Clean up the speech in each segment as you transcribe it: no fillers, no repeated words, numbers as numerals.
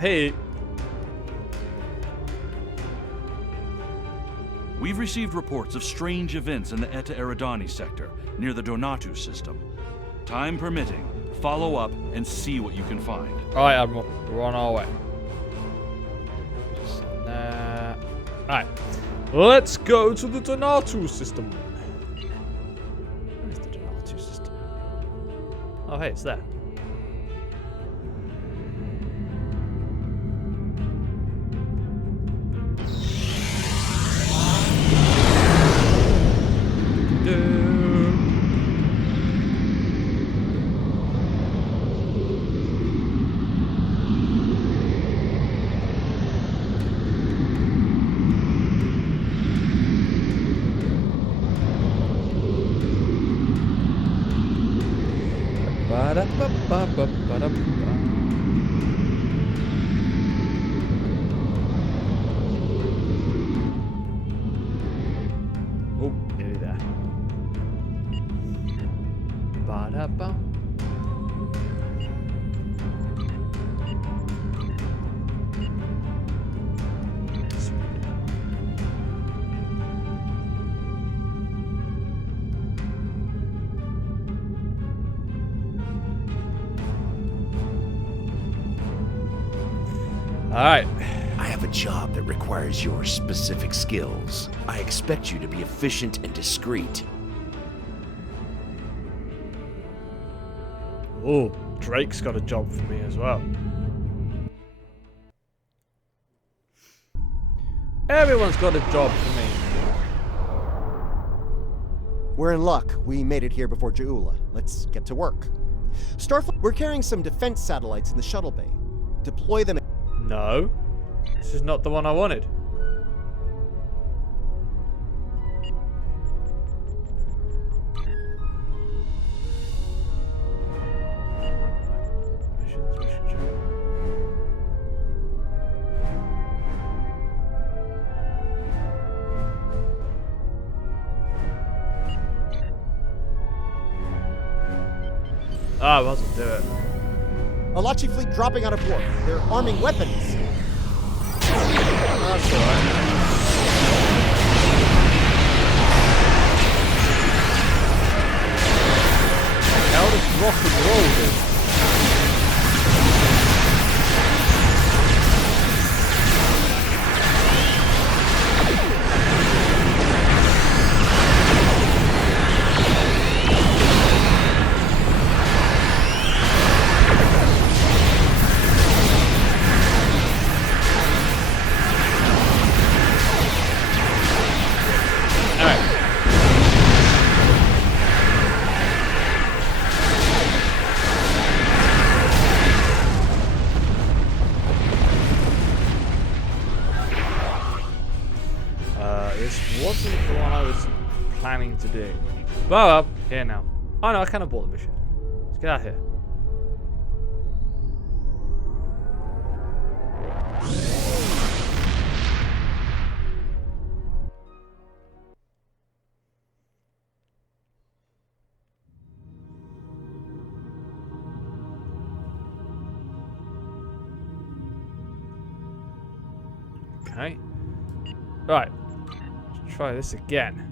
Hey. We've received reports of strange events in the Eta Eridani sector, near the Donatu system. Time permitting, follow up and see what you can find. Alright, Admiral. We're on our way. Alright. Let's go to the Donatu system. Where's the Donatu system? Oh, hey, it's there. Oh, nearly there. Ba-da-ba. Alright. I have a job that requires your specific skills. I expect you to be efficient and discreet. Oh, Drake's got a job for me as well. Everyone's got a job for me. We're in luck. We made it here before Jaula. Let's get to work. Starfleet, we're carrying some defense satellites in the shuttle bay. Deploy them. No. This is not the one I wanted. Ah, I wasn't do it. Alachi fleet dropping out of warp. They're arming weapons. That's alright. How does rock and roll do? This wasn't the one I was planning to do. Well, here now. Oh no, I kind of bought the mission. Let's get out of here. Okay. Right. Let's try this again.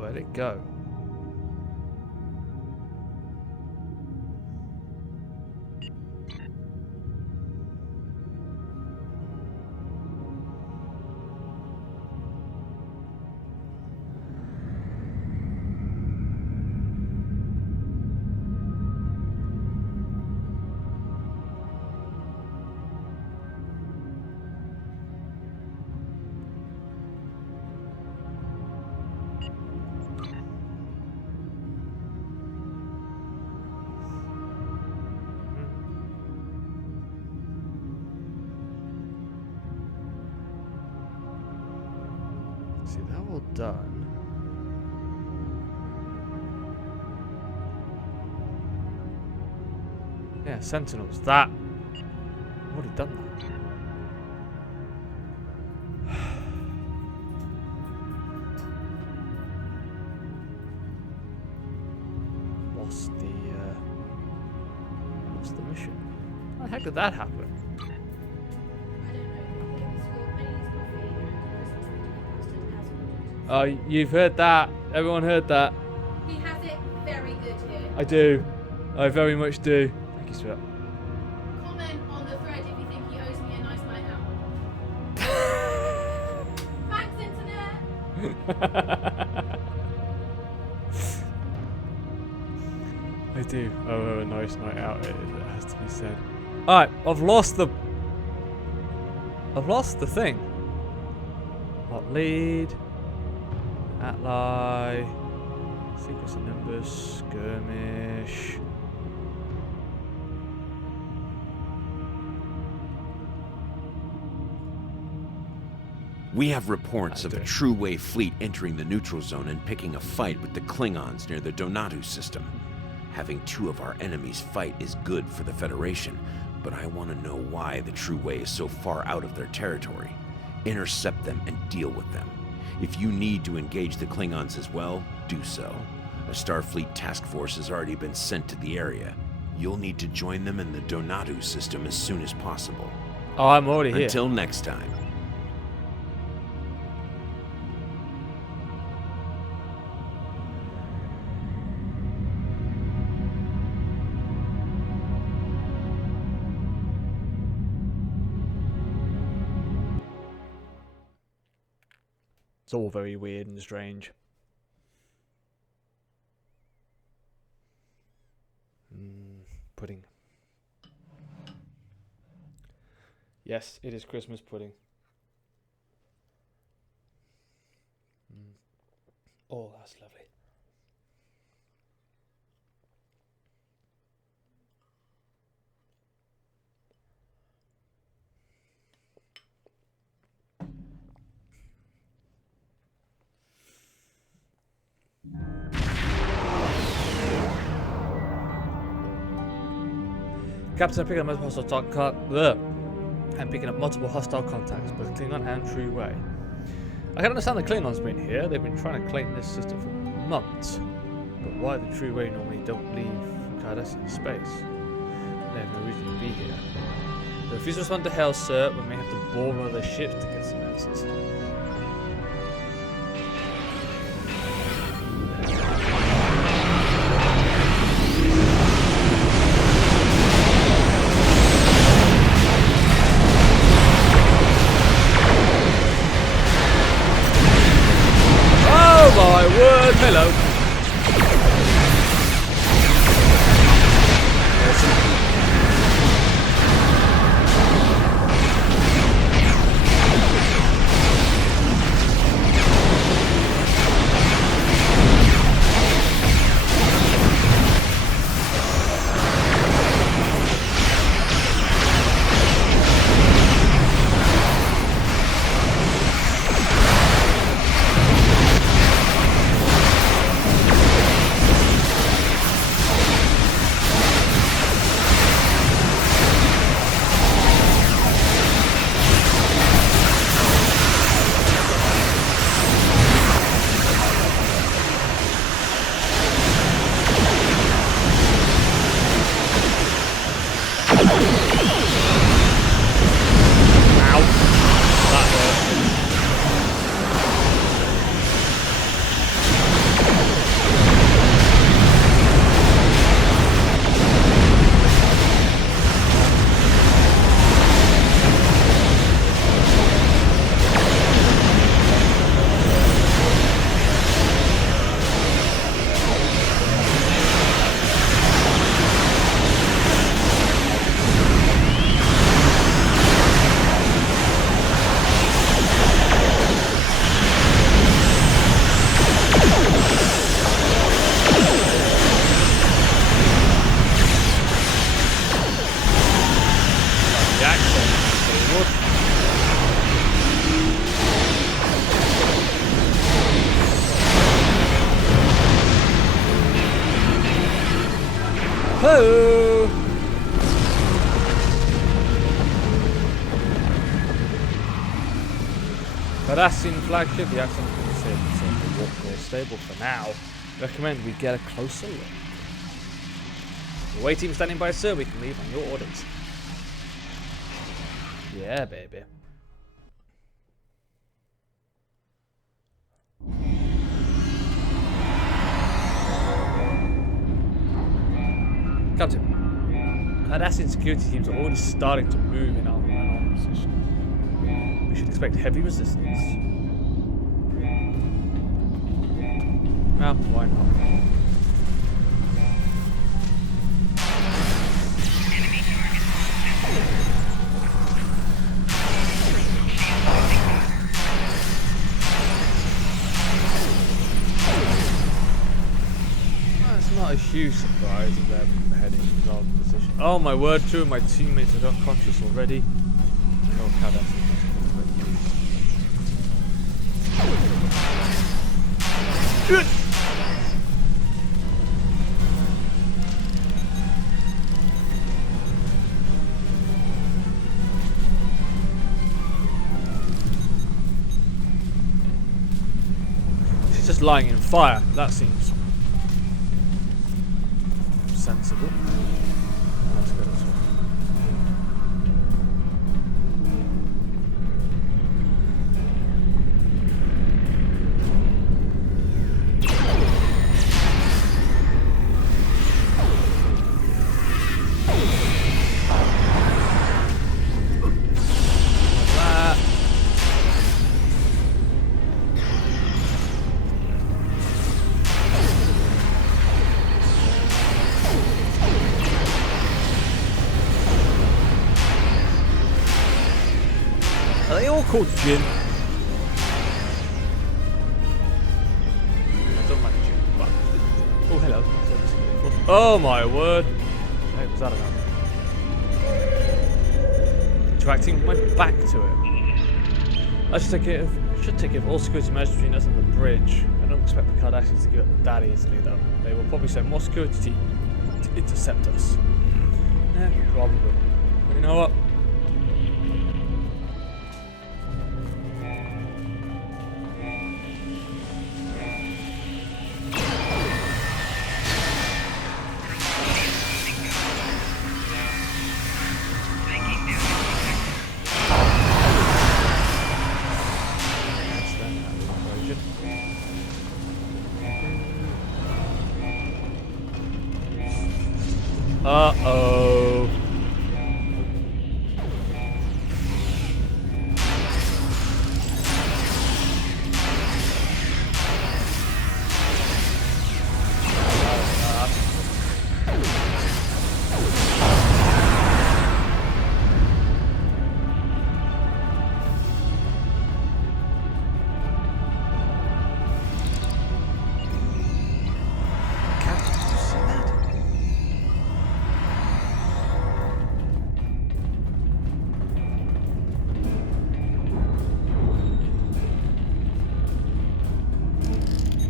Where'd it go? all done. Yeah, sentinels. That. I've already done that. What's the mission? How the heck did that happen? Oh, you've heard that. Everyone heard that. He has it very good here. I do. I very much do. Thank you, sweetheart. Comment on the thread if you think he owes me a nice night out. Thanks, internet. I do owe a nice night out, it has to be said. Alright, I've lost the thing. What lead? Ally. Sequence of numbers. Skirmish. We have reports of a do. True Way fleet entering the neutral zone and picking a fight with the Klingons near the Donatu system. Having two of our enemies fight is good for the Federation, but I want to know why the True Way is so far out of their territory. Intercept them and deal with them. If you need to engage the Klingons as well, do so. A Starfleet task force has already been sent to the area. You'll need to join them in the Donatu system as soon as possible. Oh, I'm already here. Until next time. It's all very weird and strange. Pudding. Yes, it is Christmas pudding. Oh, that's lovely. Captain, picking up multiple hostile contacts, both Klingon and True Way. I can understand the Klingons being here. They've been trying to claim this system for months. But why the True Way normally don't leave Cardassian space? They have no reason to be here. They refuse to respond to hail, sir. We may have to board one of their ships to get some answers. My word, hello. Hello! Cardassian flagship, the accent can say the walk stable for now. Recommend we get a closer look. The away team standing by, sir. We can leave on your orders. Yeah, baby. Captain, Cardassian security teams are already starting to move in our position. We should expect heavy resistance. Well, why not? Not a huge surprise of them heading in our position. Oh my word, two of my teammates are unconscious already. I know how that's She's just lying in fire. That seems sensible. That's good as well. Are they all called Jin? I don't like Jin, but... Oh, hello. Oh my word! What was that about? Interacting, went back to it. I should take care of all security measures between us and the bridge. I don't expect the Cardassians to give up that easily, though. They will probably send more security team to intercept us. Yeah, probably. But you know what? Uh-oh.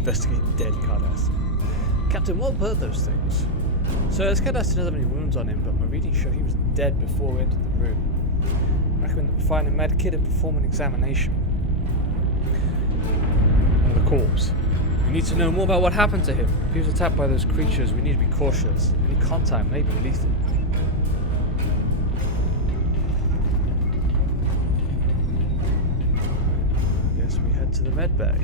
Investigate dead Cardassian. Captain, what were those things? So this Cardassian doesn't have any wounds on him, but my readings show he was dead before we entered the room. I recommend that we find a med kit and perform an examination of the corpse. We need to know more about what happened to him. If he was attacked by those creatures, we need to be cautious. Any contact may be lethal. I guess we head to the med bay.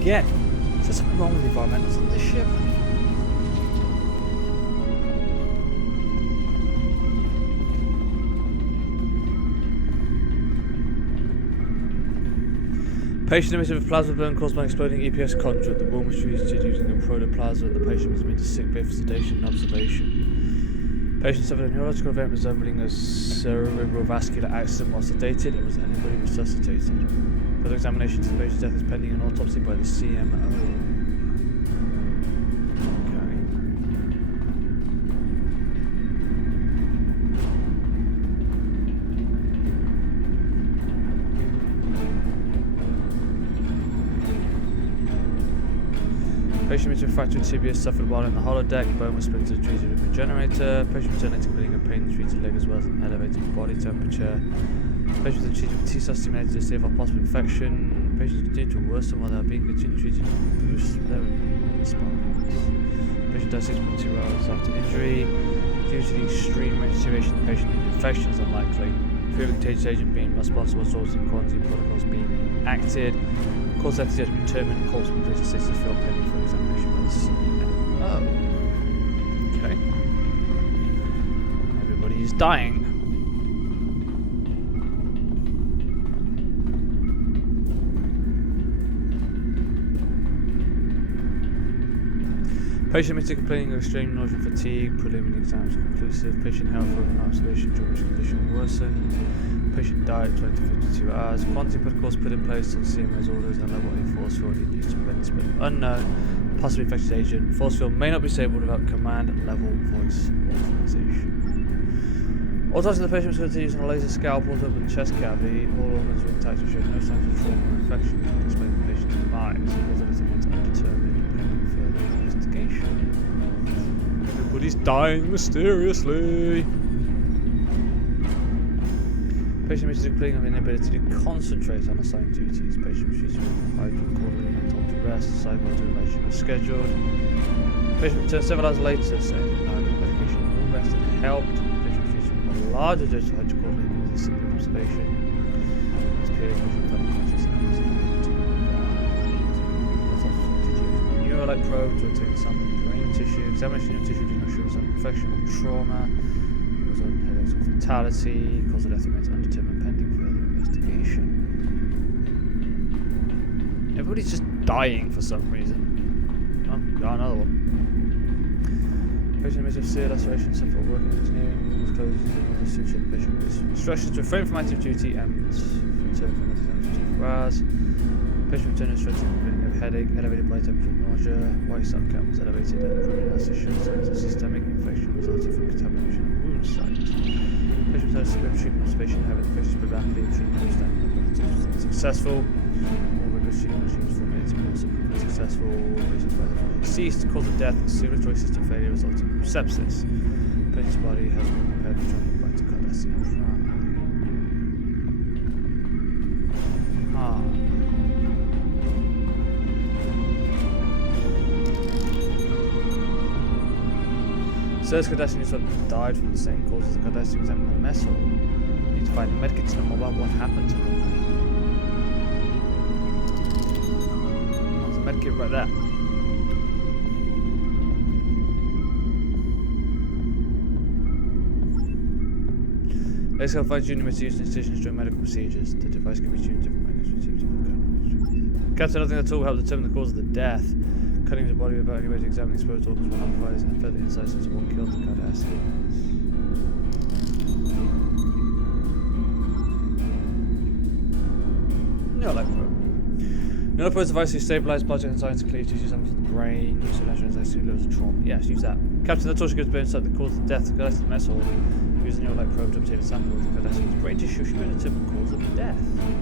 Again, is there something wrong with the environmentals on this ship? Patient emitted with plasma burn caused by an exploding EPS conduit. The wound was treated using a protoplasma. The patient was admitted to sick bay for sedation and observation. Patient suffered a neurological event resembling a cerebrovascular accident while sedated and was anybody resuscitated. Further examination of the patient's death is pending an autopsy by the CMO. Okay. Patient with fractured tibia suffered while in the holodeck. Bone was split to the treated with a generator. Patient returned to complaining of pain in the treated leg as well as an elevated body temperature. Patient was treated with T-cell stimulated to save off possible infection. Patients continued to worsen while they are being continued treated to boost their immune response. Patient died 6.2 hours after injury. Due to the extreme rate of deterioration of the patient, the infection is unlikely. Fear of a contagious agent being responsible for in quarantine protocols being enacted. Cause of death is yet to be determined. Corpse will be placed in safety field pending for examination by the CM. Oh. Okay. Everybody is dying. Patient admitted complaining of extreme nausea and fatigue. Preliminary exams were conclusive. Patient health for an observation during which condition worsened. Patient died 20 to 52 hours. Quarantine protocols put in place on CMO's orders and level A force field used to prevent the spread of unknown, possibly infectious agent. Force field may not be disabled without command level voice authorization. Autopsy of the patient was conducted using a laser scalpel to open the chest cavity. All organs were intact and showed no signs of trauma or infection, which would explain the patient's demise. The cause of death remains undetermined pending further investigation. Everybody's dying mysteriously. Patient is complaining of inability to concentrate on assigned duties. Patient was treated with hydrocortisone and told to rest. Cycle to evaluation was scheduled. Patient returned several hours later saying that medication all rest had helped. Patient was treated with a larger dose of hydrocortisone with a simple observation. This period patient felt unconscious and was unable to move. Neurolite probe to obtain sample of brain tissue. Examination of tissue did not show some infection or trauma. It was on headaches or fatality. Cause of death remains undetermined pending further investigation. Everybody's just dying for some reason. Oh, got another one. Patient admitted of severe laceration suffered working engineering. Room was closed using another suture. Patient was instructions to refrain from active duty and return from active duty for hours. Patient returned instructions complaining of headache, elevated body temperature, nausea, white cell count was elevated, and improving analysis showed signs of systemic infection resulting from contamination of wound site. Patient was severe treatment observation, however, the patient spread rapidly and treatment was done was successful. All rigorous treatment regimes for medicine also proved successful. Patient's further ceased. Cause of death, circulatory system failure resulting from sepsis. Patient's body has been prepared for transport back to Cardassian Prime. Certain Cardassians have died from the same cause as the Cardassians in the mess hall. We need to find the medkits to know more about what happened to them. There's a medkit right there. Let's go find junior used in incisions during medical procedures. The device can be tuned to different magnets with different guns. Captain, nothing at all helped determine the cause of the death. Cutting the body without any way to examine the exposed organs will not provide and further insights into what killed the Cardassians. Neurolite probe. Neurolite probe device to stabilize blood and science to clear tissues samples of the brain. Use of natural anxiety levels of trauma. Yes, use that. Captain, the torture goes inside the cause of death of the Cardassian mess hall. Use the neurolite probe to obtain a sample of the Cardassian's brain tissue should be a typical cause of death.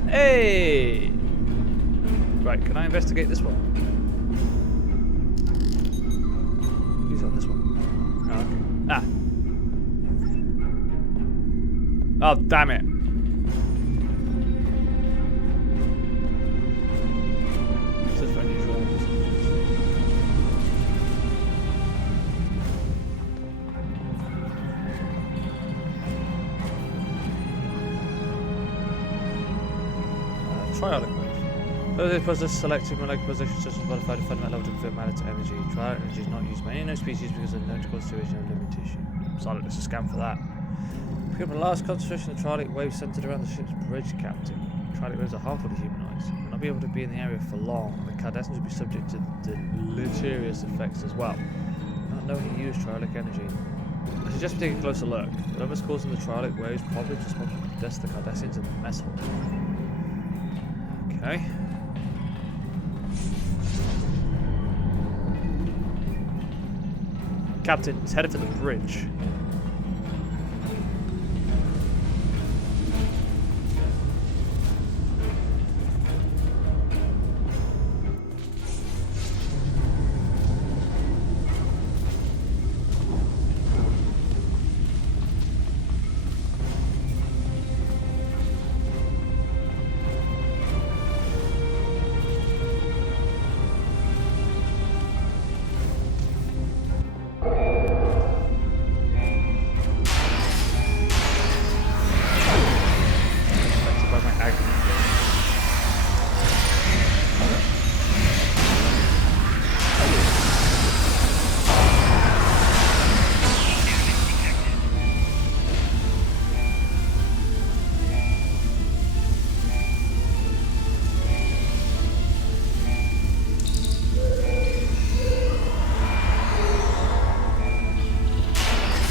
Hey! Right, can I investigate this one? On this one. Oh, okay. Ah. Oh, damn it. This is unusual. Triadic wave. Those process selective molecular positions such as modified fundamental level to convert matter to energy. Triadic energy is not used by any known species because of the known concentration of living tissue. Solid, let's just scan for that. Pick up a large concentration of triadic waves centered around the ship's bridge, Captain. Triadic waves are harmful to humanoids. They will not be able to be in the area for long. The Cardassians will be subject to deleterious effects as well. Not knowing to use triadic energy. I suggest we take a closer look. Whatever's causing the triadic waves probably just wants to possess the Cardassians in the mess hall. Okay. Captain, it's headed for the bridge.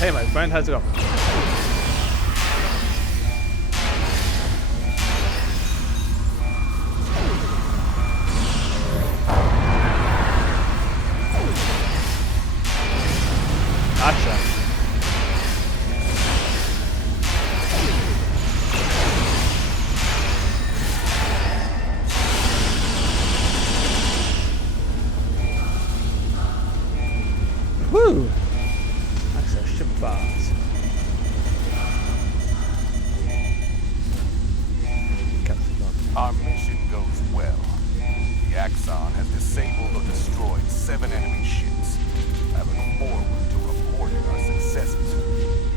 Hey, my friend, how's it going? Gotcha. Woo! That's a ship fast. Our mission goes well. The Axon has disabled or destroyed 7 enemy ships. I look forward to reporting our successes.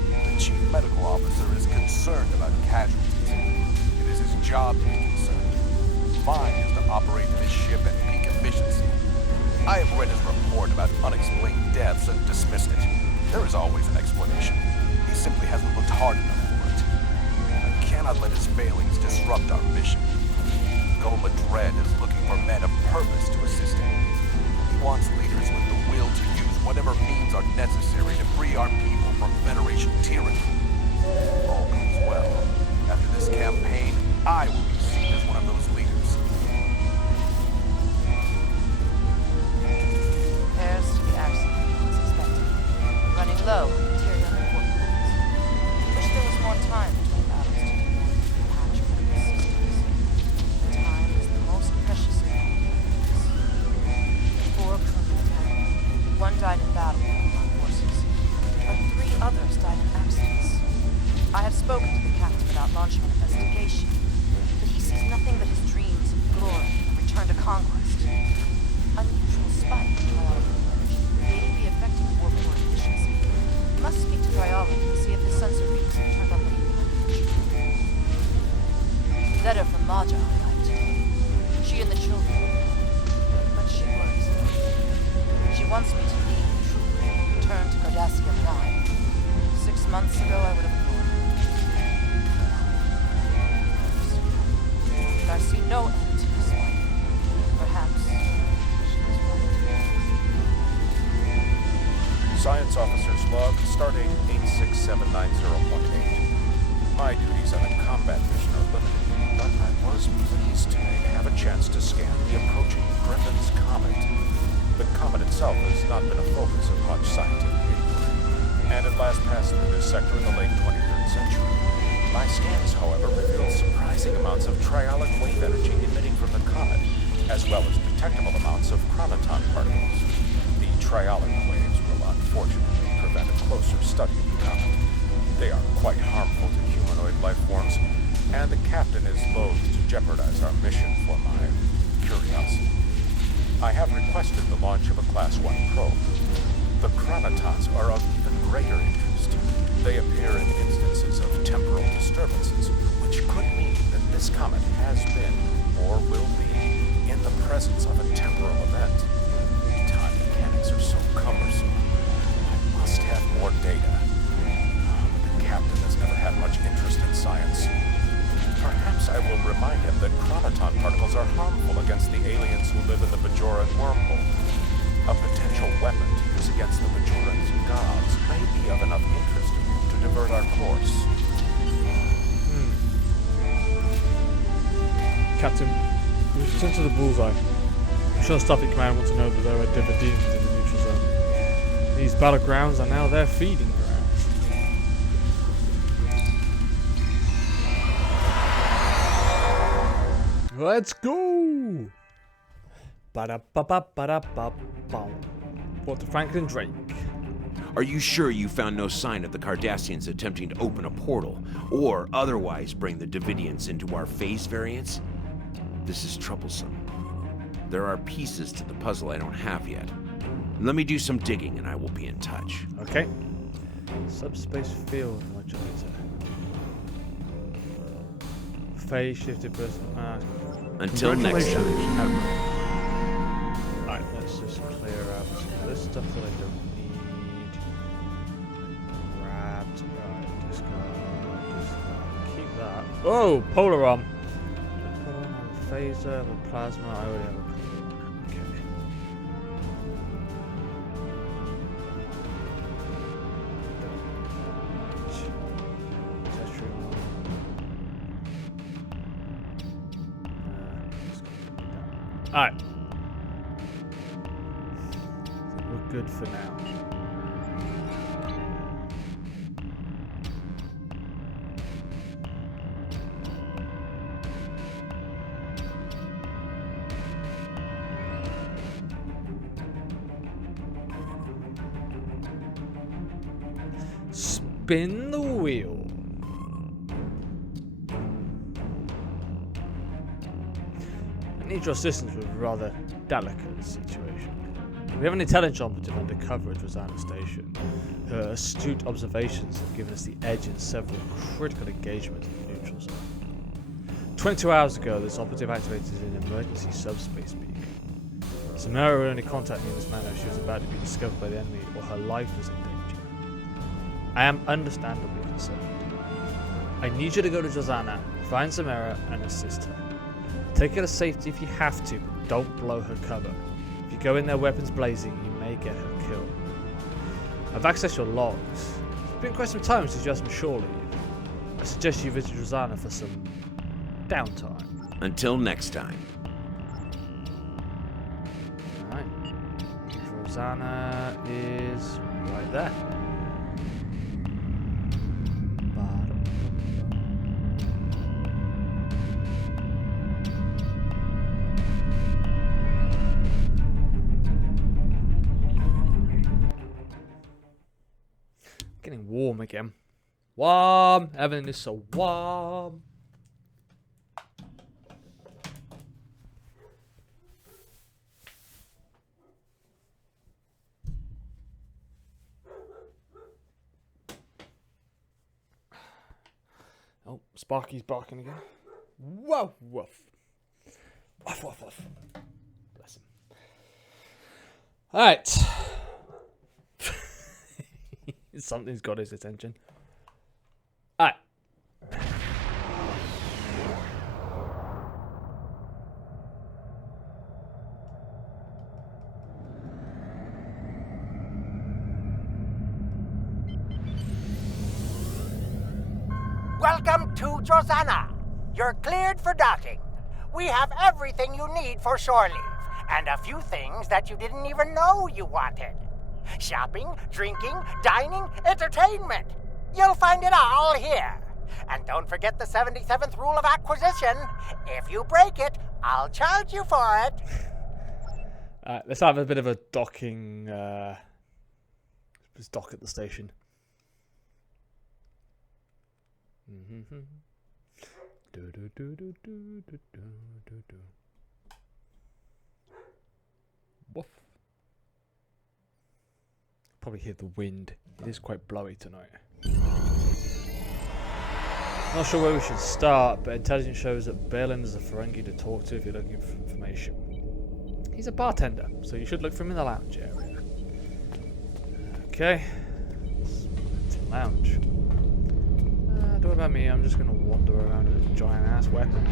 The Chief Medical Officer is concerned about casualties. It is his job to be concerned. Mine is to operate this ship at peak efficiency. I have read his report about unexplained deaths and dismissed it. There is always an explanation. He simply hasn't looked hard enough for it. I cannot let his failings disrupt our mission. Goma Dread is looking for men of purpose to assist him. He wants leaders with the will to use whatever means are necessary to free our people from Federation tyranny. If all goes well, after this campaign, I will be seen as one of those leaders. Repairs to the accident as expected. Running low on material and equipment. Wish there was more time between battles to patch weapon systems. Time is the most precious thing. 4 crewmen down. 1 died in battle with our forces, but 3 others died in accidents. I have spoken to the captain about launching an investigation, but he sees nothing but his dreams of glory and return to conquest. Unusual spike in biological energy may be affecting warp-core efficiency. Must speak to biology and see if his sensor readings have turned on the letter from Maja arrived today. She and the children. But she worries. She wants me to leave the troop and return to Cardassian Prime. 6 months ago, I would have ignored her. But I see no end to this life. Perhaps she is right. Science Officer's Log, stardate 86790.8. My duties on a combat mission are limited, but I was pleased today to have a chance to scan the approaching Griffin's Comet. The comet itself has not been a focus of much scientific inquiry, and it last passed through this sector in the late 23rd century. My scans, however, revealed surprising amounts of triolic wave energy emitting from the comet, as well as detectable amounts of chronoton particles. The triolic waves will unfortunately prevent a closer study of the comet. They are quite harmful to humanoid life forms, and the captain is loath to jeopardize our mission for my curiosity. I have requested the launch of a Class 1 probe. The chronotons are of even greater interest. They appear in instances of temporal disturbances, which could mean that this comet has been, or will be, in the presence of a temporal event. Time mechanics are so cumbersome. I must have more data. But the captain has never had much interest in science. Perhaps I will remind him that chronoton particles are harmful against the aliens who live in the Bajoran wormhole. A potential weapon to use against the Bajoran's gods may be of enough interest to you to divert our course. Captain, we return to the bullseye. I'm sure Starfleet Command want to know that there are dividends in the neutral zone. These battlegrounds are now their feeding grounds. Let's go! Ba-da-ba-ba-ba-da-ba-bum. Port to Franklin Drake. Are you sure you found no sign of the Cardassians attempting to open a portal, or otherwise bring the Davidians into our phase variants? This is troublesome. There are pieces to the puzzle I don't have yet. Let me do some digging and I will be in touch. Okay. Subspace field modulator. Phase shifted person. Until next time. Alright, let's just clear out some of this stuff that I don't need. Grabbed. Alright, discard. Keep that. Oh, polar arm. Polar arm, a phaser, a plasma. I already have a polar arm. Okay. Alright. We're good for now. Spin the wheel. I need your assistance with a rather delicate situation. We have an intelligence operative undercover at Rosanna Station. Her astute observations have given us the edge in several critical engagements in the neutral zone. 22 hours ago, this operative activated an emergency subspace beacon. Samara would only contact me in this manner if she was about to be discovered by the enemy or her life was in danger. I am understandably concerned. I need you to go to Rosanna, find Samara, and assist her. Take her to safety if you have to, but don't blow her cover. If you go in there weapons blazing, you may get her killed. I've accessed your logs. It's been quite some time since you had some shore leave. I suggest you visit Rosanna for some downtime. Until next time. Alright. Rosanna is right there. Getting warm again. Warm! Everything is so warm. Oh, Sparky's barking again. Woof, woof. Woof, woof, woof. Bless him. Alright. Something's got his attention. Alright. Welcome to Rosanna. You're cleared for docking. We have everything you need for shore leave, and a few things that you didn't even know you wanted. Shopping, drinking, dining, entertainment. You'll find it all here. And don't forget the 77th rule of acquisition. If you break it, I'll charge you for it. Let's have a bit of a docking. Let's dock at the station. Woof. Probably hear the wind. It is quite blowy tonight. Not sure where we should start, but intelligence shows that Balin is a Ferengi to talk to if you're looking for information. He's a bartender, so you should look for him in the lounge area. Okay. To lounge. Don't worry about me, I'm just going to wander around with a giant ass weapon.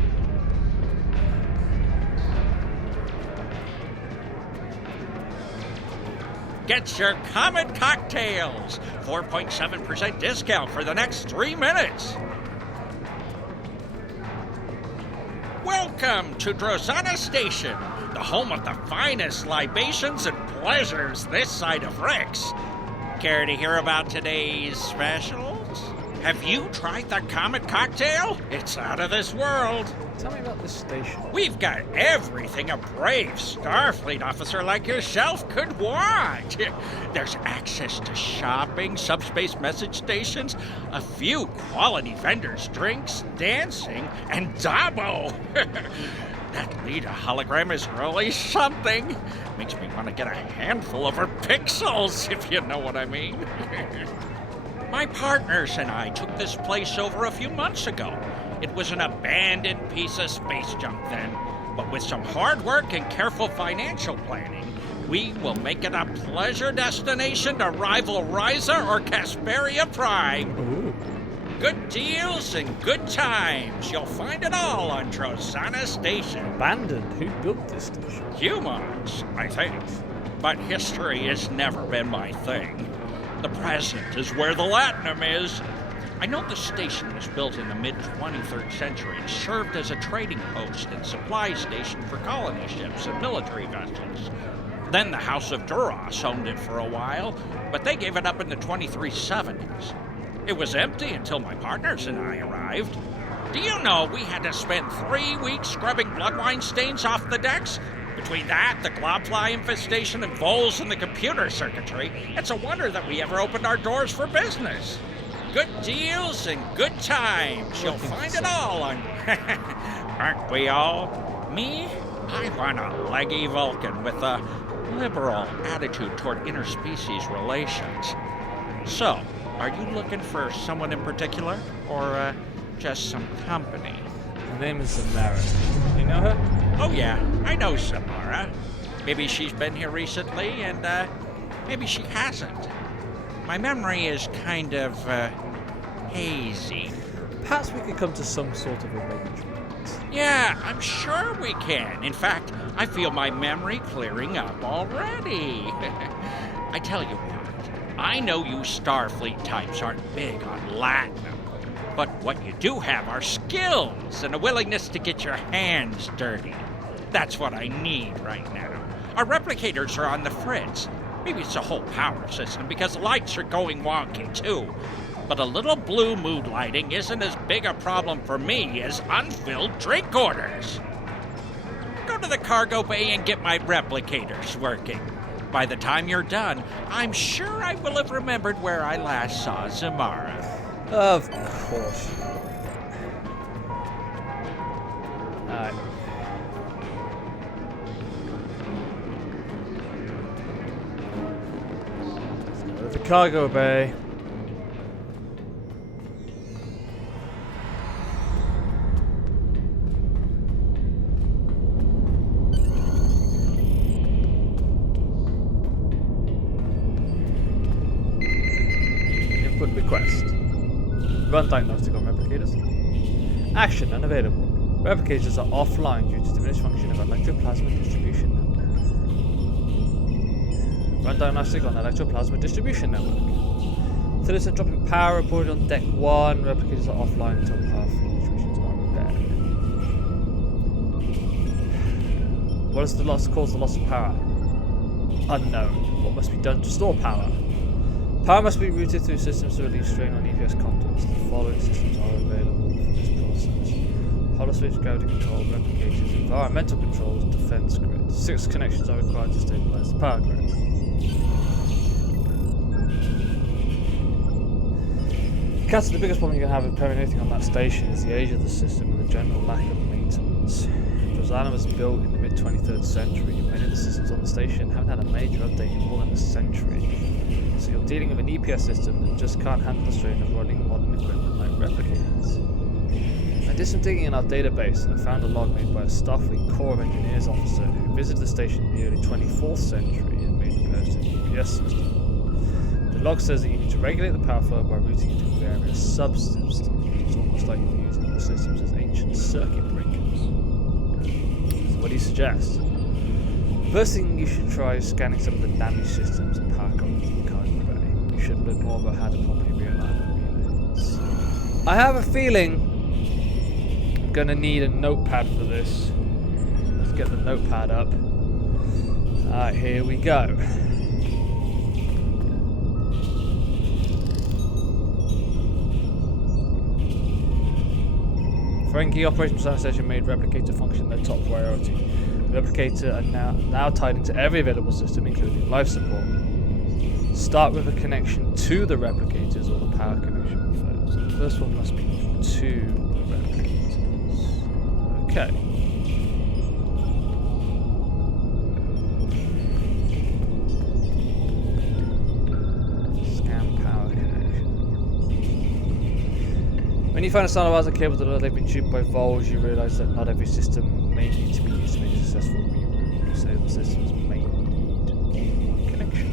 Get your Comet cocktails! 4.7% discount for the next 3 minutes. Welcome to Rosanna Station, the home of the finest libations and pleasures this side of Rex. Care to hear about today's specials? Have you tried the Comet cocktail? It's out of this world. Tell me about this station. We've got everything a brave Starfleet officer like yourself could want. There's access to shopping, subspace message stations, a few quality vendors, drinks, dancing, and Dabo. That Lita hologram is really something. Makes me want to get a handful of her pixels, if you know what I mean. My partners and I took this place over a few months ago. It was an abandoned piece of space junk then, but with some hard work and careful financial planning, we will make it a pleasure destination to rival Ryza or Casperia Prime. Ooh. Good deals and good times. You'll find it all on Rosanna Station. Abandoned? Who built this station? Humans, I think. But history has never been my thing. The present is where the latinum is. I know the station was built in the mid-23rd century and served as a trading post and supply station for colony ships and military vessels. Then the House of Duras owned it for a while, but they gave it up in the 2370s. It was empty until my partners and I arrived. Do you know we had to spend 3 weeks scrubbing bloodwine stains off the decks? Between that, the globfly infestation, and voles in the computer circuitry, it's a wonder that we ever opened our doors for business. Good deals and good times. You'll find it all on... Aren't we all? Me? I want a leggy Vulcan with a liberal attitude toward interspecies relations. So, are you looking for someone in particular, or just some company? Her name is Samara. You know her? Oh yeah, I know Samara. Maybe she's been here recently, and maybe she hasn't. My memory is kind of hazy. Perhaps we could come to some sort of arrangement. Yeah, I'm sure we can. In fact, I feel my memory clearing up already. I tell you what, I know you Starfleet types aren't big on Latinum, but what you do have are skills and a willingness to get your hands dirty. That's what I need right now. Our replicators are on the fritz. Maybe it's a whole power system because the lights are going wonky too. But a little blue mood lighting isn't as big a problem for me as unfilled drink orders. Go to the cargo bay and get my replicators working. By the time you're done, I'm sure I will have remembered where I last saw Samara. Of course. Alright. Let's go to the cargo bay. Input request. Run diagnostic on replicators. Action unavailable. Replicators are offline due to diminished function of electroplasma distribution network. Run diagnostic on electroplasma distribution network. Citizen dropping power reported on deck 1. Replicators are offline until power fluctuations are repaired. What is the loss? Cause the loss of power? Unknown. What must be done to store power? Power must be routed through systems to relieve strain on EPS contents. The following systems are available for this process: holoswitch, gravity control, replicators, environmental controls, defense grid. 6 connections are required to stabilize the power grid. Cats, the biggest problem you can have with repairing anything on that station is the age of the system and the general lack of maintenance. Rosanna was built in the mid-23rd century, and many of the systems on the station haven't had a major update in more than a century. So you're dealing with an EPS system that just can't handle the strain of running modern equipment like replicators. I did some digging in our database and I found a log made by a Starfleet Corps of Engineers officer who visited the station in the early 24th century and made repairs to the EPS system. The log says that you need to regulate the power flow by routing it to various subsystems. It's almost like you're using the systems as ancient circuit breakers. So what do you suggest? First thing you should try is scanning some of the damaged systems and power codes in the cargo bay. You should learn more about how to properly realign relays. I have a feeling I'm going to need a notepad for this. Let's get the notepad up. Alright, here we go. Ferengi operations station made replicator function their top priority. Replicator are now tied into every available system, including life support. Start with a connection to the replicators or the power connection first. The first one must be to the replicators. Okay. Scan power connection. When you find a stabilizer cable that they've been tubed by voles, you realise that not every system may need to be used to make a successful reroute. So the systems may need connection.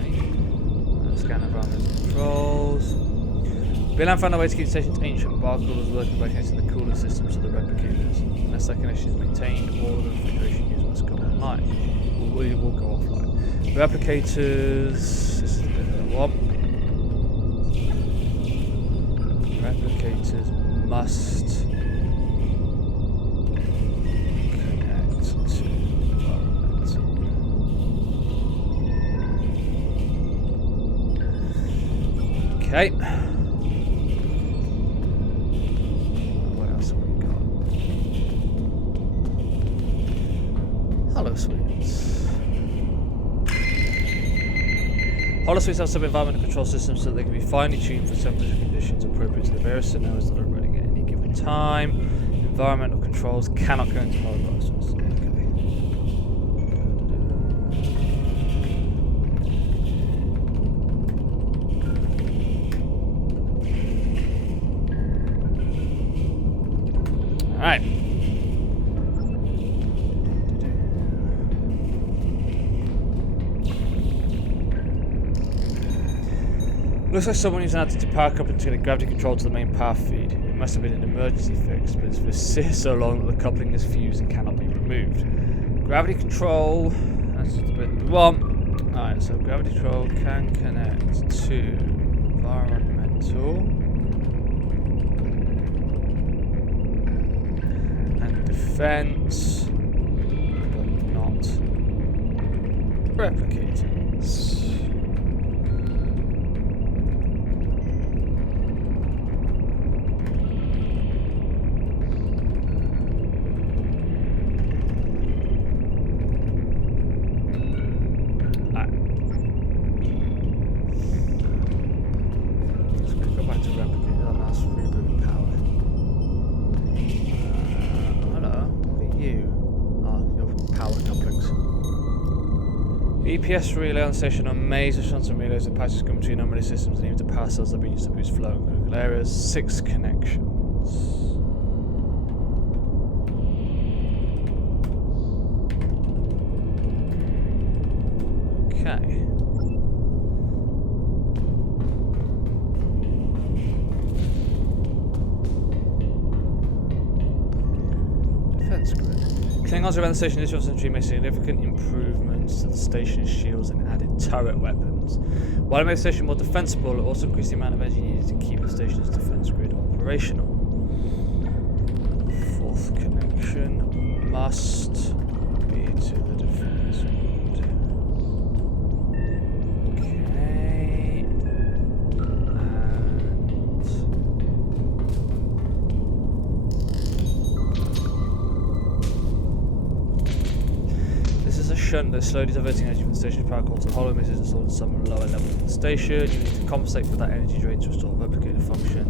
Okay. Scan environmental controls. Bilan found a way to keep the station's ancient bar coolers working by connecting the cooling systems to the replicators. Unless that connection is maintained, all of the refrigeration units must go online. We will go offline. Replicators. This is a bit of a Replicators must connect to environmental. Okay. What else have we got? Holosweets. Holosweets have some environmental control systems so that they can be finely tuned for temperature conditions appropriate to the various scenarios that are running at any given time. Environmental controls cannot go into holosweets. Alright. Looks like someone used an additive to power coupling to get gravity control to the main power feed. It must have been an emergency fix, but it's persists so long that the coupling is fused and cannot be removed. Gravity control, that's just the bit that we want. Alright, so gravity control can connect to environmental and defense, but not replicators. EPS relay on the station on Maze, which on some relays that passes come between anomaly systems and even to power cells that have been used to boost flow in critical areas. 6 connections. Okay. Defense grid. Klingons around the station this century made significant improvements to the station's shields and added turret weapons. While it made the station more defensible, it also increased the amount of energy needed to keep the station's defense grid operational. 4th connection must be to the defense grid. Okay. Shunt that slowly diverting energy from the station's power core to hollow emitters installed at some lower levels of the station. You need to compensate for that energy drain to restore replicator function.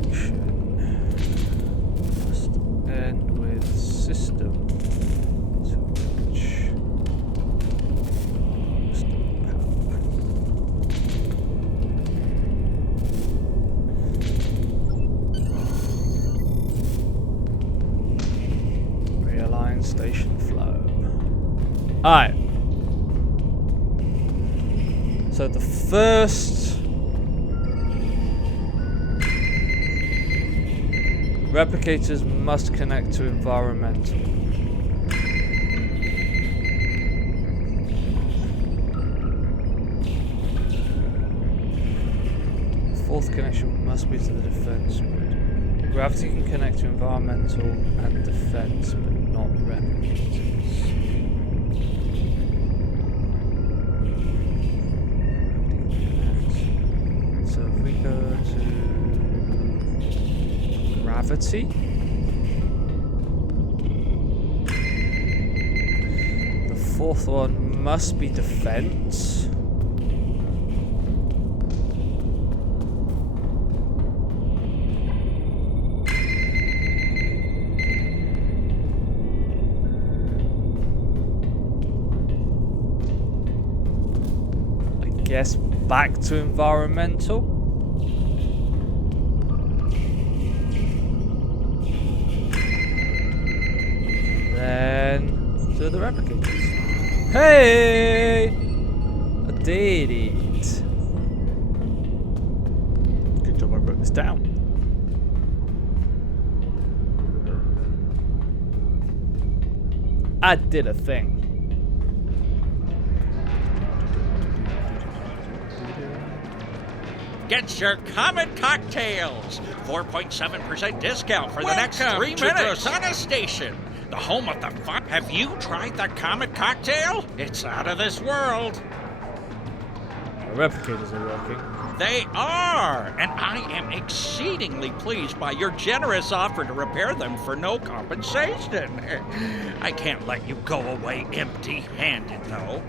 Connection must end with system to which power. Realign station flow. Alright. So the first replicators must connect to environmental. Fourth connection must be to the defense grid. Gravity can connect to environmental and defense, but not replicators. Go to gravity. The 4th one must be defense. I guess back to environmental. Then to the replicators. Hey! I did it. Good job I wrote this down. I did a thing. Get your Comet cocktails. 4.7% discount for the next 3 minutes. Welcome to Drosana Station, the home of the fun. Have you tried the Comet cocktail? It's out of this world. The replicators are working. They are, and I am exceedingly pleased by your generous offer to repair them for no compensation. I can't let you go away empty-handed, though.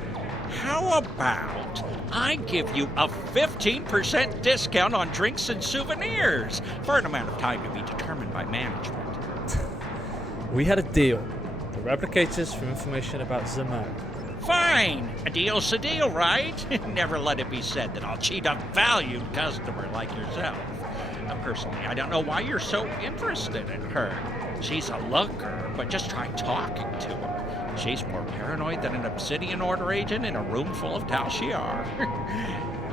How about I give you a 15% discount on drinks and souvenirs for an amount of time to be determined by management? We had a deal. The replicators for information about Zaman. Fine. A deal's a deal, right? Never let it be said that I'll cheat a valued customer like yourself. Personally, I don't know why you're so interested in her. She's a looker, but just try talking to her. She's more paranoid than an Obsidian Order agent in a room full of Tal Shiar.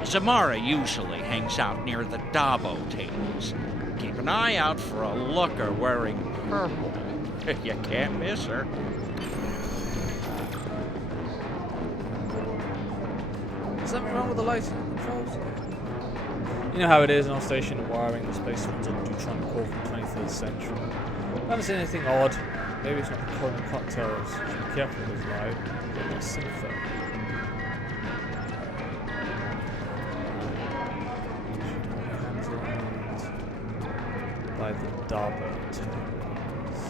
Zamara usually hangs out near the Dabo tables. Keep an eye out for a looker wearing purple. You can't miss her. Is something wrong with the lighting controls? You know how it is in our station and wiring. The space runs on Deutronic core from the 23rd century. I haven't seen anything odd. Maybe it's not the common cocktails. Should be careful with his light. Get more synth. By the Dabo tables.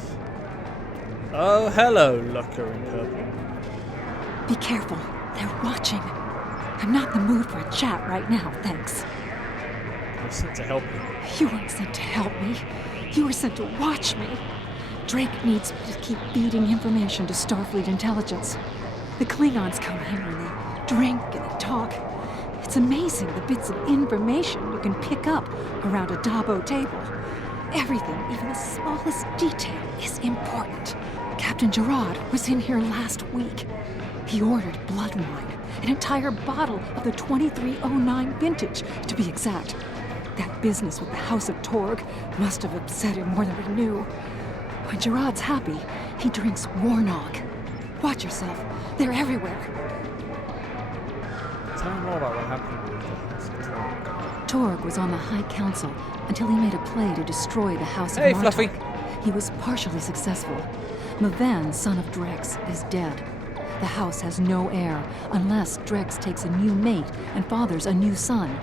Oh, hello, looker in purple. Be careful. They're watching. I'm not in the mood for a chat right now, thanks. I was sent to help you. You weren't sent to help me. You were sent to watch me. Drake needs me to keep feeding information to Starfleet intelligence. The Klingons come here and they drink and they talk. It's amazing the bits of information you can pick up around a Dabo table. Everything, even the smallest detail, is important. Captain Gerard was in here last week. He ordered blood wine, an entire bottle of the 2309 vintage, to be exact. That business with the House of Torg must have upset him more than we knew. When Gerard's happy, he drinks Warnog. Watch yourself. They're everywhere. Tell me more about what happened with the House of Torg. Torg was on the High Council until he made a play to destroy the House of Hey, Martok. Fluffy. He was partially successful. Maven, son of Drex, is dead. The house has no heir unless Drex takes a new mate and fathers a new son.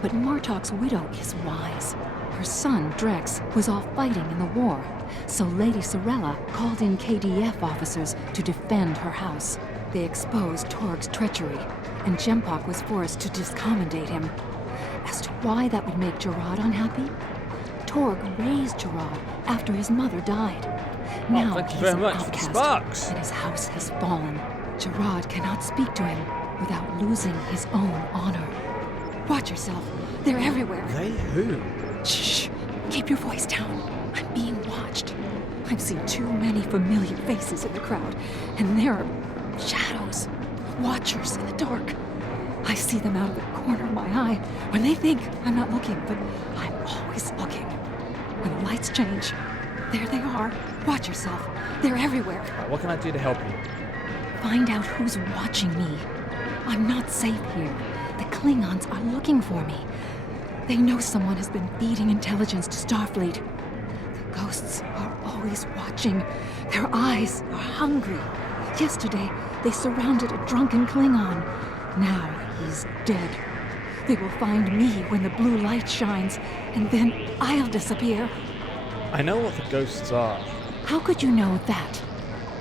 But Martok's widow is wise. Her son, Drex, was off fighting in the war, so Lady Sorella called in KDF officers to defend her house. They exposed Torg's treachery, and Jempok was forced to discommendate him. As to why that would make Gerard unhappy, Torg raised Gerard after his mother died. Now thank you he's very an much for the outcast, sparks. and his house has fallen. Gerard cannot speak to him without losing his own honor. Watch yourself. They're everywhere. They who? Shh. Keep your voice down. I'm being watched. I've seen too many familiar faces in the crowd, and there are shadows, watchers in the dark. I see them out of the corner of my eye when they think I'm not looking, but I'm always looking. When the lights change, there they are. Watch yourself. They're everywhere. Right, what can I do to help you? Find out who's watching me. I'm not safe here. The Klingons are looking for me. They know someone has been feeding intelligence to Starfleet. The ghosts are always watching. Their eyes are hungry. Yesterday, they surrounded a drunken Klingon. Now he's dead. They will find me when the blue light shines, and then I'll disappear. I know what the ghosts are. How could you know that?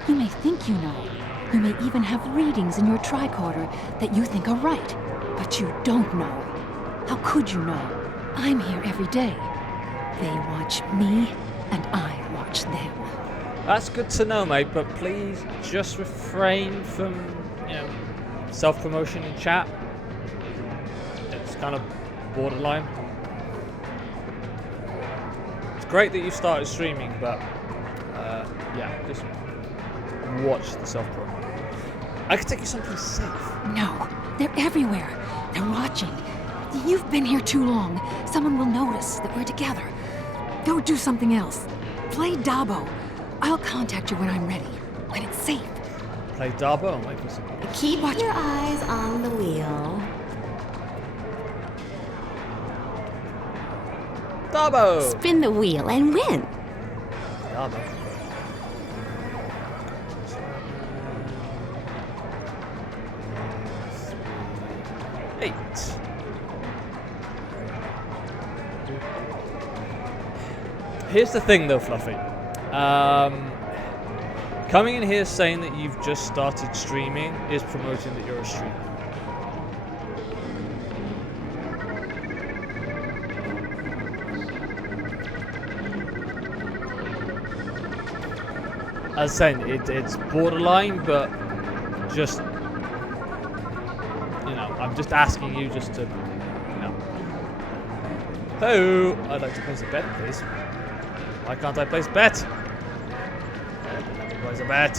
You may think you know. You may even have readings in your tricorder that you think are right, but you don't know. How could you know? I'm here every day. They watch me, and I watch them. That's good to know, mate, but please just refrain from, self-promotion in chat. It's kind of borderline. It's great that you started streaming, but just watch the self-promo. I could take you someplace safe. No, they're everywhere. They're watching. You've been here too long. Someone will notice that we're together. Go do something else. Play Dabo. I'll contact you when I'm ready. When it's safe. Play Dabo and wait for some. Keep your eyes on the wheel. Starbo! Spin the wheel and win. Starbo. 8. Here's the thing though, Fluffy. Coming in here saying that you've just started streaming is promoting that you're a streamer. As I was saying, it's borderline, but just, you know, I'm just asking you just to, you know. Oh, I'd like to place a bet, please. Why can't I place a bet? Let me place a bet.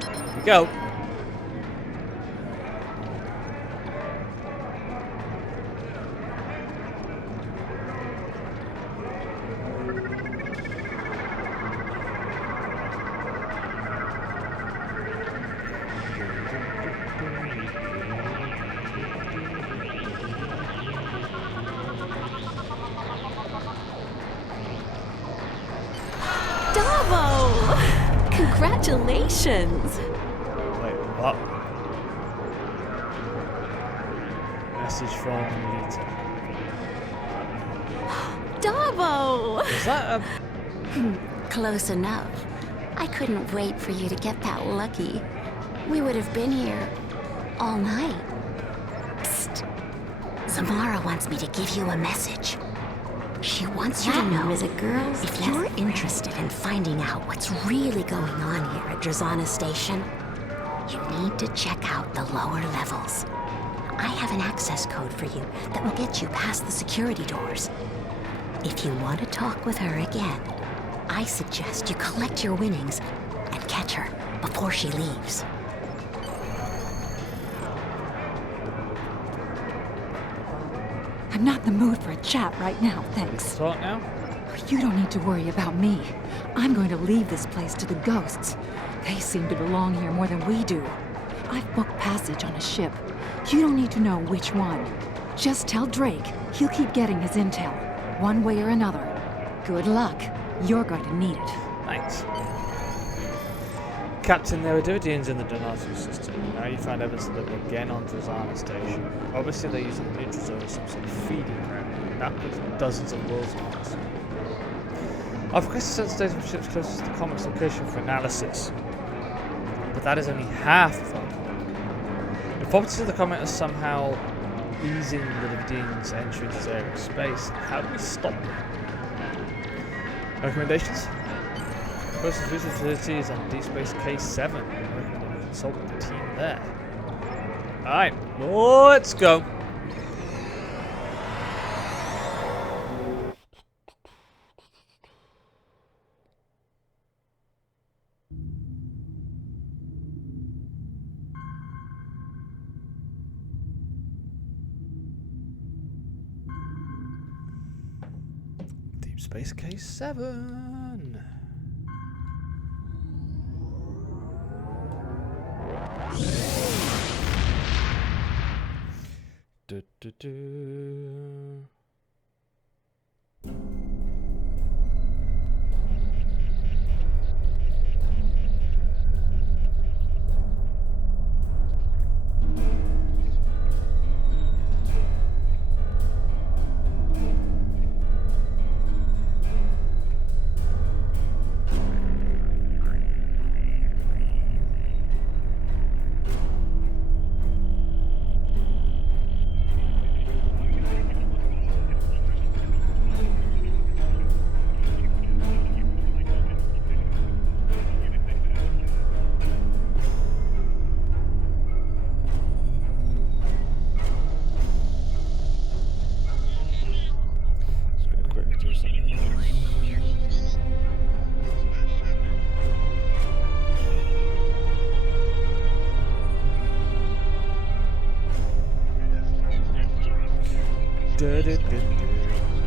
Here we go. Congratulations! Wait, what? Message from Lita. Davo! Is that a... Close enough. I couldn't wait for you to get that lucky. We would have been here all night. Psst. Zamara wants me to give you a message. She wants you to know is a girl's if you're interested in finding out what's really going on here at Drazana Station, you need to check out the lower levels. I have an access code for you that will get you past the security doors. If you want to talk with her again, I suggest you collect your winnings and catch her before she leaves. I'm not in the mood for a chat right now, thanks. Talk now? You don't need to worry about me. I'm going to leave this place to the ghosts. They seem to belong here more than we do. I've booked passage on a ship. You don't need to know which one. Just tell Drake he'll keep getting his intel, one way or another. Good luck. You're going to need it. Thanks. Captain, there are Dodians in the Donato system. Now you find evidence of them again on Drazana Station. Obviously they're using the neutral zone as some sort of feeding ground. That puts dozens of worlds on us. I've requested certain data from ships closest to the comets location for analysis. But that is only half of our comet. If properties of the comet are somehow easing the Dodians' entry into this area of space, how do we stop them? Recommendations? Closest research facility is on Deep Space K7. I recommend that we consult with the team there. Alright, let's go. Deep Space K7. Du, du, du.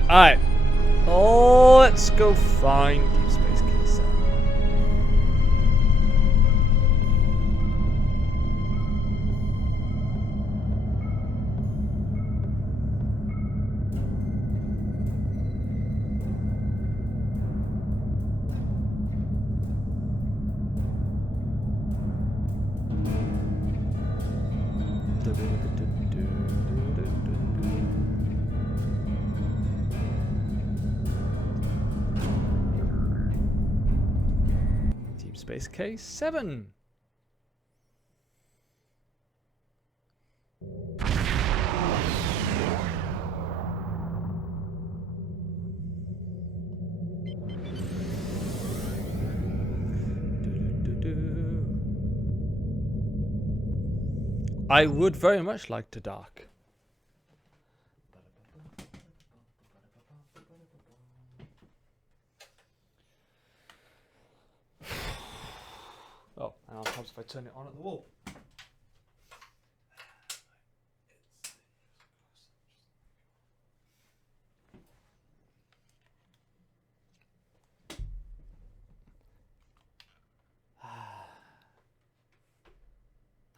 Alright. Oh, let's go find Deep Space K7. Deep Space K7. I would very much like to dock. Oh, and what happens if I turn it on at the wall?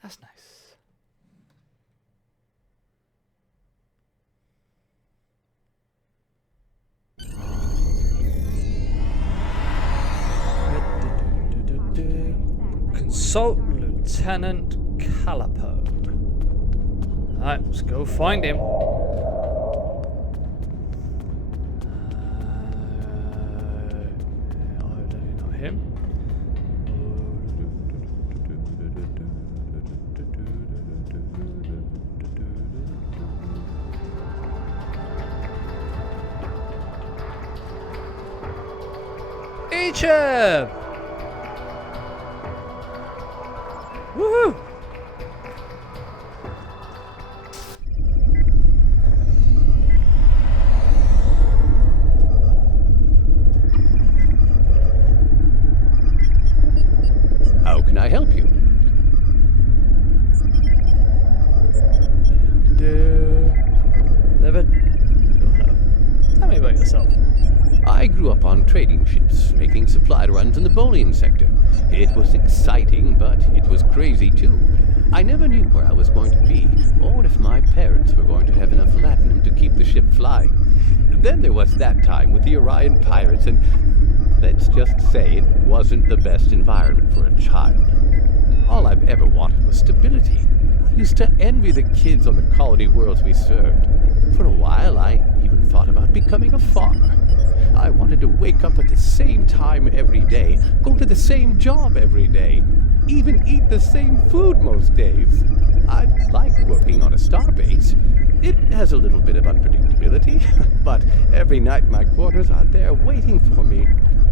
That's nice. Consult Lieutenant Calipo. Alright, let's go find him. Not him. Egypt! Woohoo! How can I help you? Tell me about yourself. I grew up on trading ships, making supply runs in the bullion sector. It was exciting, but it was crazy too. I never knew where I was going to be, or if my parents were going to have enough latinum to keep the ship flying. Then there was that time with the Orion pirates, and let's just say it wasn't the best environment for a child. All I've ever wanted was stability. I used to envy the kids on the colony worlds we served. For a while, I even thought about becoming a farmer. I wanted to wake up at the same time every day, go to the same job every day, even eat the same food most days. I like working on a starbase. It has a little bit of unpredictability, but every night my quarters are there waiting for me,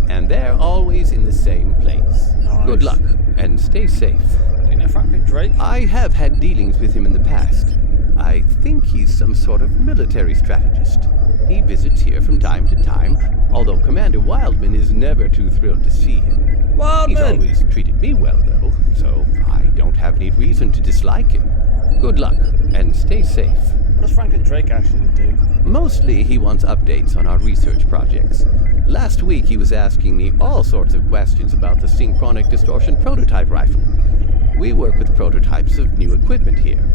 and they're always in the same place. Nice. Good luck, and stay safe. You know Franklin Drake? I have had dealings with him in the past. I think he's some sort of military strategist. He visits here from time to time, although Commander Wildman is never too thrilled to see him. Wildman! He's always treated me well, though, so I don't have any reason to dislike him. Good luck, and stay safe. What does Franklin Drake actually do? Mostly, he wants updates on our research projects. Last week, he was asking me all sorts of questions about the synchronic distortion prototype rifle. We work with prototypes of new equipment here.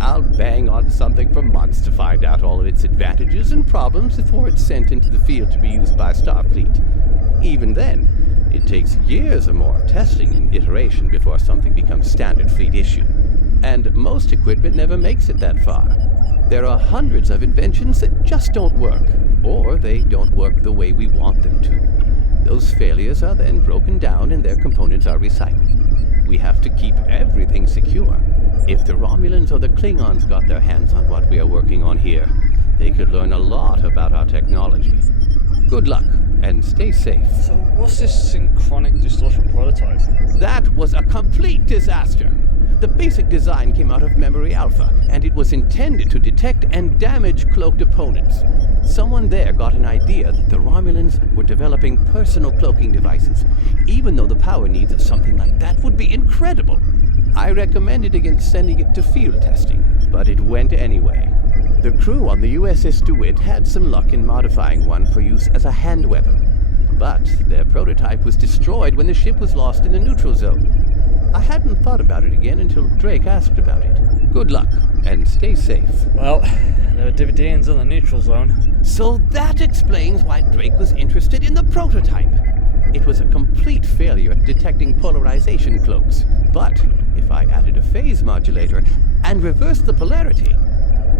I'll bang on something for months to find out all of its advantages and problems before it's sent into the field to be used by Starfleet. Even then, it takes years or more of testing and iteration before something becomes standard fleet issue. And most equipment never makes it that far. There are hundreds of inventions that just don't work, or they don't work the way we want them to. Those failures are then broken down and their components are recycled. We have to keep everything secure. If the Romulans or the Klingons got their hands on what we are working on here, they could learn a lot about our technology. Good luck, and stay safe. So what's this synchronic distortion prototype? That was a complete disaster. The basic design came out of Memory Alpha, and it was intended to detect and damage cloaked opponents. Someone there got an idea that the Romulans were developing personal cloaking devices, even though the power needs of something like that would be incredible. I recommended against sending it to field testing, but it went anyway. The crew on the USS DeWitt had some luck in modifying one for use as a hand weapon, but their prototype was destroyed when the ship was lost in the neutral zone. I hadn't thought about it again until Drake asked about it. Good luck, and stay safe. Well, there are Dividians in the neutral zone. So that explains why Drake was interested in the prototype. It was a complete failure at detecting polarization cloaks. But if I added a phase modulator and reversed the polarity,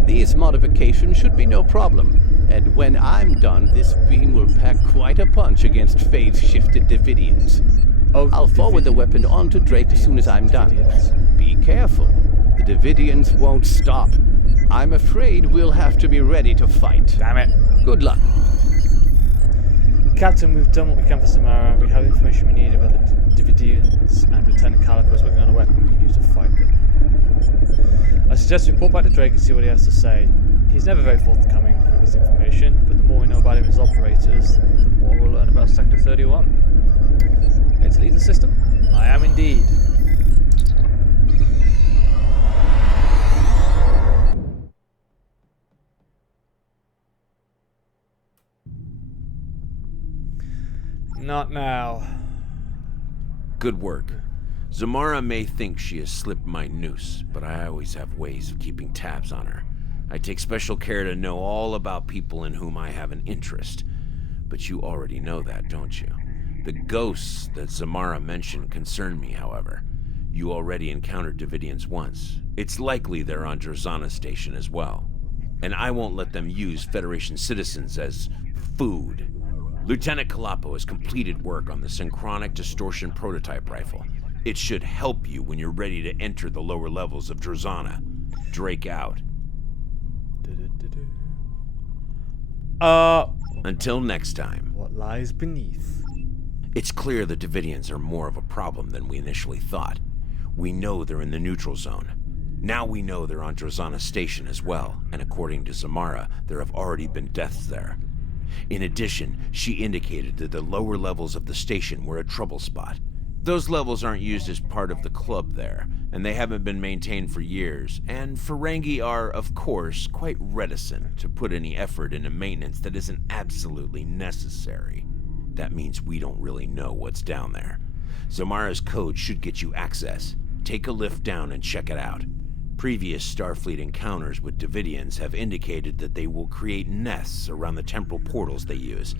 these modifications should be no problem. And when I'm done, this beam will pack quite a punch against phase-shifted Davidians. Oh, I'll forward the weapon on to Drake as soon as I'm done. Davidians. Be careful. The Davidians won't stop. I'm afraid we'll have to be ready to fight. Damn it. Good luck. Captain, we've done what we can for Samara. We have the information we need about the Davidians, and Lieutenant Calico is working on a weapon we can use to fight them. I suggest we report back to Drake and see what he has to say. He's never very forthcoming with his information, but the more we know about him as operators, the more we'll learn about Sector 31. Ready to leave the system? I am indeed. Not now. Good work. Zamara may think she has slipped my noose, but I always have ways of keeping tabs on her. I take special care to know all about people in whom I have an interest. But you already know that, don't you? The ghosts that Zamara mentioned concern me, however. You already encountered Davidians once. It's likely they're on Drazana Station as well. And I won't let them use Federation citizens as food. Lieutenant Calapo has completed work on the synchronic distortion prototype rifle. It should help you when you're ready to enter the lower levels of Drazana. Drake out. Until next time. What lies beneath? It's clear the Davidians are more of a problem than we initially thought. We know they're in the neutral zone. Now we know they're on Drazana Station as well, and according to Zamara, there have already been deaths there. In addition, she indicated that the lower levels of the station were a trouble spot. Those levels aren't used as part of the club there, and they haven't been maintained for years, and Ferengi are, of course, quite reticent to put any effort into maintenance that isn't absolutely necessary. That means we don't really know what's down there. Zamara's code should get you access. Take a lift down and check it out. Previous Starfleet encounters with Davidians have indicated that they will create nests around the temporal portals they use,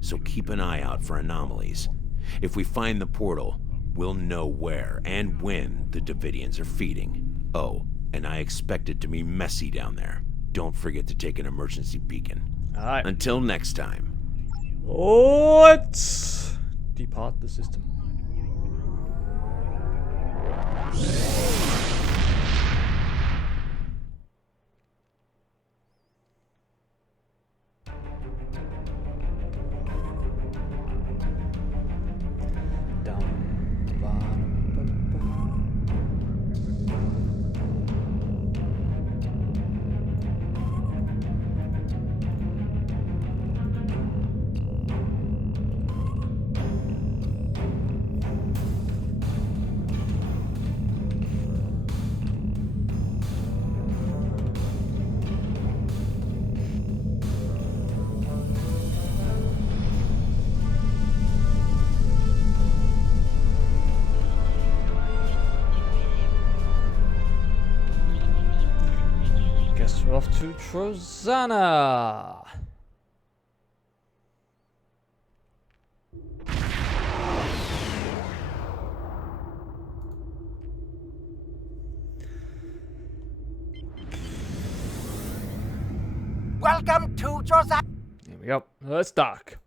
so keep an eye out for anomalies. If we find the portal, we'll know where and when the Davidians are feeding. Oh, and I expect it to be messy down there. Don't forget to take an emergency beacon. Alright. Until next time. Let's depart the system. Guess we're off to Drazana. Welcome to Drazana. Here we go. Let's dock.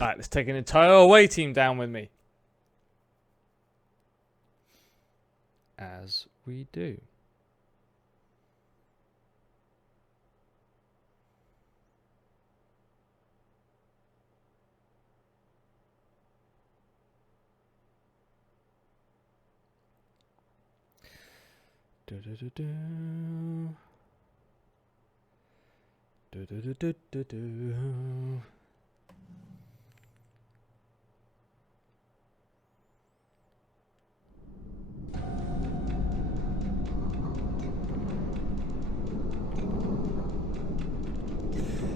Alright, let's take an entire away team down with me. As we do.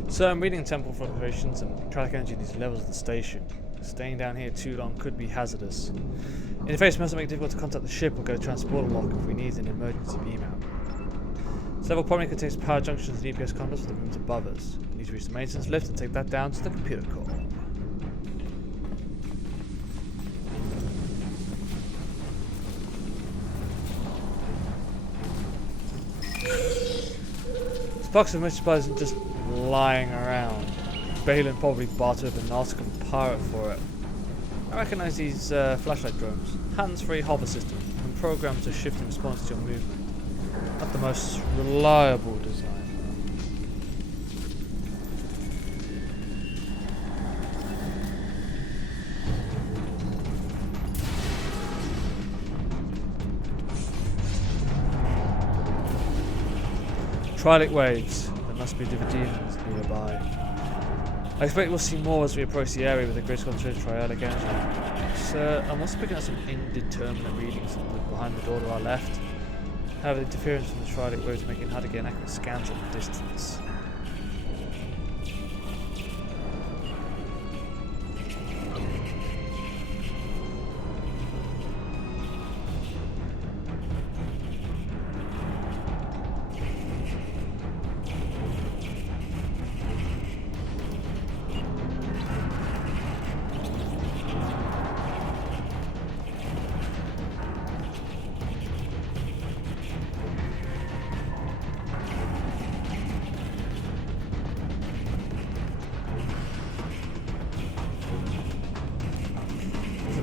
So I'm reading temporal fluctuations and kinetic energy at these levels of the station. Staying down here too long could be hazardous. Interface must make it difficult to contact the ship or go to transport lock if we need an emergency beam out. This level probably contains power junctions and EPS conduits for the rooms above us. We need to reach the maintenance lift and take that down to the computer core. This box of emergency supplies isn't just lying around. Balin probably bartered with a Nautican pirate for it. I recognize these flashlight drones. Hands-free hover system and programmed to shift in response to your movement. Not the most reliable design. Trillic waves. There must be Davidians nearby. I expect we'll see more as we approach the area with a greater concentration of triadic energy. I'm also picking up some indeterminate readings behind the door to our left. However, the interference from the triadic waves making it hard to get accurate scans at the distance.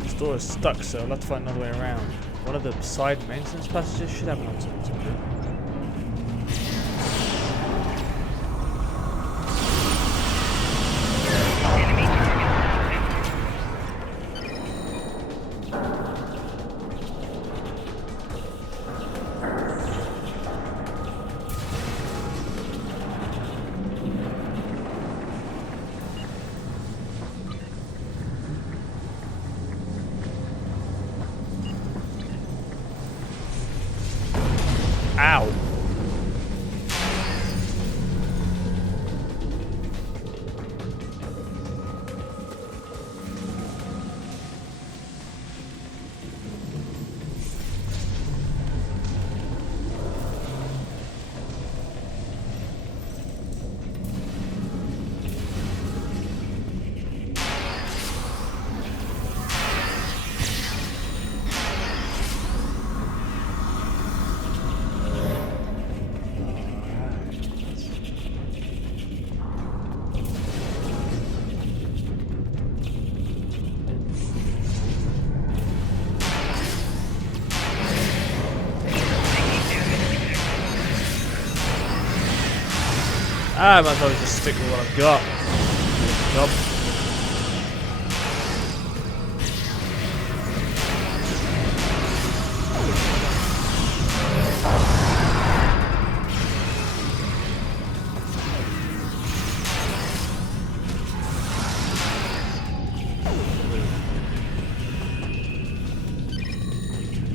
The door is stuck, so I'll have to find another way around. One of the side maintenance passages should have an alternative route. Ow! I might as well just stick with what I've got. Job.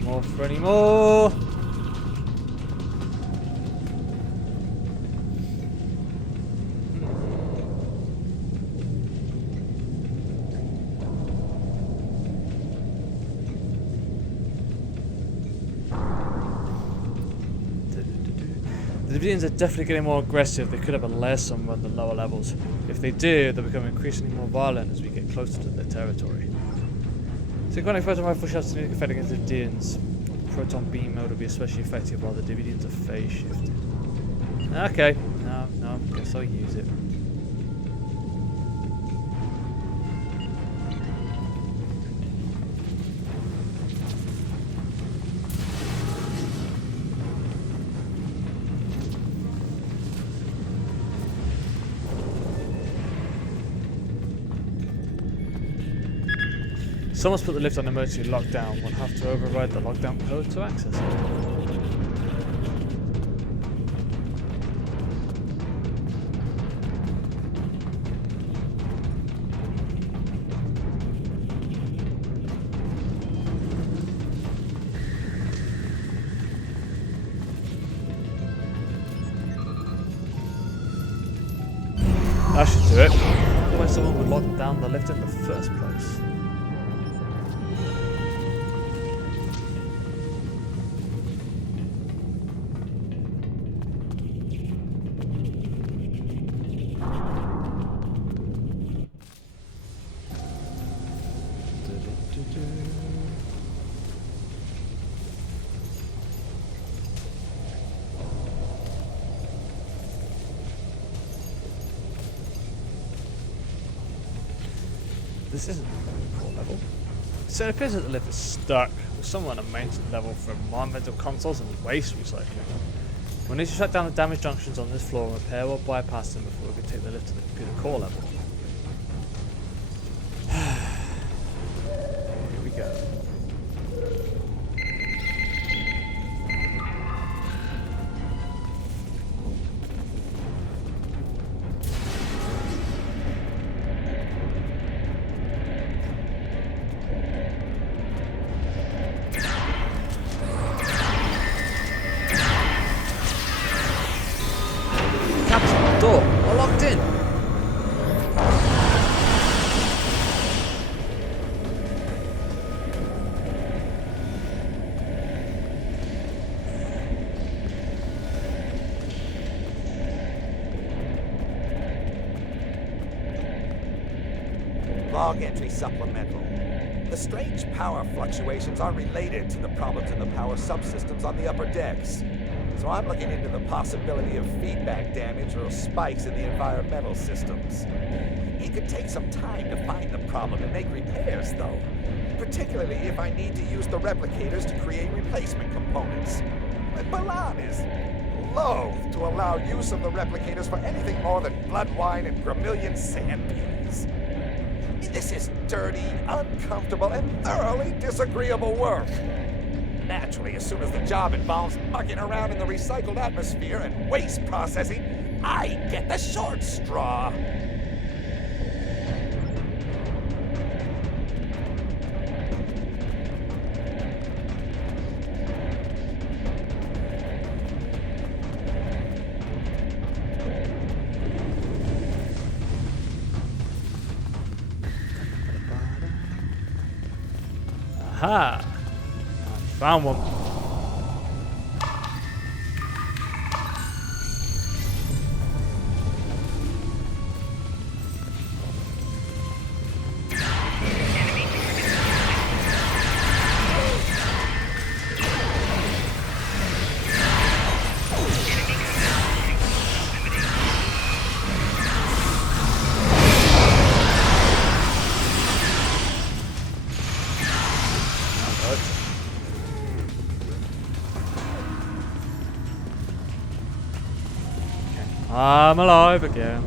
More for any more. The Davidians are definitely getting more aggressive. They could have a lair somewhere in the lower levels. If they do, they'll become increasingly more violent as we get closer to their territory. Synchronic photon rifle shots to effect against the Davidians. Proton beam mode will be especially effective while the Davidians are phase shifted. Okay, no, guess I'll use it. Someone's put the lift on emergency lockdown. We'll have to override the lockdown code to access it. That should do it. Otherwise someone would lock down the lift in the first place. This isn't the core level. So it appears that the lift is stuck with someone on a maintenance level for environmental consoles and waste recycling. We need to shut down the damaged junctions on this floor and repair or bypass them before we can take the lift to the computer core level. Here we go. Door, we're locked in. Log entry supplemental. The strange power fluctuations are related to the problems in the power subsystems on the upper decks. So I'm looking into the possibility of feedback damage or spikes in the environmental systems. It could take some time to find the problem and make repairs, though. Particularly if I need to use the replicators to create replacement components. But Balan is loath to allow use of the replicators for anything more than blood wine and Gramillion sandpeas. This is dirty, uncomfortable, and thoroughly disagreeable work. Naturally, as soon as the job involves mucking around in the recycled atmosphere and waste processing, I get the short straw. Aha! Found one. I'm alive again.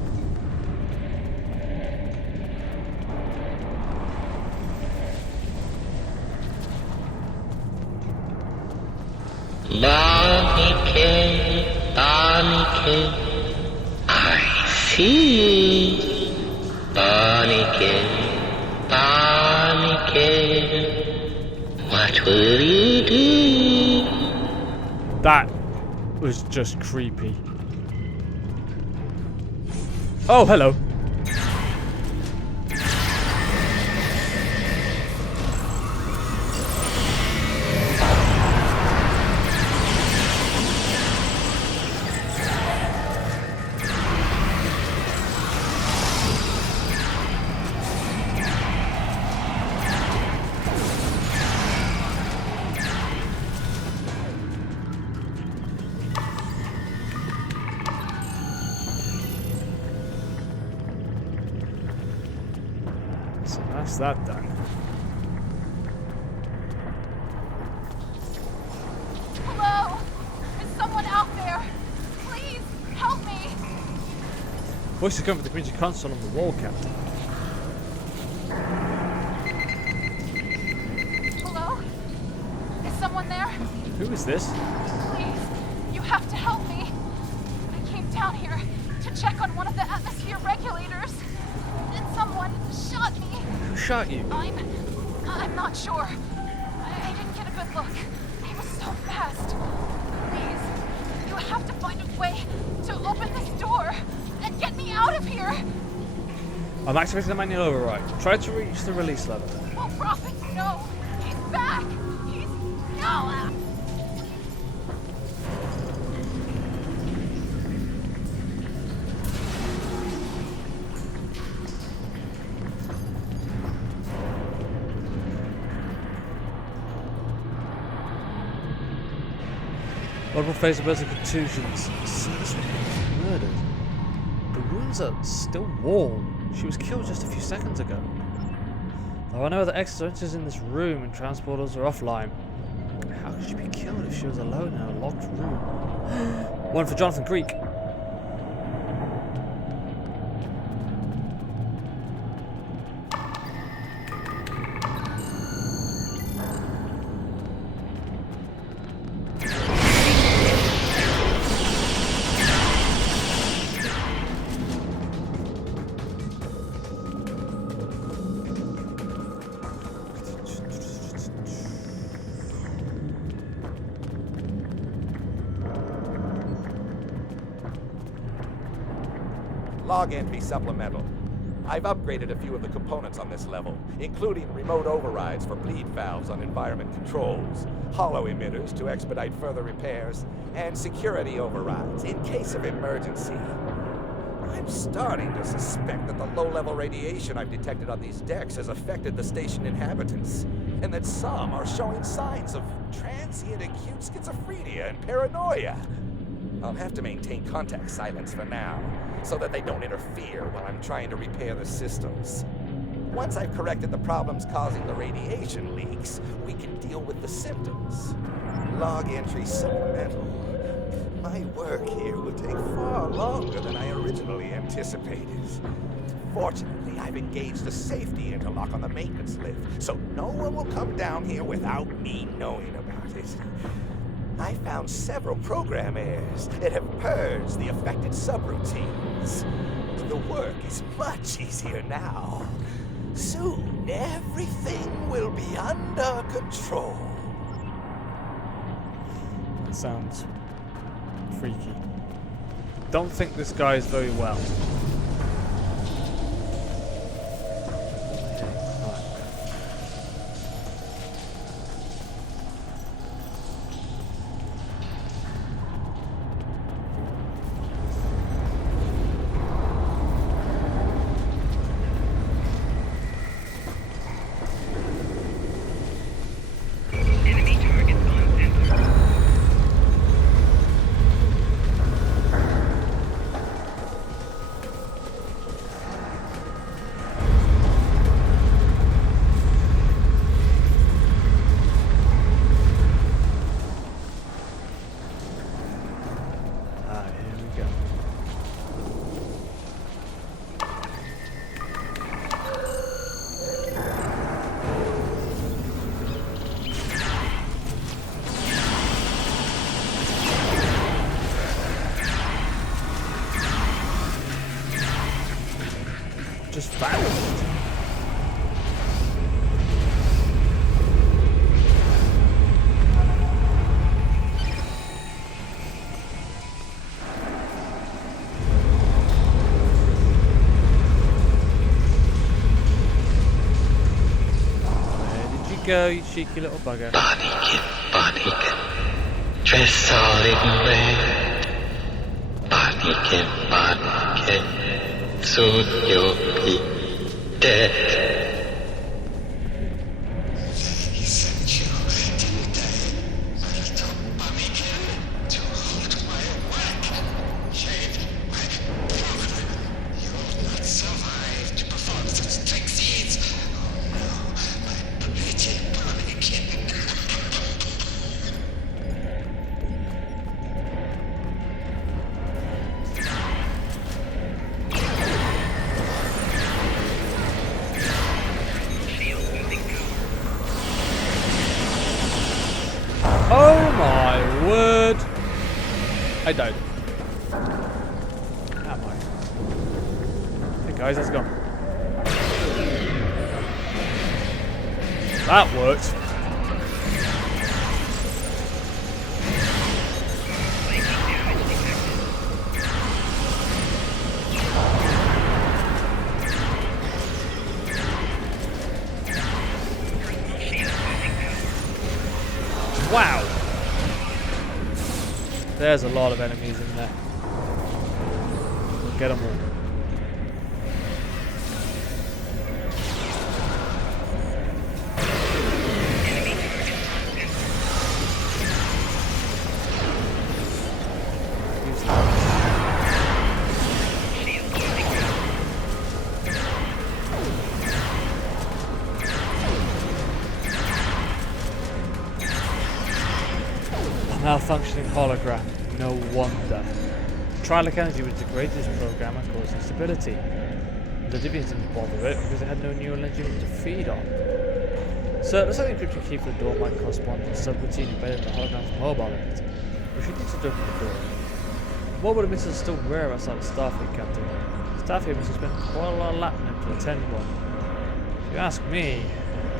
Barnike, I see. Barnike, what will you do? That was just creepy. Oh, hello. So that's that done. Hello? Is someone out there? Please, help me! Voices come from the community console on the wall, Captain. Hello? Is someone there? Who is this? Please, you have to help me. I came down here to check on one of the atmosphere regulators. And someone shot me. Who shot you? I'm not sure. I didn't get a good look. He was so fast. Please, you have to find a way to open this door and get me out of here. I'm activating the manual override. Try to reach the release lever. Oh, Prophet, no. He's back. No. Multiple phase of contusions. Service murdered. The wounds are still warm. She was killed just a few seconds ago. Though I know that exosuits is in this room and transporters are offline. How could she be killed if she was alone in a locked room? One for Jonathan Creek. Log entry supplemental. I've upgraded a few of the components on this level, including remote overrides for bleed valves on environment controls, hollow emitters to expedite further repairs, and security overrides in case of emergency. I'm starting to suspect that the low-level radiation I've detected on these decks has affected the station inhabitants, and that some are showing signs of transient acute schizophrenia and paranoia. I'll have to maintain contact silence for now, so that they don't interfere while I'm trying to repair the systems. Once I've corrected the problems causing the radiation leaks, we can deal with the symptoms. Log entry supplemental. My work here will take far longer than I originally anticipated. Fortunately, I've engaged a safety interlock on the maintenance lift, so no one will come down here without me knowing about it. I found several program errors that have purged the affected subroutines. The work is much easier now. Soon, everything will be under control. That sounds freaky. Don't think this guy is very well. Just vanished. Where did you go, you cheeky little bugger? Panic. Tresolid red. Panic. Sugno dead. Oh my word! I died. Am I? Hey guys, how's it going? That worked. Wow! There's a lot of enemies in there. We'll get them all. Malfunctioning hologram. No wonder. Trilec energy was degraded this program and caused instability. The Deviants didn't bother it because it had no neural energy to feed on. So it looks like the encryption key for the door might correspond to the subroutine embedded in the hologram's mobile emitter. We should need to open the door. Mobile emitters are still rare outside of Starfleet, Captain. Starfleet must have spent quite a lot of latinum to attend one. If you ask me,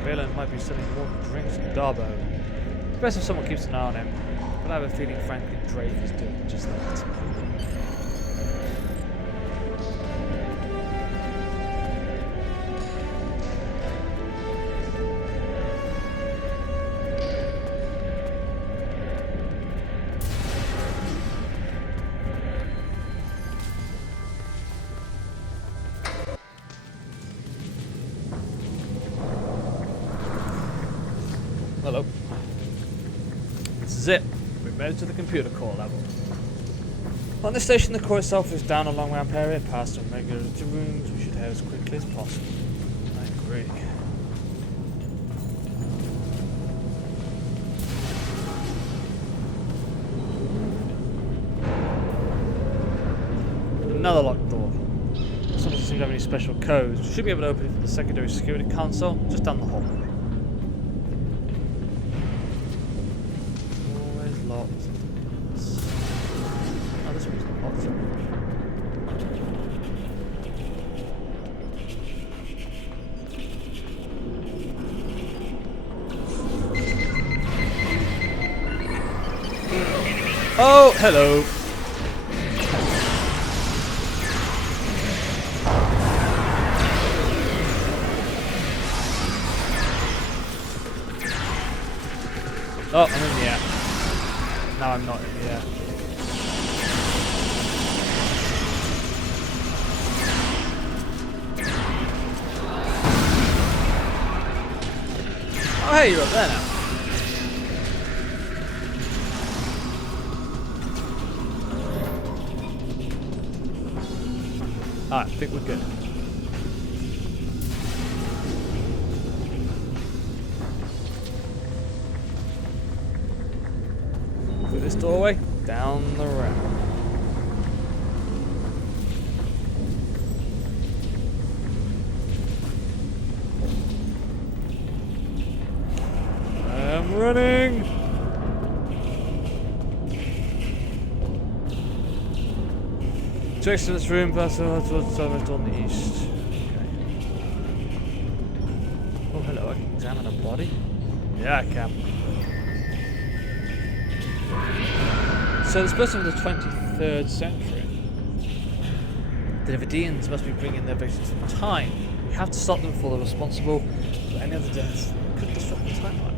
Balin might be selling more drinks than Darbo. It's best if someone keeps an eye on him, but I have a feeling Franklin Drake is doing just that. Hello. This is it. We've made it to the computer core level. On this station, the core itself is down a long ramp area, past some regulator rooms. We should head as quickly as possible. I agree. Another locked door. This one doesn't seem to have any special codes. We should be able to open it from the secondary security console just down the hallway. Oh, hello. Oh, I'm in the air. No, I'm not in the air. Oh, hey, you're up there now. Alright, I think we're good. Through this doorway, down the ramp. I'm running! To exit this room, pass towards on the east. Okay. Oh, hello, I can examine a body? Yeah, I can. So this person from the 23rd century. The Davidians must be bringing their victims from time. We have to stop them before they're responsible for any other deaths that could disrupt the timeline.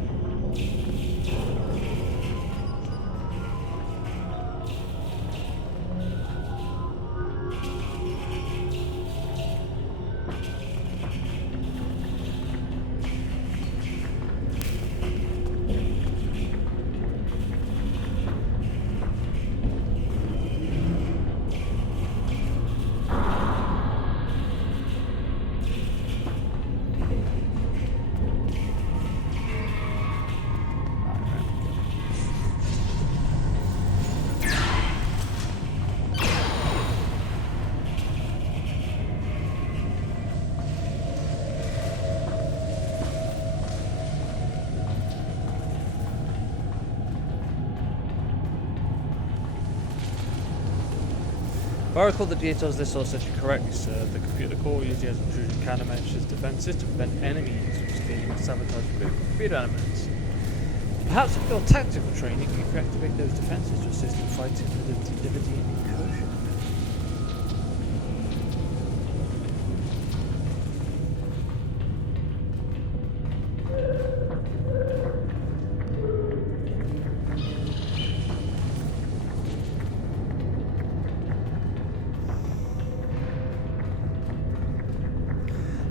If I recall the details of this source correctly, sir, the computer core usually has intrusion countermeasures defenses to prevent enemies from stealing and sabotaging critical computer elements. Perhaps with your tactical training, you can activate those defenses to assist in fighting the Davidian incursion.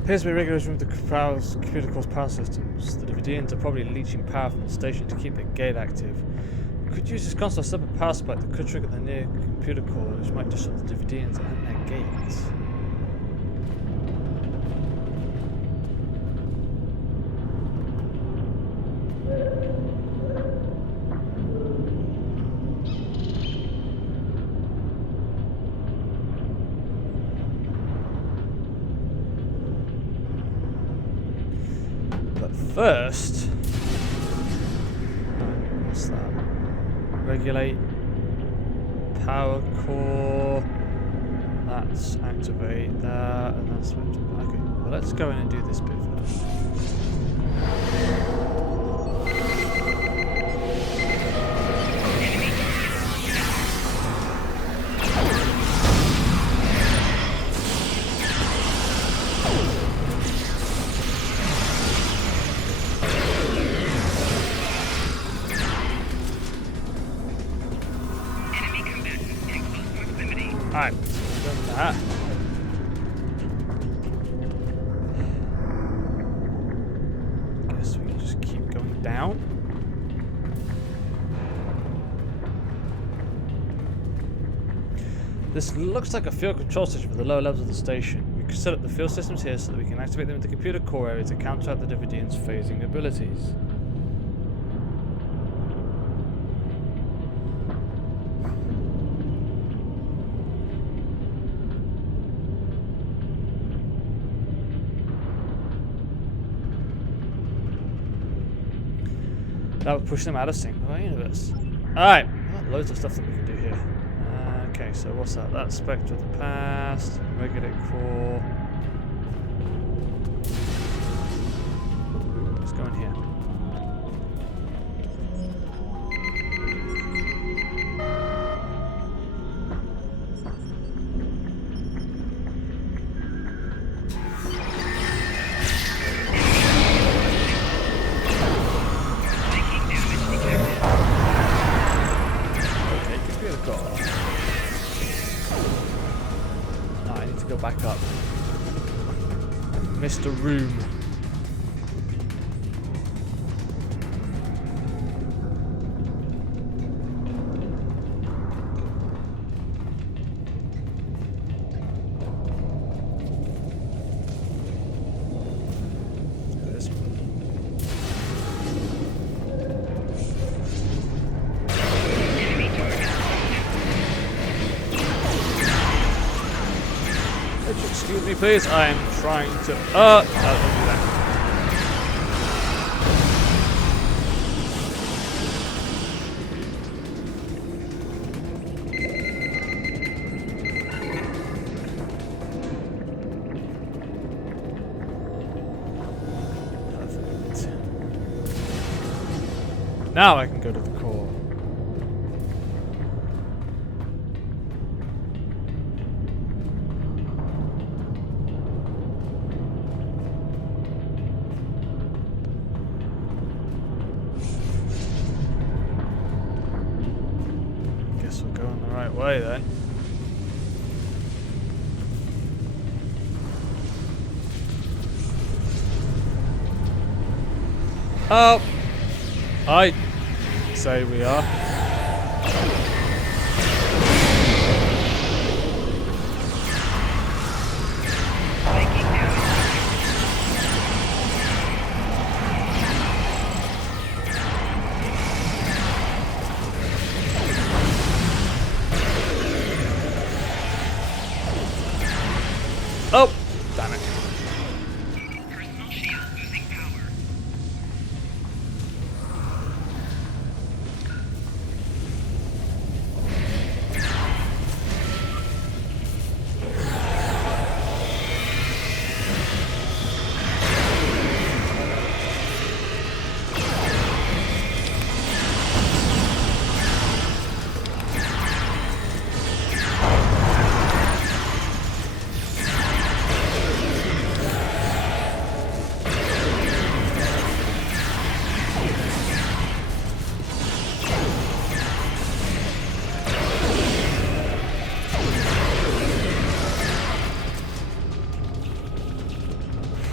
Appears to be regulars from the computer core's power systems. The Davidians are probably leeching power from the station to keep the gate active. We could use this console to stop a power spike that could trigger the near computer core, which might disrupt the Davidians and their gates. But first, what's that? Regulate power core. That's activate that, and that's okay. Well, let's go in and do this bit first. Alright, done that. Guess we can just keep going down. This looks like a field control station for the lower levels of the station. We can set up the field systems here so that we can activate them in the computer core area to counteract the Davidians' phasing abilities. That would push them out of sync with our universe. Alright, loads of stuff that we can do here. Okay, so what's that? That's Spectre of the Past, Regulate Core. Let's go in here. Back up. Missed a room. This one. Excuse me, please. I am trying to. Don't do that. Perfect. Now I can go to the core. Way then. Oh, I say we are. Oh, damn it. Personal shield losing power.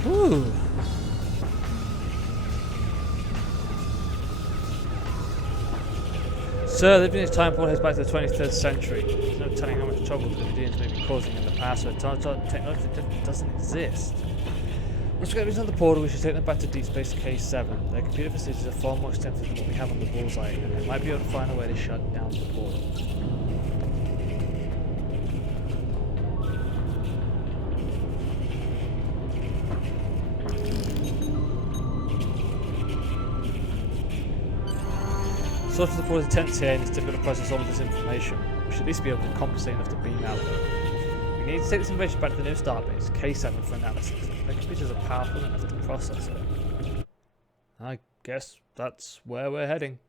Whew. So, living this time portal heads back to the 23rd century. There's no telling how much trouble the Davidians may be causing in the past, so technology that doesn't exist. Once we get reason on the portal, we should take them back to Deep Space K7. Their computer facilities are far more extensive than what we have on the Bullseye, and they might be able to find a way to shut down the portal. Sort of the portal's tense here and it's difficult to process all of this information. We should at least be able to compensate enough to beam out. We need to take this information back to the new starbase, K7, for analysis. The computers are powerful enough to process it. I guess that's where we're heading.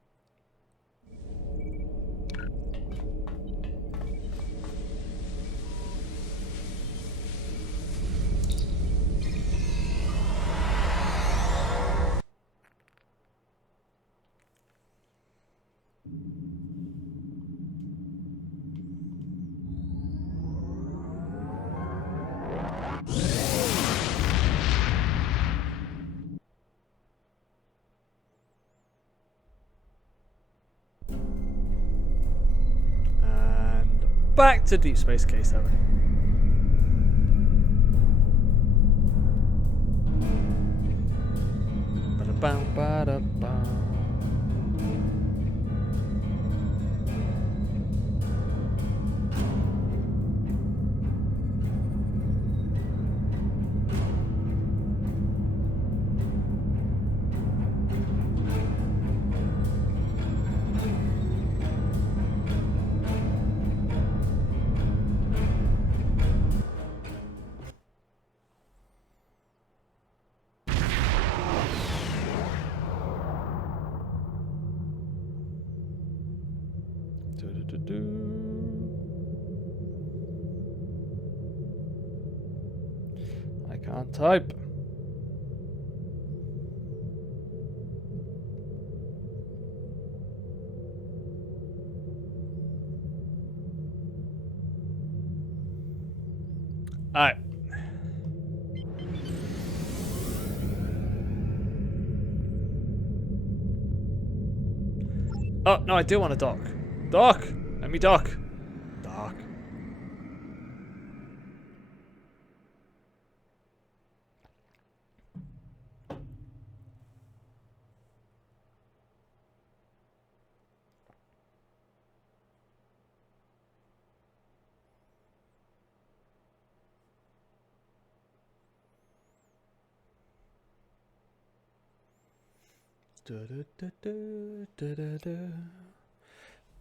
Back to Deep Space K7. Ba-da-bam, ba-da-bam. I can't type. Alright. Oh, no, I do want to dock. Dock! Let me dock. Dock.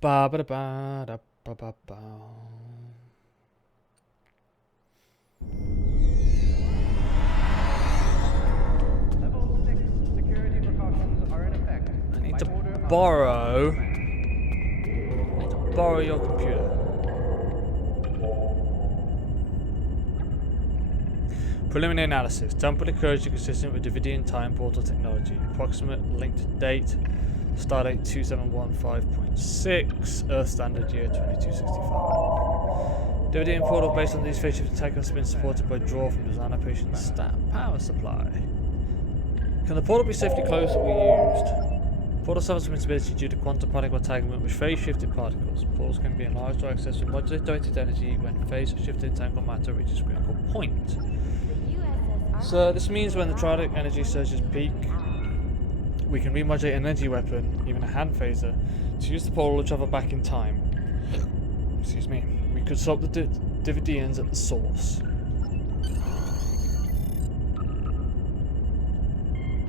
Ba ba da ba da ba ba ba. Level 6 security precautions are in effect. I need to borrow your computer. Preliminary analysis. Temporal accuracy consistent with Davidian time portal technology. Approximate linked date. Stardate 2715.6. Earth standard year 2265. Davidian portal based on these features tech has been supported by draw from designer patient stat power supply. Can the portal be safely closed or reused? Portal suffers from instability due to quantum particle entanglement with phase-shifted particles. Portals can be enlarged or accessed with modulated energy when phase-shifted entangled matter reaches a critical point. So this means when the triadic energy surges peak, we can remodulate an energy weapon, even a hand phaser, to use the portal to travel back in time. Excuse me. We could stop the Davidians at the source.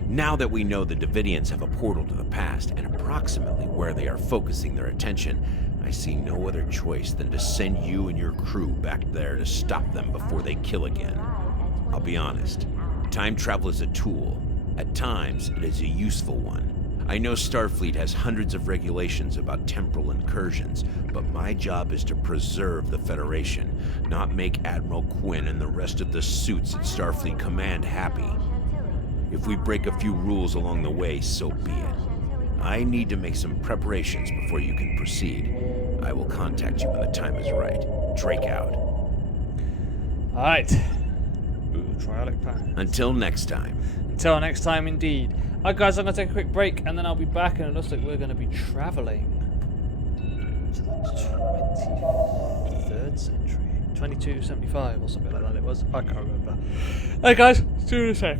Now that we know the Davidians have a portal to the past and approximately where they are focusing their attention, I see no other choice than to send you and your crew back there to stop them before they kill again. I'll be honest, time travel is a tool. At times, it is a useful one. I know Starfleet has hundreds of regulations about temporal incursions, but my job is to preserve the Federation, not make Admiral Quinn and the rest of the suits at Starfleet Command happy. If we break a few rules along the way, so be it. I need to make some preparations before you can proceed. I will contact you when the time is right. Drake out. Alright. Triadic plan. Until next time. Until next time, indeed. Alright, guys, I'm going to take a quick break and then I'll be back, and it looks like we're going to be traveling to the 23rd century. 2275 or something like that it was. I can't remember. Alright, guys, see you in a sec.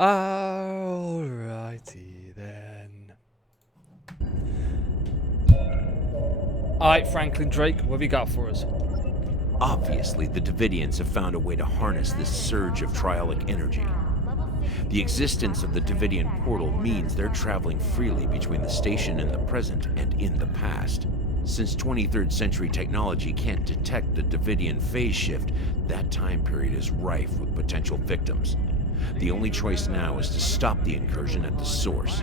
Alrighty then. Alright, Franklin Drake, what have you got for us? Obviously, the Davidians have found a way to harness this surge of triolic energy. The existence of the Davidian portal means they're traveling freely between the station in the present and in the past. Since 23rd century technology can't detect the Davidian phase shift, that time period is rife with potential victims. The only choice now is to stop the incursion at the source.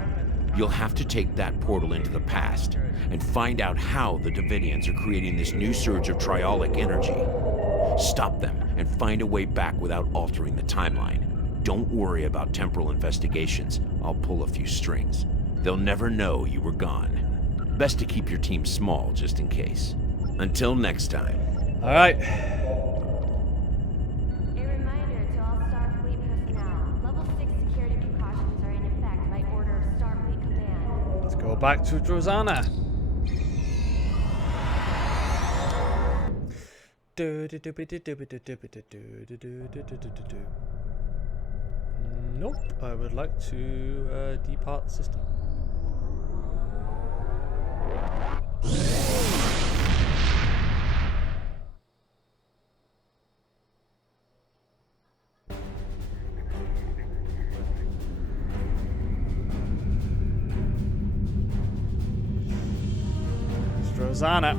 You'll have to take that portal into the past and find out how the Davidians are creating this new surge of triolic energy. Stop them and find a way back without altering the timeline. Don't worry about temporal investigations. I'll pull a few strings. They'll never know you were gone. Best to keep your team small just in case. Until next time. All right. A reminder to all Starfleet personnel. Level 6 security precautions are in effect by order of Starfleet Command. Let's go back to Drozana. Nope, I would like to depart the system. It's Drozana.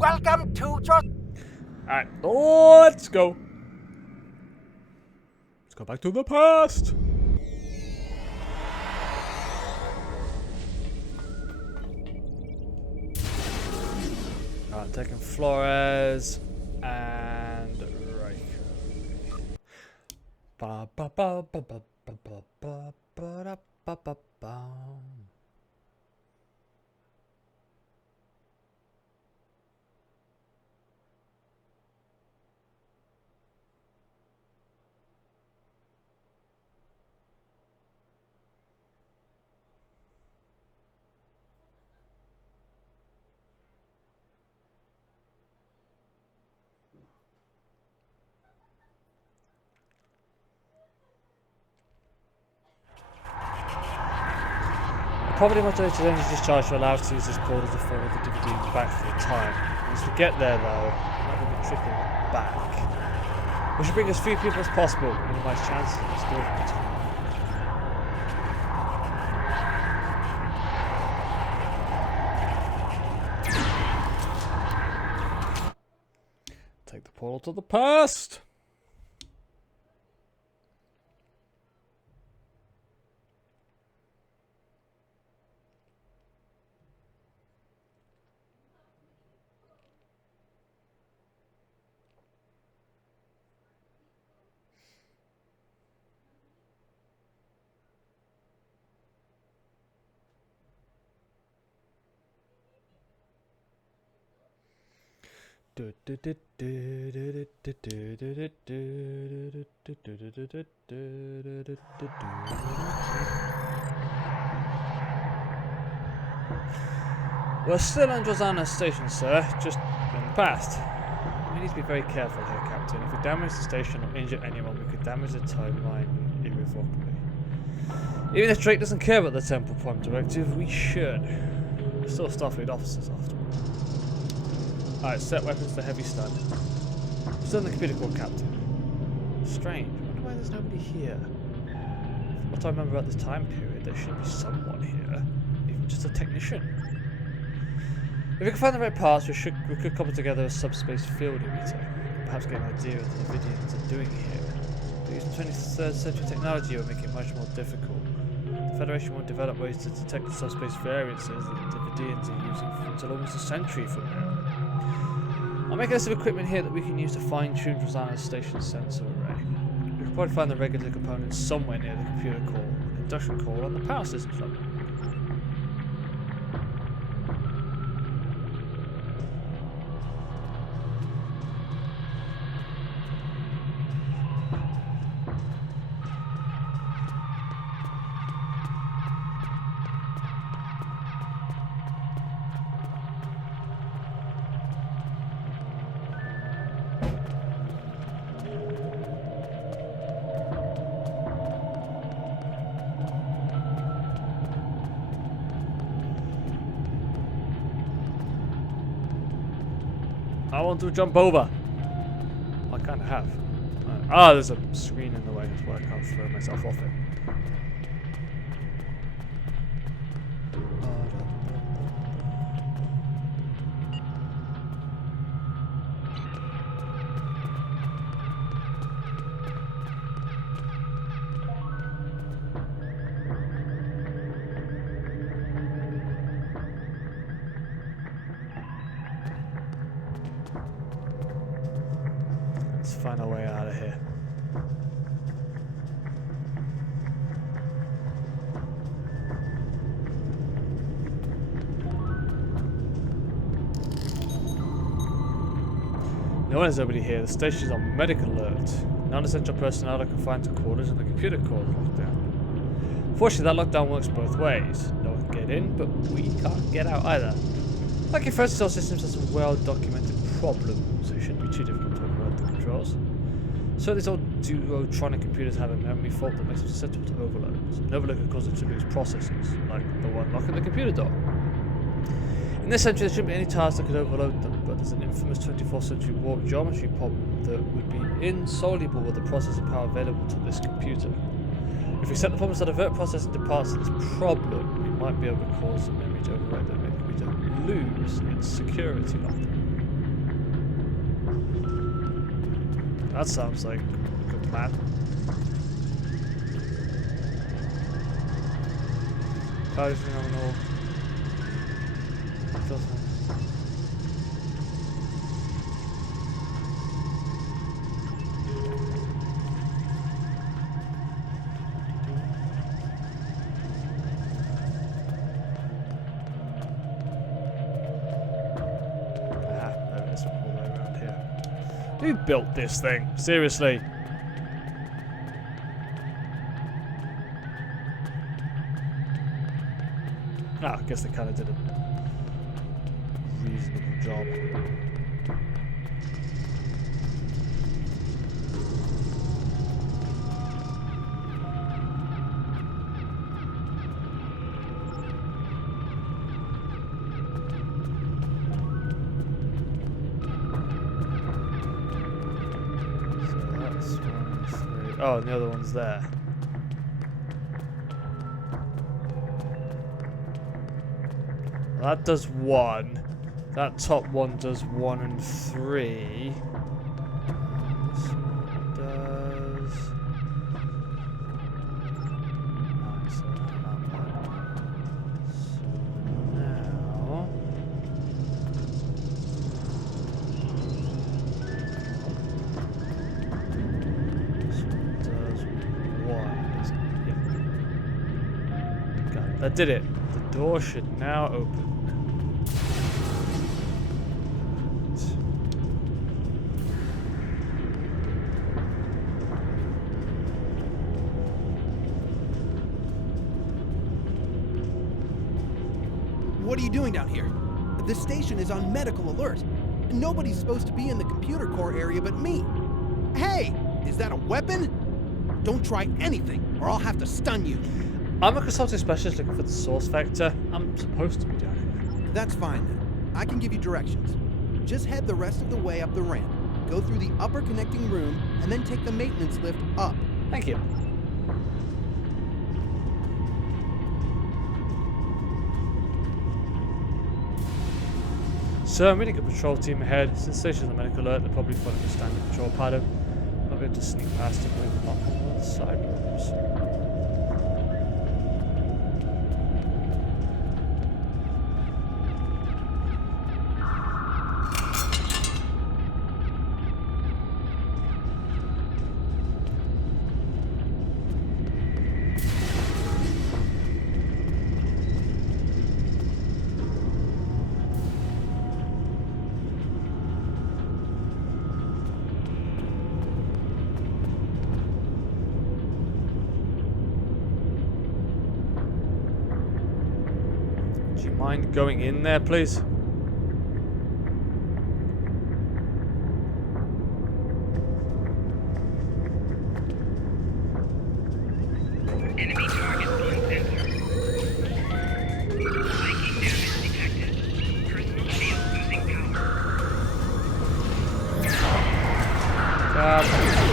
Welcome to Alright, let's go. Let's go back to the past. I'm taking Flores and Riker. Ba ba ba ba ba ba ba ba ba ba ba ba. Probably my data energy discharge to allow us to use this portal to follow the Davidians back through time. Once we get there though, I'm not going to be trickling back. We should bring as few people as possible, minimize chances of still time. Take the portal to the past! We're still on Drozana Station, sir, just in the past. We need to be very careful here, Captain. If we damage the station or injure anyone, we could damage the timeline irrevocably. Even if Drake doesn't care about the Temple Prime Directive, we should. We're still Starfleet officers after all. Alright, set weapons to heavy stun. Still in the computer core, Captain. Strange. I wonder why there's nobody here. What I remember about this time period, there should be someone here. Even just a technician. If we can find the right parts, we could cobble together a subspace field emitter. Perhaps get an idea of what the Davidians are doing here. But using 23rd century technology will make it much more difficult. The Federation won't develop ways to detect the subspace variances that the Davidians are using until almost a century from now. I'm making a list of equipment here that we can use to fine-tune Rosanna's station sensor array. We can probably find the regular components somewhere near the computer core, induction core on the power systems level. I want to jump over. I kind of have. There's a screen in the way. That's why I can't throw myself off it. Let's find our way out of here. No one is nobody here. The station is on medical alert. Non-essential personnel are confined to quarters and the computer core is locked down. Fortunately, that lockdown works both ways. No one can get in, but we can't get out either. Like your first cell systems have some well-documented problems, so it shouldn't be too difficult to override the controls. So these old duotronic computers have a memory fault that makes them susceptible to overload. So an overload could cause them to lose processes, like the one locking the computer door. In this century, there shouldn't be any tasks that could overload them, but there's an infamous 24th century warp geometry problem that would be insoluble with the processing power available to this computer. If we set the problems that avert processing to parts of this problem, we might be able to cause the memory to override that made the computer lose its security lockdown. That sounds like a good plan. Power phenomenal. There is all the way around here. Who built this thing? Seriously. I guess they kind of did a reasonable job. So that's 1, 3. Oh, and the other one's there. That does 1. That top one does 1 and 3. This one does. Alright, so that one. So now. This one does 1, doesn't it? Yeah. Got it. That did it. The door should now open. What are you doing down here? This station is on medical alert. Nobody's supposed to be in the computer core area but me. Hey, is that a weapon? Don't try anything, or I'll have to stun you. I'm a consulting specialist looking for the source vector. I'm supposed to be down here. That's fine then. I can give you directions. Just head the rest of the way up the ramp. Go through the upper connecting room, and then take the maintenance lift up. Thank you. So I'm meeting a patrol team ahead. Since the station's on medical alert, they're probably following a standard patrol pattern. Might be able to sneak past them with them up on one of the side rooms. mind going in there, please? Enemy target on sensor. Spiking damage detected. Personal shield losing power. God damn it.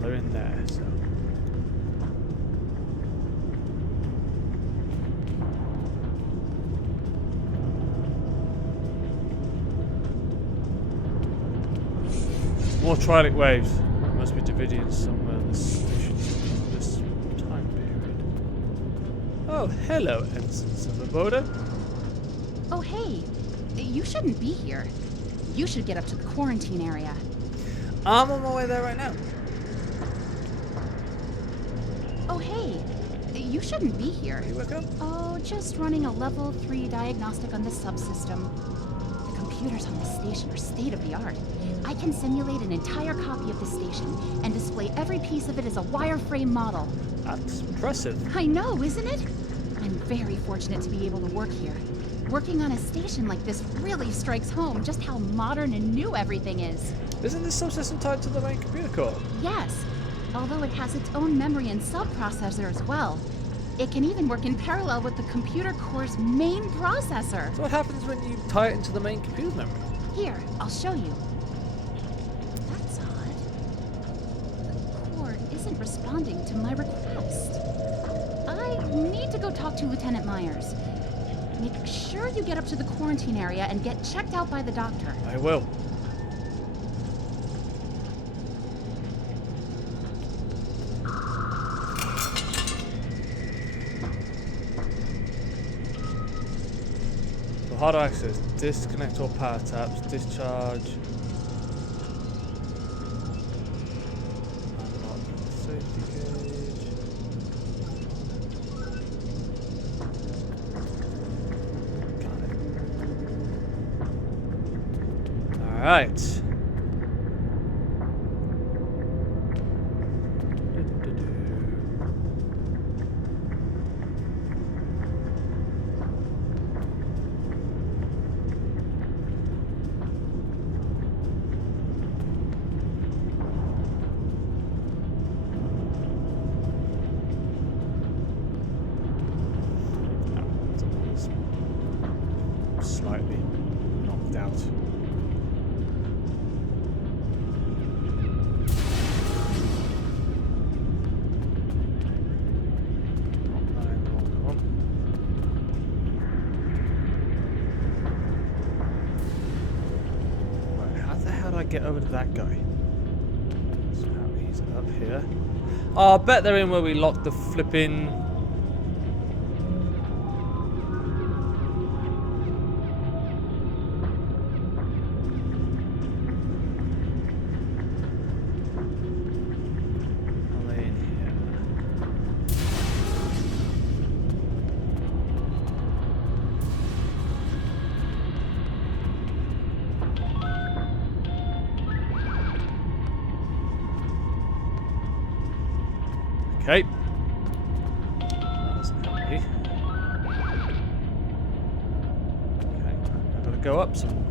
They're in there, so. More Trilec waves. Must be Davidians somewhere in the station this time period. Oh, hello, Ensigns of the border. Oh, hey. You shouldn't be here. You should get up to the quarantine area. I'm on my way there right now. Oh, hey. You shouldn't be here. Are you welcome? Oh, just running a level 3 diagnostic on the subsystem. The computers on the station are state-of-the-art. I can simulate an entire copy of the station and display every piece of it as a wireframe model. That's impressive. I know, isn't it? I'm very fortunate to be able to work here. Working on a station like this really strikes home just how modern and new everything is. Isn't this subsystem tied to the main computer core? Yes, although it has its own memory and subprocessor as well. It can even work in parallel with the computer core's main processor. So what happens when you tie it into the main computer memory? Here, I'll show you. That's odd. The core isn't responding to my request. I need to go talk to Lieutenant Myers. Make sure you get up to the quarantine area and get checked out by the doctor. I will. So how to access? Disconnect all power taps, discharge. Unlock safety cage. Alright. Slightly knocked out. Get over to that guy. So how he's up here. Oh, I bet they're in where we locked the flipping. Are they in here? Okay. That doesn't help me. Okay, I've got to go up some more.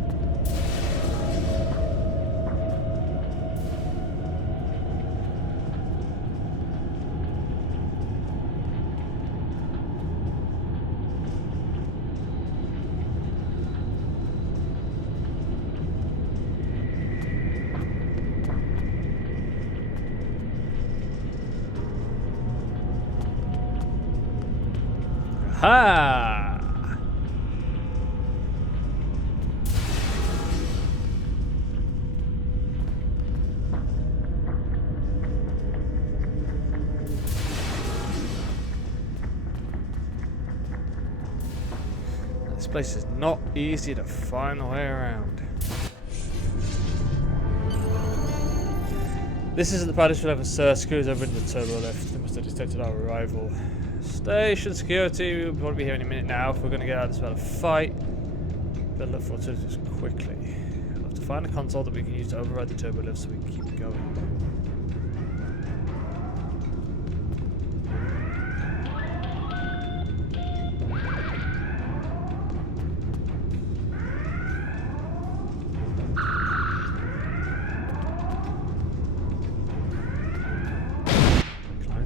Ha! This place is not easy to find a way around. This isn't the Paradise level, sir. Security's over in the turbo lift. They must have detected our arrival. Station security. We want to be here any minute now if we're going to get out of this without a fight. Better look forward to this quickly. We'll have to find a console that we can use to override the turbo lift so we can keep going.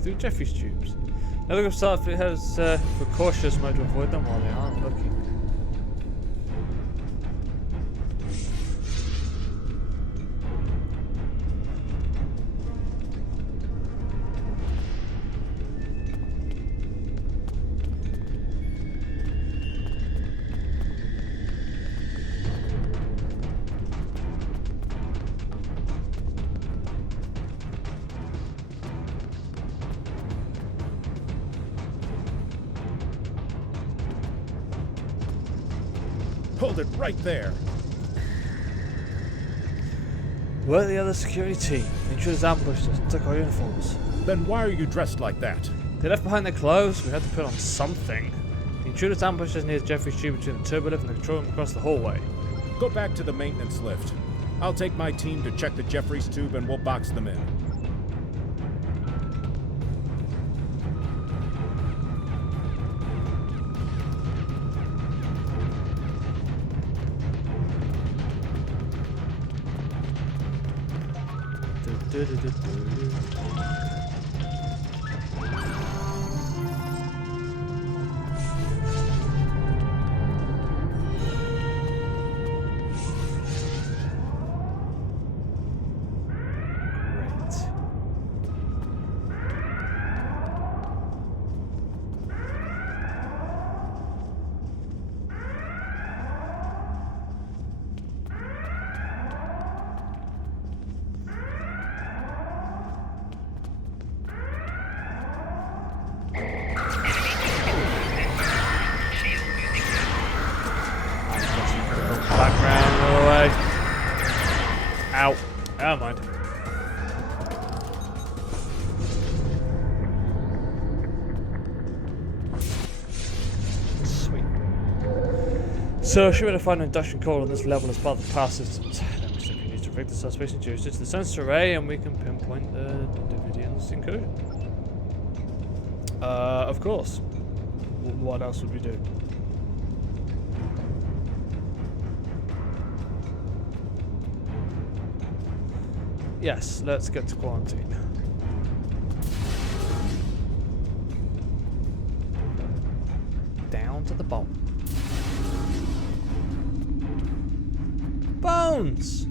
Through Jeffrey's tubes. Now look up Starfleet has for cautious mode to avoid them while they aren't looking. Hold it right there. Where are the other security team? The intruders ambushed us and took our uniforms. Then why are you dressed like that? They left behind their clothes. We had to put on something. The intruders ambushed us near Jeffrey's tube between the turbo lift and the control room across the hallway. Go back to the maintenance lift. I'll take my team to check the Jeffries tube and we'll box them in. Background all the way. Ow. Never mind. Sweet. So, should we to find an induction core on this level as part of the power systems? Then we simply need to rig the subspace inducer to the sensor array and we can pinpoint the Davidian's incursion. Of course. What else would we do? Yes, let's get to quarantine. Down to the bone. Bones!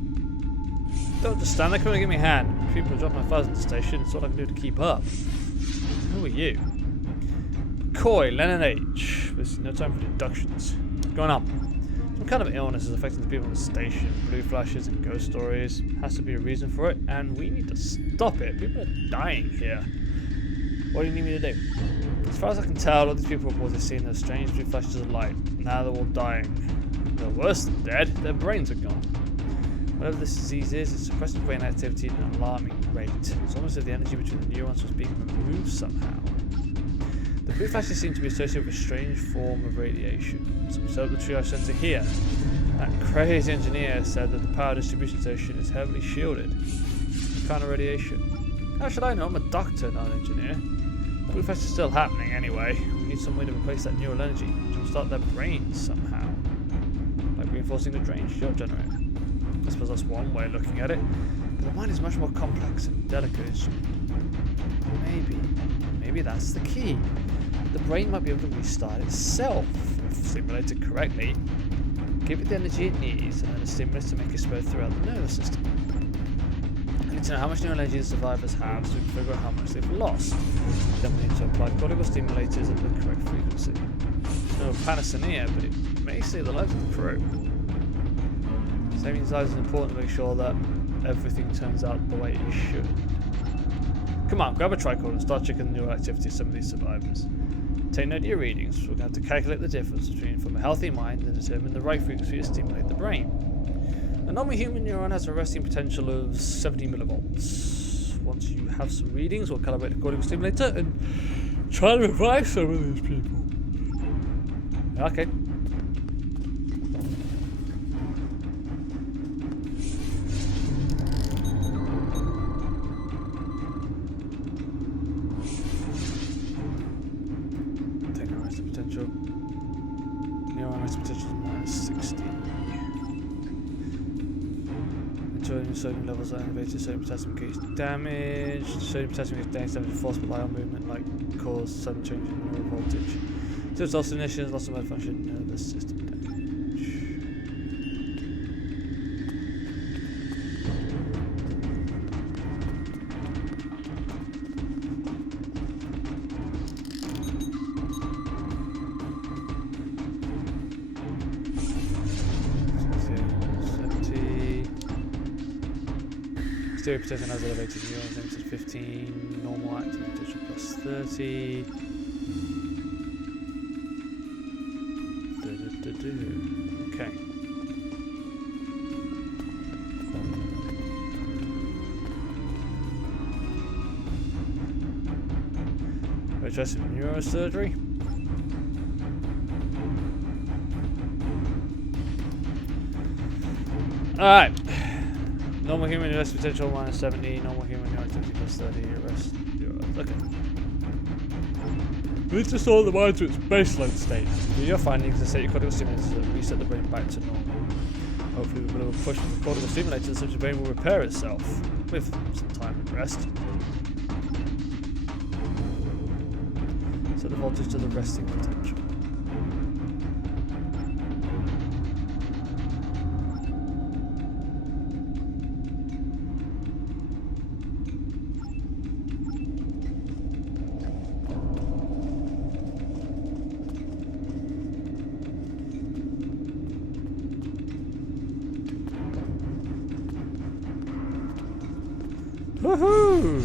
Don't just stand there, come and give me a hand. People are dropping my files at the station, it's all I can do to keep up. Who are you? Coy, Lennon H. There's no time for deductions. What's going on? Some kind of illness is affecting the people on the station. Blue flashes and ghost stories. Has to be a reason for it, and we need to stop it. People are dying here. What do you need me to do? As far as I can tell, all these people reported seeing those strange blue flashes of light. Now they're all dying. They're worse than dead. Their brains are gone. Whatever this disease is, it's suppressing brain activity at an alarming rate. It's almost as if the energy between the neurons was being removed somehow. The blue flashes seem to be associated with a strange form of radiation. So we set up the triage center here. That crazy engineer said that the power distribution station is heavily shielded. What kind of radiation? How should I know? I'm a doctor, not an engineer. The blue flash is still happening anyway. We need some way to replace that neural energy, to start their brains somehow. Like reinforcing the drain shield generator. I suppose that's one way of looking at it. But the mind is much more complex and delicate. Maybe that's the key. The brain might be able to restart itself, if stimulated correctly. Give it the energy it needs, and then a stimulus to make it spread throughout the nervous system. I need to know how much neural energy the survivors have so we can figure out how much they've lost. Then we need to apply cortical stimulators at the correct frequency. No panacea, but it may save the lives of the crew. Saving lives is important to make sure that everything turns out the way it should. Come on, grab a tricorder and start checking the neural activity of some of these survivors. Take note of your readings. We're going to have to calculate the difference between from a healthy mind and determine the right frequency to stimulate the brain. A normal human neuron has a resting potential of 70 millivolts. once you have some readings, we'll calibrate the cortical stimulator and try to revive some of these people. Okay. Technologize the potential. Neuroman's potential is -60. Ensuring sodium levels are elevated, sodium potassium gauge damage. Sodium potassium gauge damage forced by ion movement, like cause sudden change in neural voltage. Tips loss of ignition, loss of malfunction, nervous system damage. Stereo potential has elevated neurons, limited 15, normal active potential plus 30. Okay. We're trying some neurosurgery. Alright. Normal human arrest potential -70, normal human activity plus 30, arrest. Okay. We need to restore the mind to its baseline state. With your findings, the state your cortical stimulators that reset the brain back to normal. Hopefully, with a little push from the cortical stimulator, such the brain will repair itself with some time and rest. Set the voltage to the resting potential. Woohoo!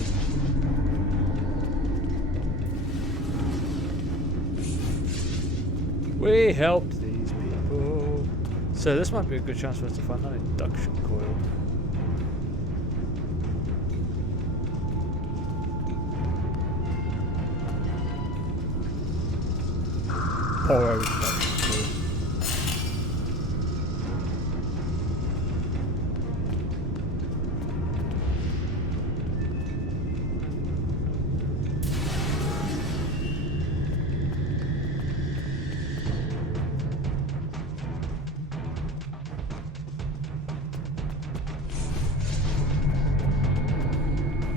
We helped these people. So this might be a good chance for us to find that induction coil. Power induction coil.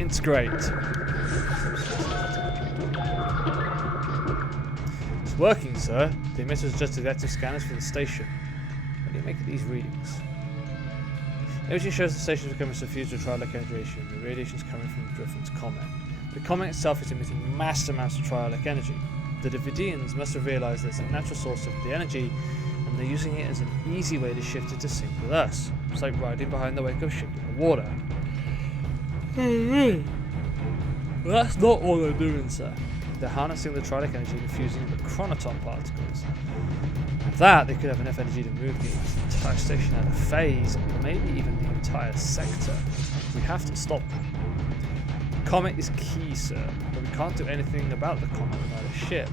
It's great. It's working, sir. The emitters adjusted the active scanners for the station. What do you make of these readings? Imaging shows the station is becoming suffused with trialic radiation. The radiation is coming from Griffin's comet. The comet itself is emitting mass amounts of trialic energy. The Davidians must have realized that it's a natural source of the energy, and they're using it as an easy way to shift it to sync with us. It's like riding behind the wake of a ship in the water. Well, that's not all they're doing, sir. They're harnessing the trialic energy and fusing the chronoton particles. With that, they could have enough energy to move the entire station out of phase, or maybe even the entire sector. We have to stop them. The comet is key, sir, but we can't do anything about the comet without a ship.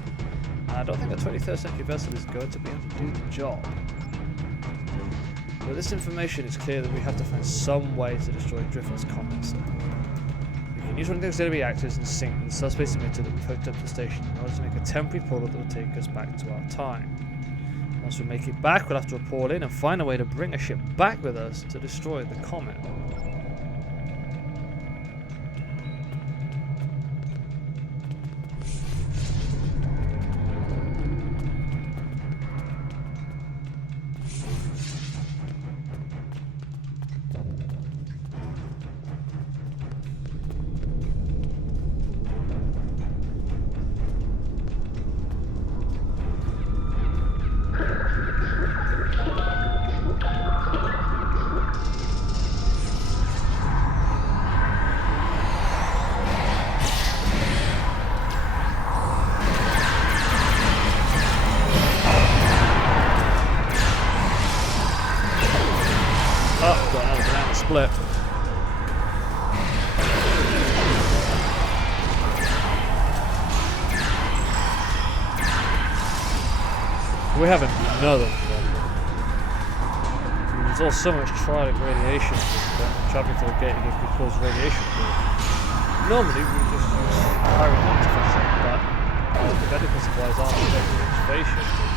And I don't think a 23rd century vessel is going to be able to do the job. With this information, it's clear that we have to find some way to destroy Drifter's comet, sir. We can use one of the auxiliary reactors and sync with the subspace emitter that we've hooked up to the station in order to make a temporary portal that will take us back to our time. Once we make it back, we'll have to report in and find a way to bring a ship back with us to destroy the comet. Oh, got another banana split. We have another problem. There's all so much triadic radiation that traveling through the gate again could cause radiation burn. Normally we just use iron to fix it, but the medical supplies aren't affected in phase shifting.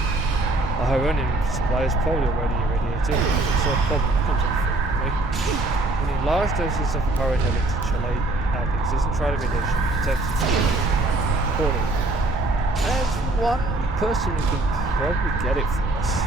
Our Hyronium supply is probably already irradiated, so a problem comes up frequently. We need large doses of Hyronium to chelate out the existing triadic radiation and protect accordingly. There's one person who can probably get it for us.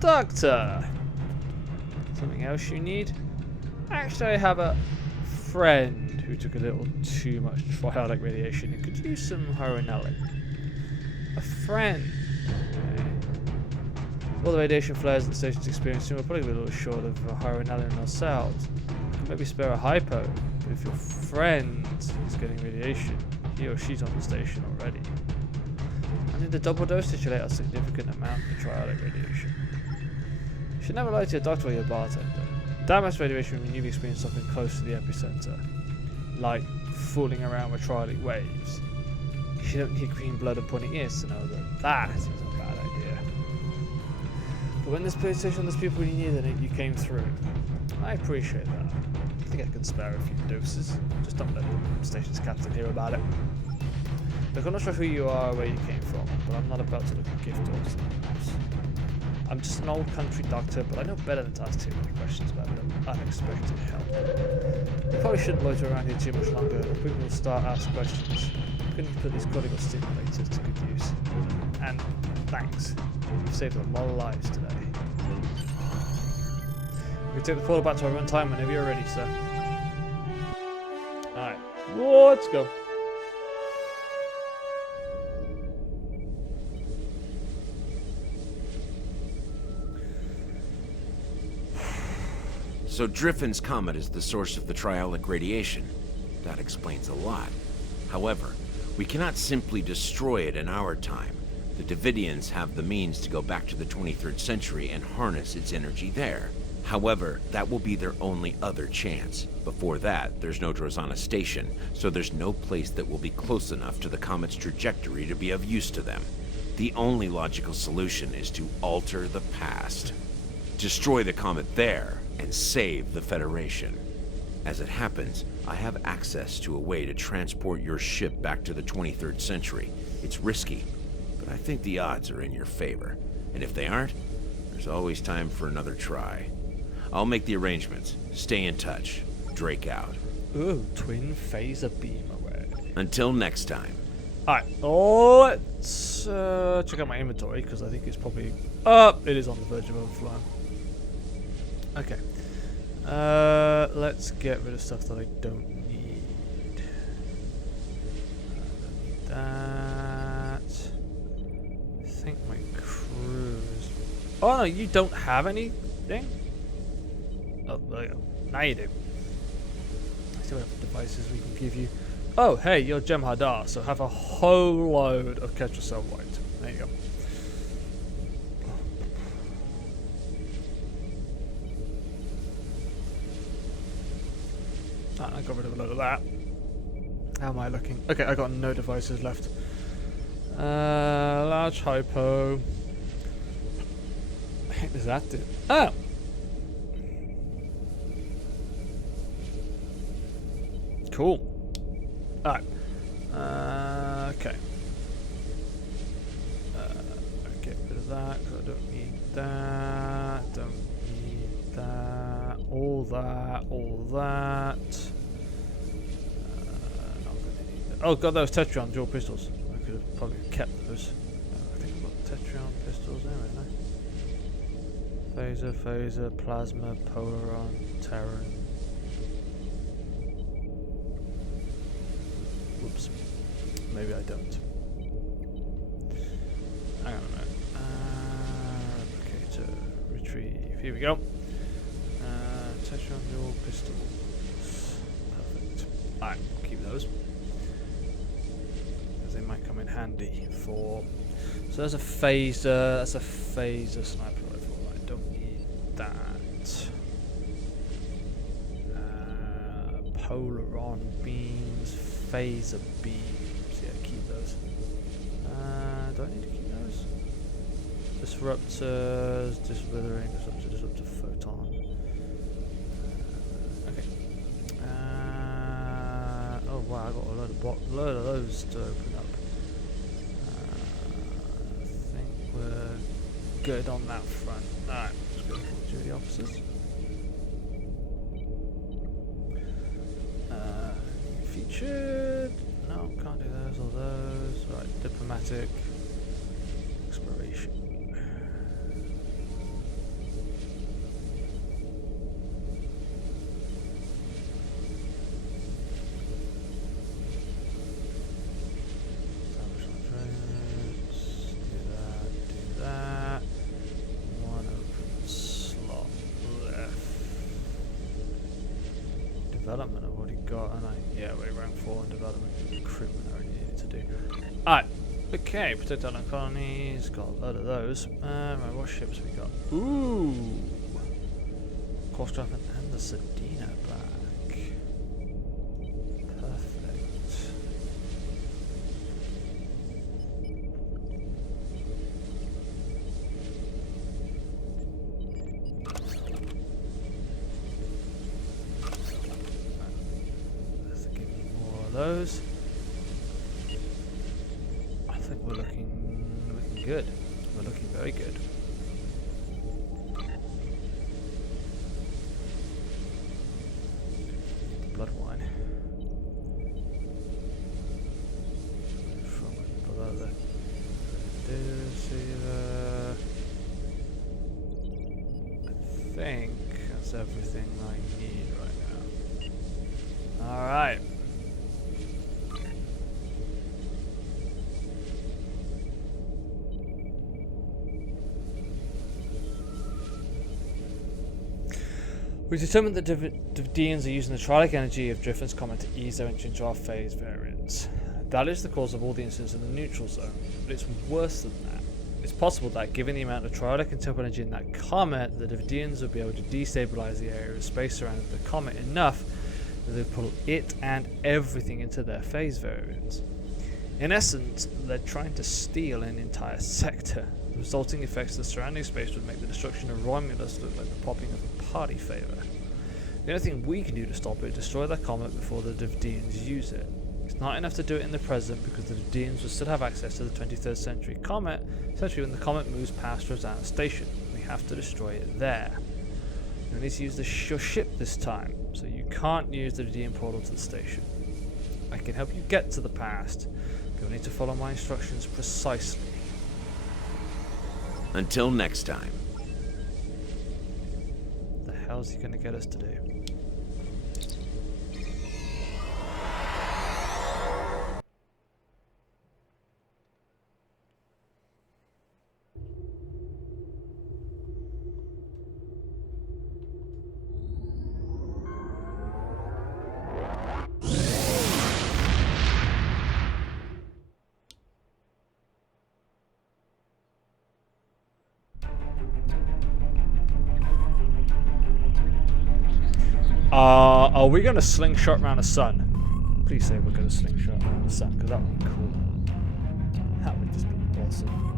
Doctor! Something else you need? Actually, I have a friend who took a little too much triadic radiation and could use some Hyronelli. A friend? Okay. All the radiation flares that the station's experiencing will probably be a little short of Hyronelli ourselves. Could maybe spare a hypo, but if your friend is getting radiation, he or she's on the station already. I need a double dose to chelate a significant amount of triadic radiation. You should never lie to your doctor or your bartender. Damage radiation when you've experienced something close to the epicenter, like fooling around with triadic waves. You don't need green blood and pointy ears to know that that is a bad idea. But when this police station there's people you needed it, you came through. I appreciate that. I think I can spare a few doses. Just don't let the station's captain hear about it. Look, I'm not sure who you are or where you came from, but I'm not about to look at gift orders. I'm just an old country doctor, but I know better than to ask too many questions about unexpected help. We probably shouldn't loiter around here too much longer, or people will start asking questions. Couldn't you put these cortical stimulators to good use? And thanks. You've saved a lot of lives today. We take the portal back to our run time whenever you're ready, sir. Alright, let's go. So Driffin's comet is the source of the triadic radiation. That explains a lot. However, we cannot simply destroy it in our time. The Davidians have the means to go back to the 23rd century and harness its energy there. However, that will be their only other chance. Before that, there's no Drozana station, so there's no place that will be close enough to the comet's trajectory to be of use to them. The only logical solution is to alter the past. Destroy the comet there, and save the Federation. As it happens, I have access to a way to transport your ship back to the 23rd century. It's risky, but I think the odds are in your favor. And if they aren't, there's always time for another try. I'll make the arrangements. Stay in touch. Drake out. Ooh, twin phaser beam away. Until next time. Alright, let's check out my inventory, because I think it's probably... it is on the verge of overflowing. Okay. Let's get rid of stuff that I don't need. That. I think my cruise. Oh no, you don't have anything? Oh, there you go. Now you do. Let's see what other devices we can give you. Oh, hey, you're Jem'Hadar, so have a whole load of Ketracel White. There you go. I got rid of a load of that. How am I looking? Okay, I got no devices left. Large hypo. What the heck does that do? Oh! Cool. Alright. Okay. Get rid of that, because I don't need that. Don't need that. All that. All that. Not gonna need that. Oh, got those Tetrion dual pistols. I could have probably kept those. I think I've got Tetrion pistols there, haven't I? Phaser, Plasma, Polaron, Terran. Whoops. Maybe I don't. Hang on a minute. Replicator, retrieve. Here we go. Tetrion dual pistols. Perfect. Alright, keep those. handy for. So there's a phaser. That's a phaser sniper rifle. I don't need that. Polaron beams, phaser beams. Yeah, keep those. Do I need to keep those? Disruptors, diswithering, disruptor, photon. Okay. Oh wow, I got a load of those to open up. I think we're good on that front. Alright, let's go to duty officers. Featured. No, can't do those or those. Right, diplomatic. Exploration. Development I've already got, and yeah, we're rank 4 in development. Recruitment I already needed to do. Alright, okay, protect island colonies, got a load of those. Right, what ships we got? Ooh! Corstraffen and the Sedina back. Perfect. Those. I think we're looking good. We're looking very good. Blood wine. From below the receiver. I think that's everything I need right now. Alright. We determined that Davidians are using the triadic energy of Driffin's comet to ease their entry into our phase variants. That is the cause of all the incidents in the neutral zone, but it's worse than that. It's possible that, given the amount of triadic and temporal energy in that comet, the Davidians will be able to destabilize the area of space surrounding the comet enough that they pull it and everything into their phase variants. In essence, they're trying to steal an entire sector. The resulting effects of the surrounding space would make the destruction of Romulus look like the popping of a party favor. The only thing we can do to stop it is destroy the comet before the Davidians use it. It's not enough to do it in the present because the Davidians will still have access to the 23rd century comet, especially when the comet moves past Rosanna Station. We have to destroy it there. You need to use your ship this time, so you can't use the Davidian portal to the station. I can help you get to the past, but you'll need to follow my instructions precisely. Until next time. What the hell is he going to get us to do? Are we going to slingshot around the sun? Please say we're going to slingshot around the sun, because that would be cool. That would just be awesome.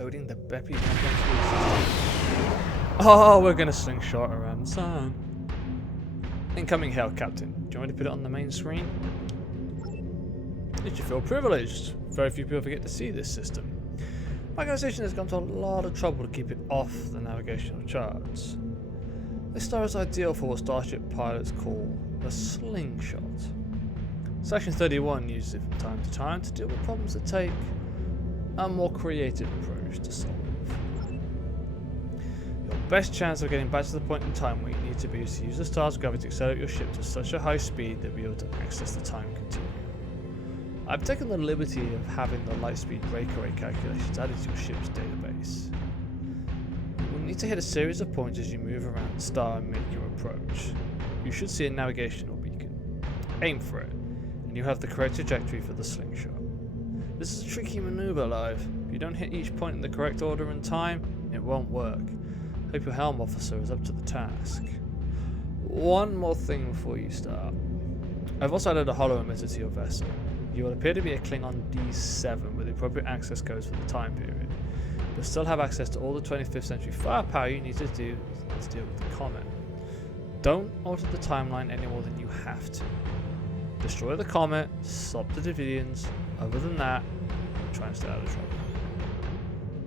Loading the Beppy 1.3 system. Oh, we're gonna slingshot around the sun. Incoming hail, Captain. Do you want me to put it on the main screen? Did you feel privileged? Very few people get to see this system. My organization has gone to a lot of trouble to keep it off the navigational charts. This star is ideal for what starship pilots call a slingshot. Section 31 uses it from time to time to deal with problems that take a more creative approach to solve. Your best chance of getting back to the point in time where you need to be is to use the star's gravity to accelerate your ship to such a high speed that you'll be able to access the time continuum. I've taken the liberty of having the lightspeed breakaway calculations added to your ship's database. You will need to hit a series of points as you move around the star and make your approach. You should see a navigational beacon. Aim for it, and you have the correct trajectory for the slingshot. This is a tricky maneuver, Live. If you don't hit each point in the correct order and time, it won't work. Hope your helm officer is up to the task. One more thing before you start. I've also added a holo emitter to your vessel. You will appear to be a Klingon D7 with the appropriate access codes for the time period. You'll still have access to all the 25th century firepower you need to deal with the comet. Don't alter the timeline any more than you have to. Destroy the comet, stop the Davidians. Other than that, try and stay out of trouble.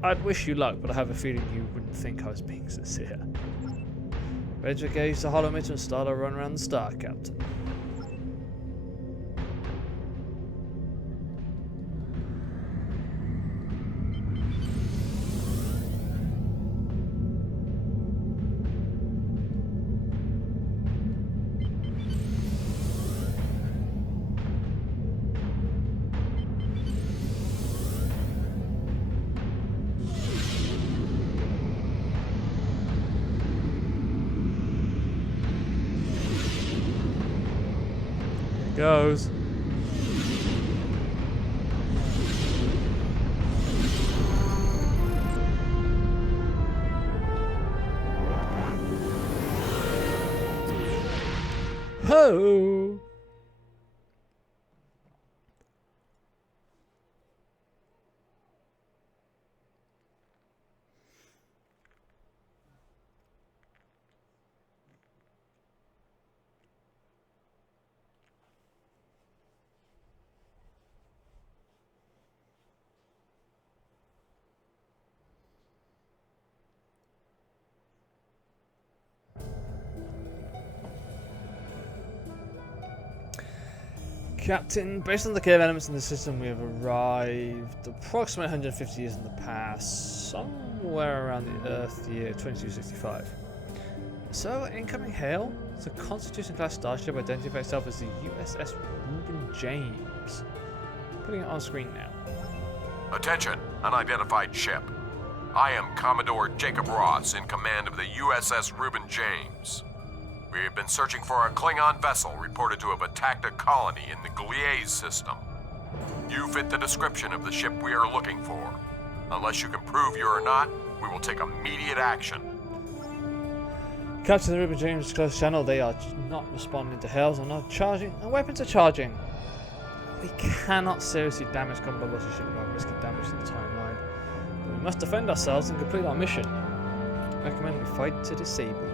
I'd wish you luck, but I have a feeling you wouldn't think I was being sincere. Ready to engage the holometer and start our run around the star, Captain. Goes. Ho! Captain, based on the cave elements in the system, we have arrived approximately 150 years in the past, somewhere around the Earth year 2265. So, incoming hail, it's a Constitution-class starship identifies itself as the USS Reuben James. Putting it on screen now. Attention, unidentified ship. I am Commodore Jacob Ross in command of the USS Reuben James. We have been searching for a Klingon vessel reported to have attacked a colony in the Gliese system. You fit the description of the ship we are looking for. Unless you can prove you are not, we will take immediate action. Captain, the Reuben James close channel, they are not responding to hails, are not charging, and weapons are charging. We cannot seriously damage Commodore Ross's ship without risking damage to the timeline. But we must defend ourselves and complete our mission. I recommend we fight to disable.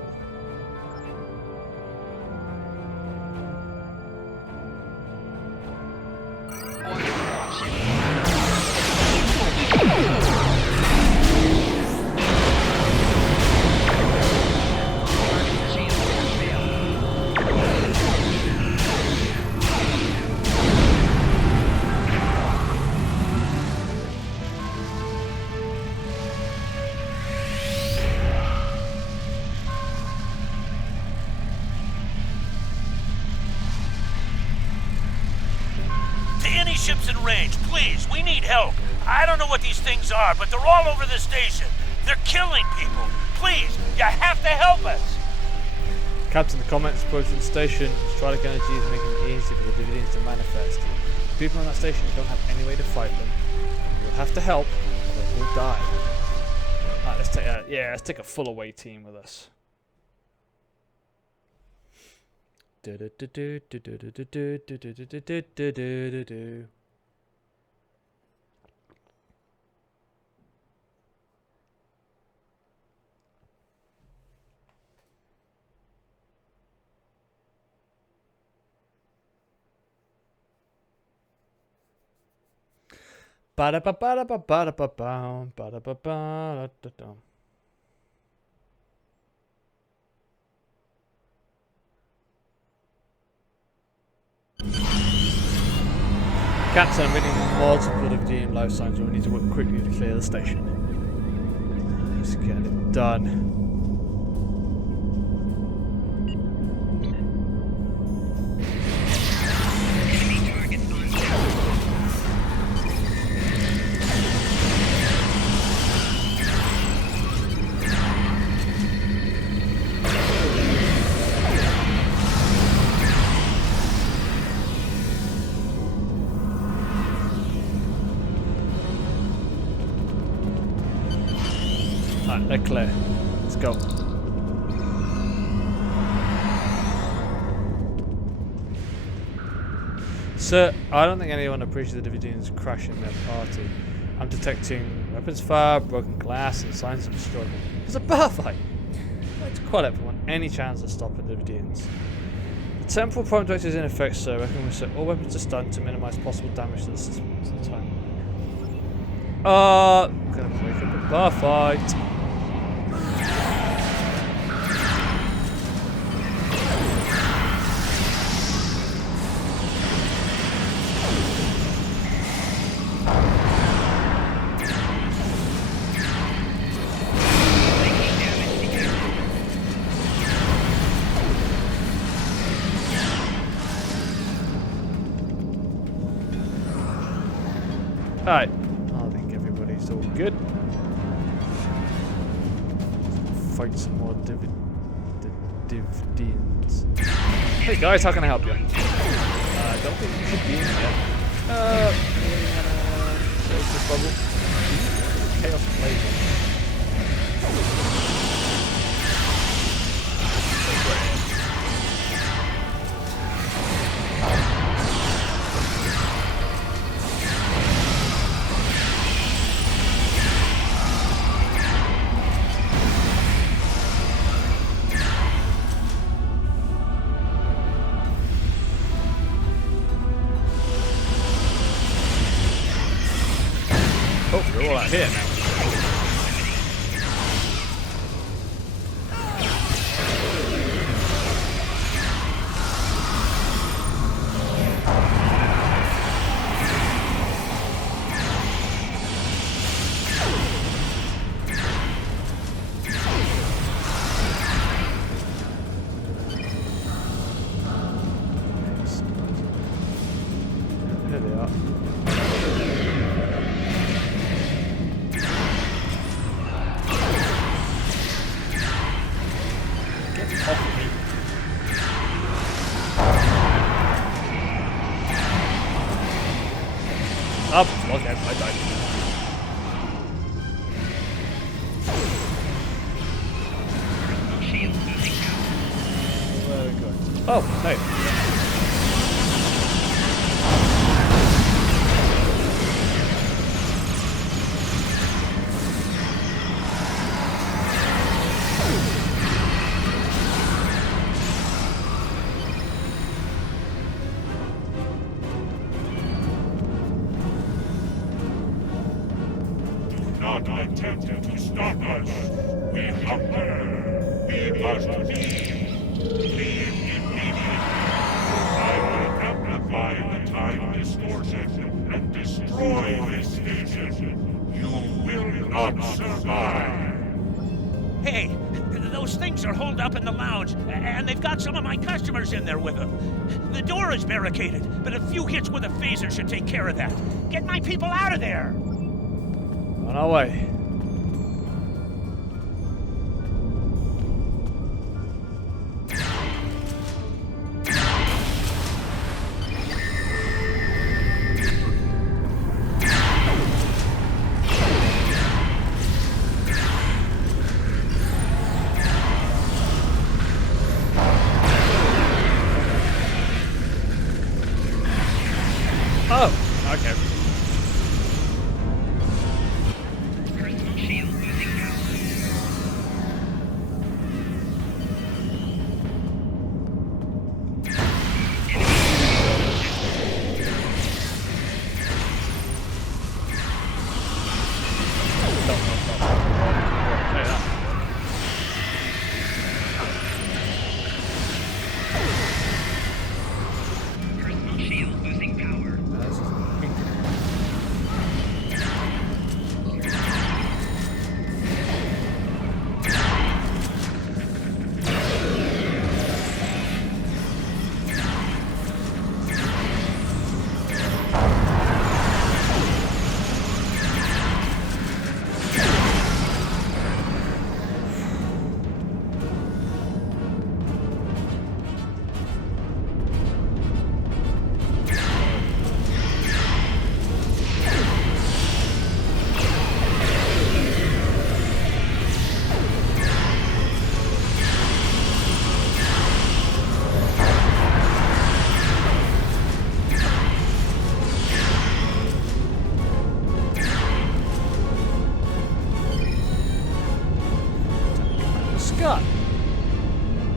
Ships in range, please. We need help. I don't know what these things are, but they're all over the station. They're killing people. Please, you have to help us. Captain, the comet approaching the station. Strike energy is making it easy for the Davidians to manifest. The people on that station don't have any way to fight them. You'll have to help, or we'll die. Alright, let's take a full away team with us. Ba-da-ba-ba-da-ba-ba-da-ba-ba, ba-da-ba-ba-da-da-da. Captain, I'm reading multiple Davidian life signs and we need to work quickly to clear the station. Let's get it done. Alright, they're clear. Let's go. Sir, I don't think anyone appreciates the Davidians crashing their party. I'm detecting weapons fire, broken glass, and signs of struggle. It's a bar fight! Let's quell everyone any chance of stopping the Davidians. The temporal prime directive is in effect, sir. I reckon we set all weapons to stun to minimize possible damage to the system at the time. Gonna break up a bar fight. Alright, I think everybody's all good. Fight some more Davidians. Hey guys, how can I help you? I don't think you should be in yet. There's this bubble. Chaos flavor. Oh, we're all out here now. Here they are. Up, okay, I died. Where are we going? Oh, hey. Not attempted to stop us. We hunger. We must leave. Leave immediately. I will amplify the time distortion and destroy this station. You will not survive. Hey, those things are holed up in the lounge, and they've got some of my customers in there with them. The door is barricaded, but a few hits with a phaser should take care of that. Get my people out of there! On our way. Oh, okay.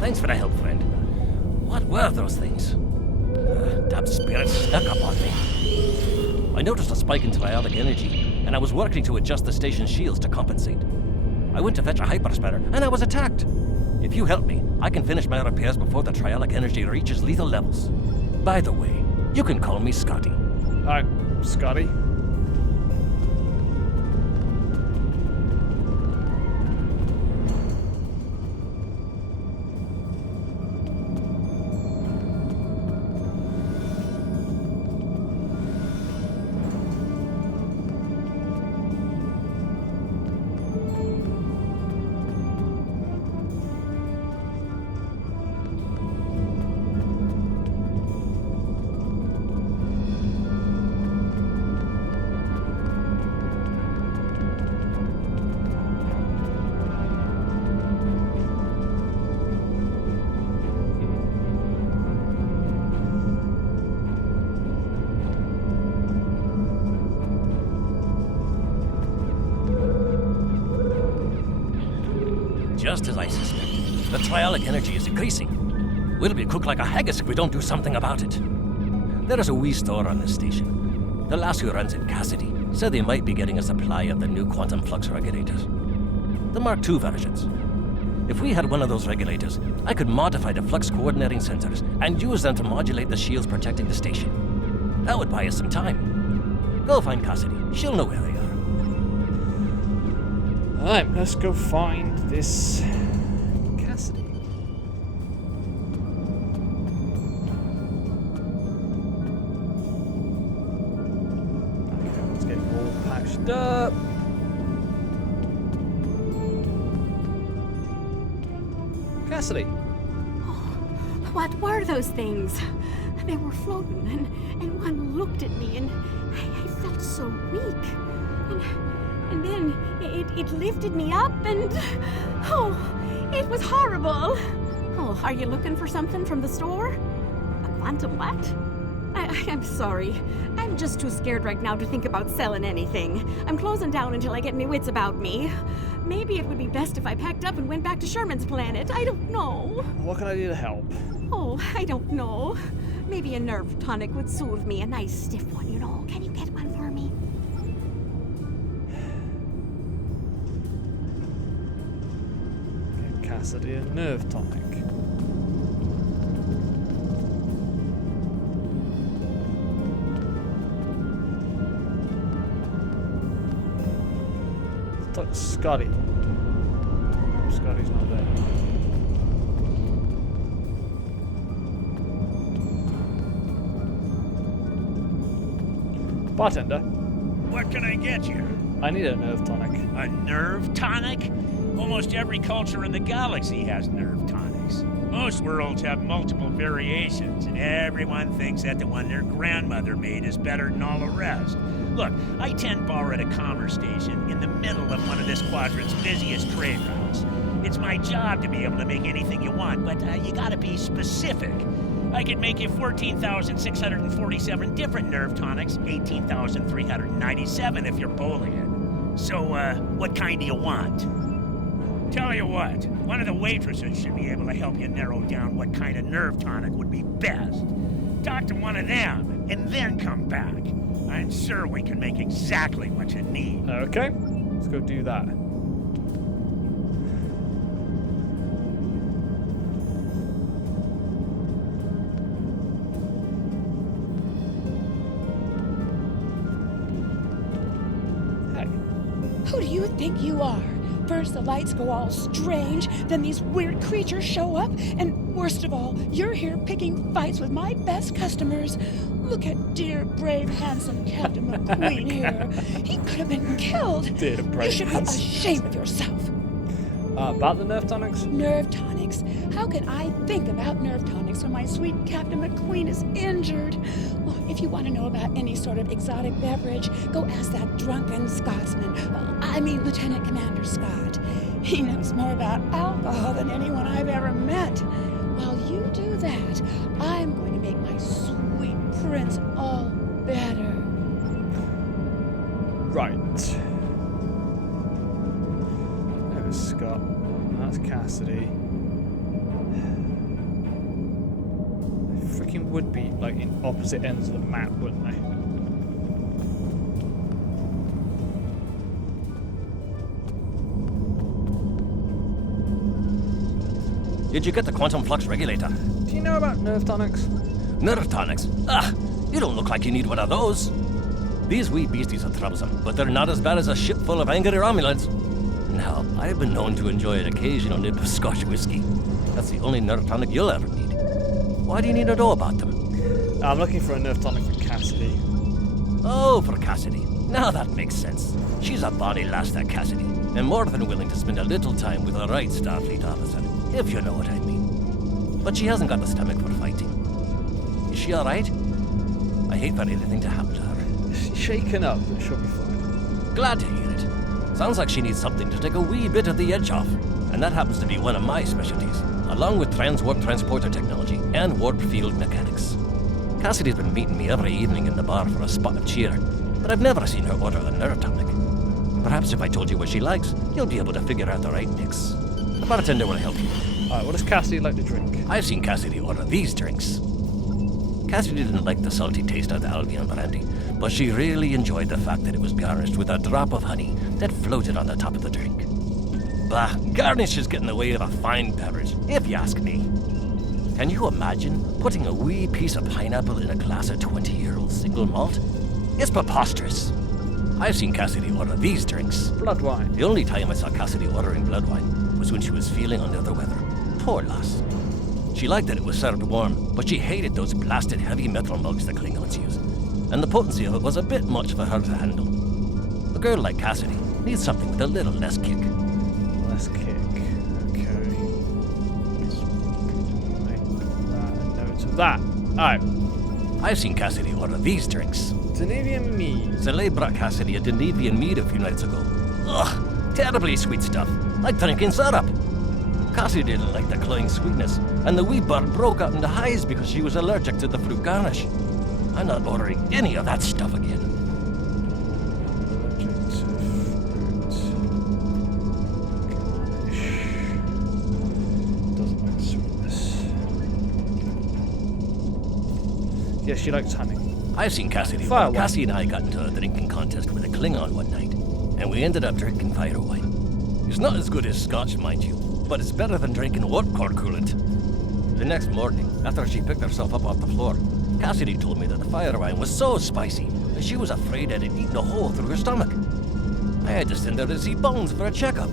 Thanks for the help, friend. What were those things? Damn spirits snuck up on me. I noticed a spike in trialic energy, and I was working to adjust the station's shields to compensate. I went to fetch a hyperspanner, and I was attacked. If you help me, I can finish my repairs before the trialic energy reaches lethal levels. By the way, you can call me Scotty. Hi, Scotty. Just as I suspected, the trialic energy is increasing. We'll be cooked like a haggis if we don't do something about it. There is a wee store on this station. The lass who runs it, Cassidy, said they might be getting a supply of the new quantum flux regulators. The Mark II versions. If we had one of those regulators, I could modify the flux coordinating sensors and use them to modulate the shields protecting the station. That would buy us some time. Go find Cassidy. She'll know where they are. Alright, let's go find this Cassidy. Okay, let's get all patched up. Cassidy. What were those things? They were floating, and one looked at me, and I felt so weak. And then it lifted me up, and oh, it was horrible. Oh, are you looking for something from the store? A quantum what? I'm sorry. I'm just too scared right now to think about selling anything. I'm closing down until I get my wits about me. Maybe it would be best if I packed up and went back to Sherman's planet. I don't know. What can I do to help? Oh, I don't know. Maybe a nerve tonic would soothe me. A nice stiff one, you know. Can you get one for me? Get Cassidy a nerve tonic. Talk to Scotty. Scotty's not there. Bartender. What can I get you? I need a nerve tonic. A nerve tonic? Almost every culture in the galaxy has nerve tonics. Most worlds have multiple variations, and everyone thinks that the one their grandmother made is better than all the rest. Look, I tend bar at a commerce station in the middle of one of this quadrant's busiest trade routes. It's my job to be able to make anything you want, but you gotta be specific. I could make you 14,647 different nerve tonics, 18,397 if you're Boolean. So, what kind do you want? Tell you what, one of the waitresses should be able to help you narrow down what kind of nerve tonic would be best. Talk to one of them, and then come back. I'm sure we can make exactly what you need. Okay, let's go do that. Who do you think you are? First the lights go all strange, then these weird creatures show up, and worst of all, you're here picking fights with my best customers. Look at dear, brave, handsome Captain McQueen here. He could have been killed. Dear, brave, you should be ashamed of yourself. About the nerve tonics? Nerve tonics? How can I think about nerve tonics when my sweet Captain McQueen is injured? Well, if you want to know about any sort of exotic beverage, go ask that drunken Scotsman. Lieutenant Commander Scott. He knows more about alcohol than anyone I've ever met. While you do that, I'm going to make my sweet prince all better. Right. There's Scott. That's Cassidy. them would be like in opposite ends of the map, wouldn't they? Did you get the quantum flux regulator? Do you know about nerve tonics? Nerve tonics? Ah, you don't look like you need one of those. These wee beasties are troublesome, but they're not as bad as a ship full of angry Romulans. Now, I've been known to enjoy an occasional nip of Scotch whiskey. That's the only nerve tonic you'll ever need. Why do you need to know about them? I'm looking for a nerve tonic for Cassidy. Oh, for Cassidy. Now that makes sense. She's a bonny lass, that Cassidy, and more than willing to spend a little time with a right Starfleet officer, if you know what I mean. But she hasn't got the stomach for fighting. Is she alright? I hate for anything to happen to her. She's shaken up, but she'll be fine. Glad to hear it. Sounds like she needs something to take a wee bit of the edge off, and that happens to be one of my specialties, along with transwarp transporter technology and warp field mechanics. Cassidy's been meeting me every evening in the bar for a spot of cheer, but I've never seen her order a nerve tonic. Perhaps if I told you what she likes, you'll be able to figure out the right mix. The bartender will help you. Alright, what does Cassidy like to drink? I've seen Cassidy order these drinks. Cassidy didn't like the salty taste of the Albion brandy, but she really enjoyed the fact that it was garnished with a drop of honey that floated on the top of the drink. Bah, garnish is getting in the way of a fine beverage, if you ask me. Can you imagine putting a wee piece of pineapple in a glass of 20-year-old single malt? It's preposterous. I've seen Cassidy order these drinks. Blood wine. The only time I saw Cassidy ordering blood wine was when she was feeling under the weather. Poor lass. She liked that it was served warm, but she hated those blasted heavy metal mugs the Klingons use, and the potency of it was a bit much for her to handle. A girl like Cassidy needs something with a little less kick. Less kick. Okay. Let's make that a note of that. Alright. I've seen Cassidy order these drinks. Denevian mead. Zele brought Cassidy a Denevian mead a few nights ago. Ugh, terribly sweet stuff, like drinking syrup. Cassidy didn't like the cloying sweetness, and the wee bird broke out into highs because she was allergic to the fruit garnish. I'm not ordering any of that stuff again. Allergic to fruit garnish. Doesn't like sweetness. Yes, she likes honey. I've seen Cassidy. Fire wine. Cassie and I got into a drinking contest with a Klingon one night, and we ended up drinking fire wine. It's not as good as Scotch, mind you, but it's better than drinking warp core coolant. The next morning, after she picked herself up off the floor, Cassidy told me that the fire wine was so spicy that she was afraid it had eaten a hole through her stomach. I had to send her to see Bones for a checkup.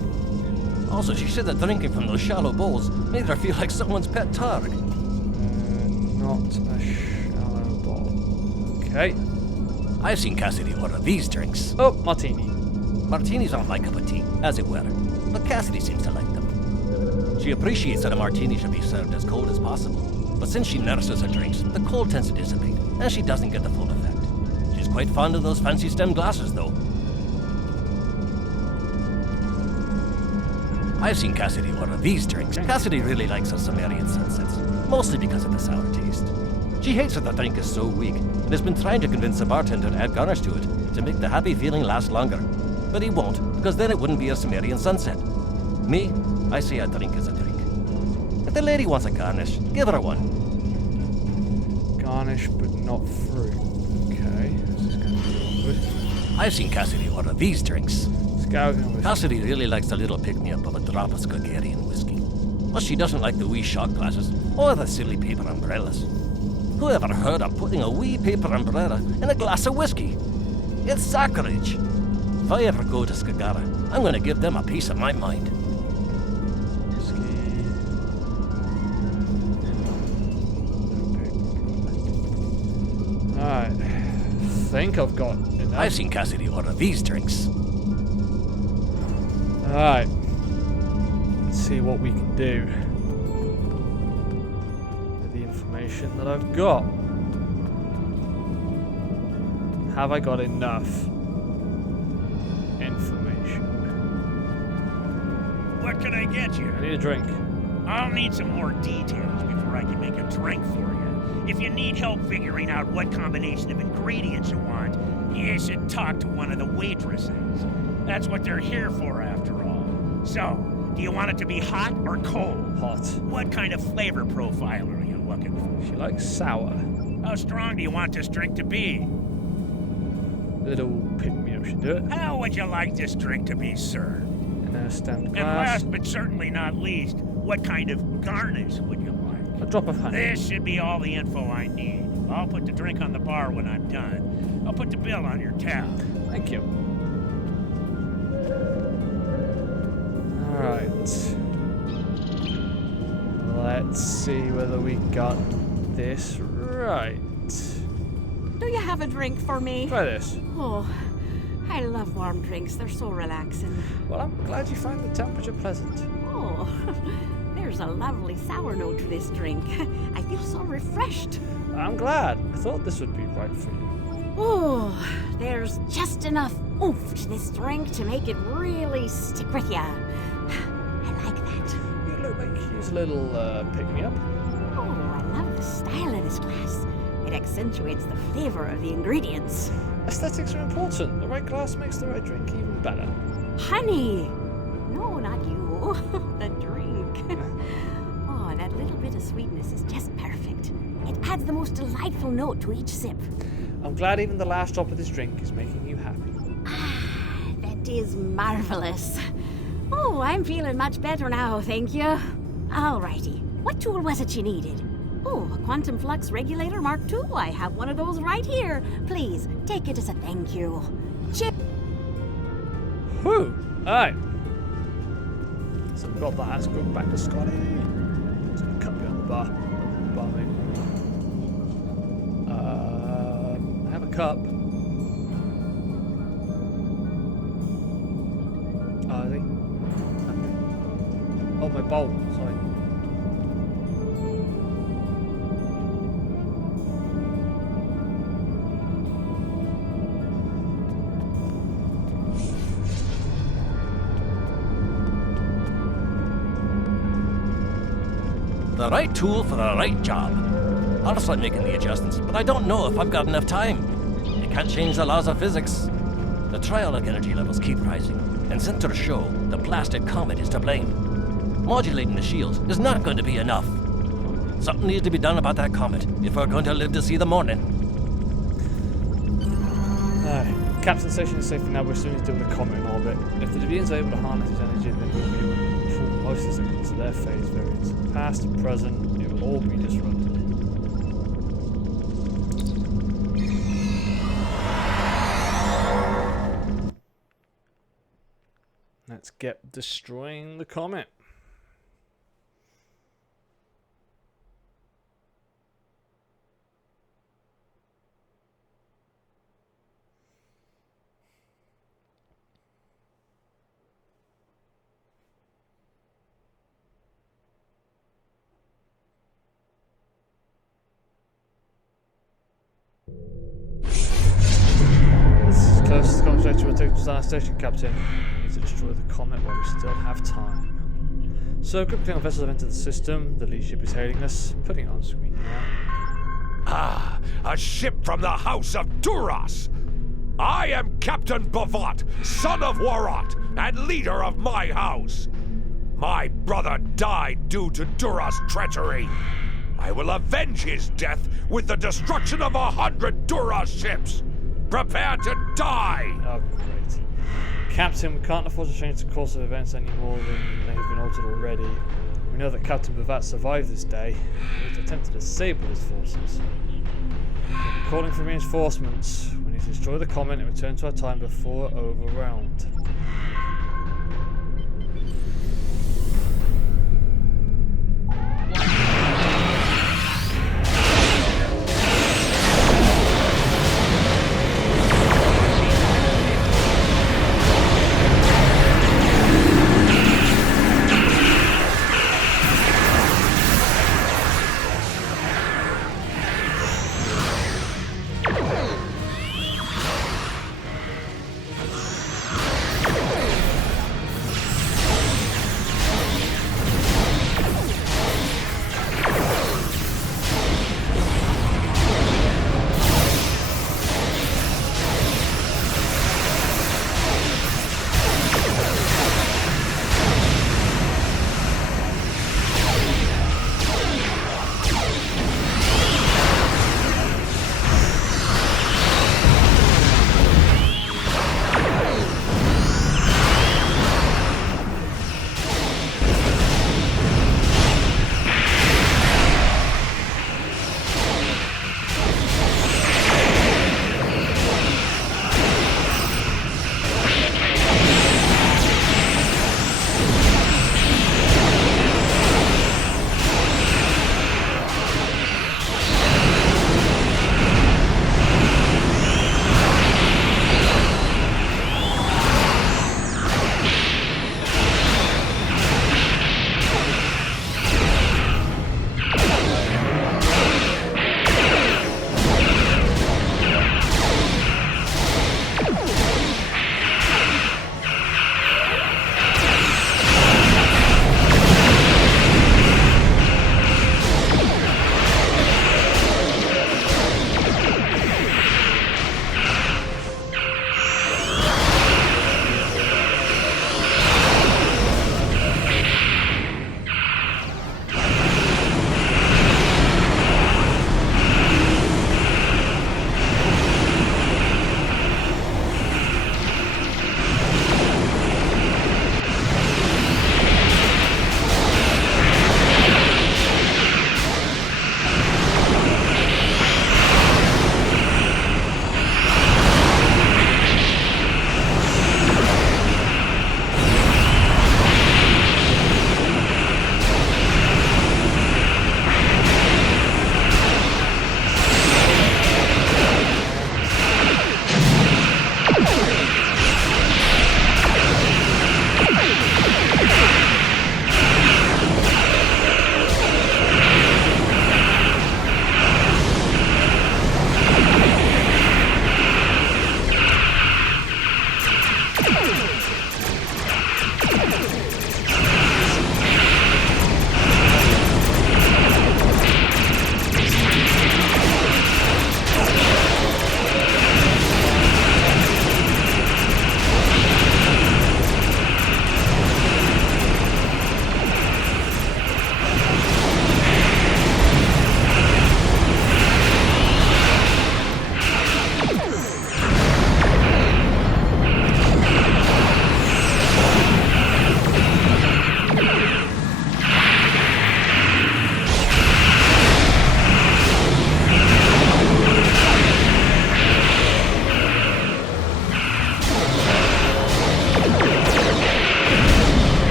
Also, she said that drinking from those shallow bowls made her feel like someone's pet targ. Not a shallow bowl. Okay. I've seen Cassidy order these drinks. Oh, martini. Martinis aren't my cup of tea, as it were, but Cassidy seems to like them. She appreciates that a martini should be served as cold as possible, but since she nurses her drinks, the cold tends to dissipate, and she doesn't get the full effect. She's quite fond of those fancy stem glasses, though. I've seen Cassidy order these drinks. Cassidy really likes her Sumerian sunsets, mostly because of the sour taste. She hates that the drink is so weak, and has been trying to convince the bartender to add garnish to it, to make the happy feeling last longer. But he won't, because then it wouldn't be a Sumerian sunset. Me, I say a drink is a drink. If the lady wants a garnish, give her one. Garnish, but not fruit. Okay, this is going to be good. I've seen Cassidy order these drinks. Scouting with Cassidy really likes the little pick-me-up of a drop of Skagarian whiskey. But she doesn't like the wee shot glasses or the silly paper umbrellas. Who ever heard of putting a wee paper umbrella in a glass of whiskey? It's sacrilege. If I ever go to Skagara, I'm going to give them a piece of my mind. Alright. I think I've got enough. I've seen Cassidy order these drinks. Alright. Let's see what we can do with the information that I've got. Have I got enough information? What can I get you? I need a drink. I'll need some more details before I can make a drink for you. If you need help figuring out what combination of ingredients you want, you should talk to one of the waitresses. That's what they're here for, after all. So, do you want it to be hot or cold? Hot. What kind of flavor profile are you looking for? She likes sour. How strong do you want this drink to be? Little pick-me-up should do it. How would you like this drink to be, sir? In a stamped And glass. last but certainly not least, what kind of garnish would you like? A drop of honey. This should be all the info I need. I'll put the drink on the bar when I'm done. I'll put the bill on your tab. Thank you. Alright. Let's see whether we got this right. Do you have a drink for me? Try this. Oh, I love warm drinks. They're so relaxing. Well, I'm glad you find the temperature pleasant. Oh, there's a lovely sour note to this drink. I feel so refreshed. I'm glad. I thought this would be right for you. Oh, there's just enough oomph to this drink to make it really stick with ya. I like that. You look like here's a little pick-me-up. Oh, I love the style of this glass. It accentuates the flavor of the ingredients. Aesthetics are important. The right glass makes the right drink even better. Honey! No, not you. The drink. Oh, that little bit of sweetness is just perfect. It adds the most delightful note to each sip. I'm glad even the last drop of this drink is making you happy. That is marvelous. Oh, I'm feeling much better now, thank you. Alrighty, what tool was it you needed? Oh, a quantum flux regulator Mark II. I have one of those right here. Please, take it as a thank you. Chip. Whew! Alright. So we've got that. Let's go back to Scotty. It's gonna cut me on the bar. I have a cup. Oh, is he? Oh, my bowl. Sorry. The right tool for the right job. I'll start making the adjustments, but I don't know if I've got enough time. You can't change the laws of physics. The triolic energy levels keep rising, and sensors show the blasted comet is to blame. Modulating the shields is not going to be enough. Something needs to be done about that comet if we're going to live to see the morning. Captain Station is safe for now, but we still need to deal with the comet in orbit. If the Deviants are able to harness its energy, then we'll be able to control most of the to their phase variants. Past, present, it will all be disrupted. Let's get destroying the comet. Closest conversation will take us to our station, Captain. We need to destroy the comet while we still have time. So, a group of Klingon vessels have entered the system. The lead ship is hailing us, putting it on screen now. Ah, a ship from the house of Duras! I am Captain Bavat, son of Warat, and leader of my house. My brother died due to Duras' treachery. I will avenge his death with the destruction of 100 Duras ships. Prepare to die! Oh, great. Captain, we can't afford to change the course of events any more than they have been altered already. We know that Captain Bavat survived this day. We need to attempt to disable his forces. We're calling for reinforcements. We need to destroy the comet and return to our time before overwhelmed.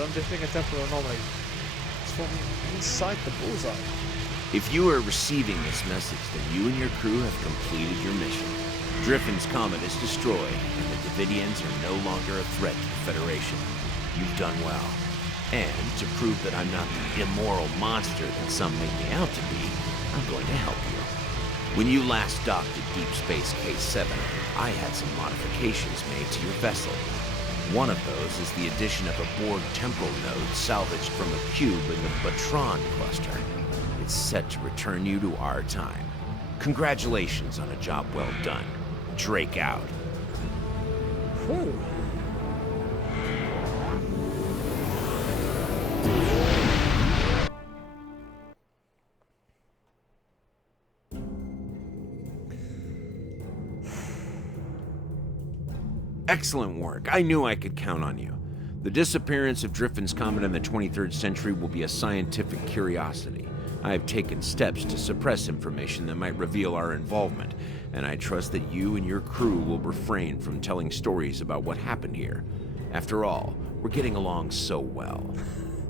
so I'm just being a temporal anomaly. It's forming inside the bullseye. If you are receiving this message, then you and your crew have completed your mission. Driffin's comet is destroyed, and the Davidians are no longer a threat to the Federation. You've done well. And to prove that I'm not the immoral monster that some make me out to be, I'm going to help you. When you last docked at Deep Space K7, I had some modifications made to your vessel. One of those is the addition of a Borg temporal node salvaged from a cube in the Batron cluster. It's set to return you to our time. Congratulations on a job well done. Drake out. Whew. Excellent work. I knew I could count on you. The disappearance of Driffin's comet in the 23rd century will be a scientific curiosity. I have taken steps to suppress information that might reveal our involvement, and I trust that you and your crew will refrain from telling stories about what happened here. After all, we're getting along so well.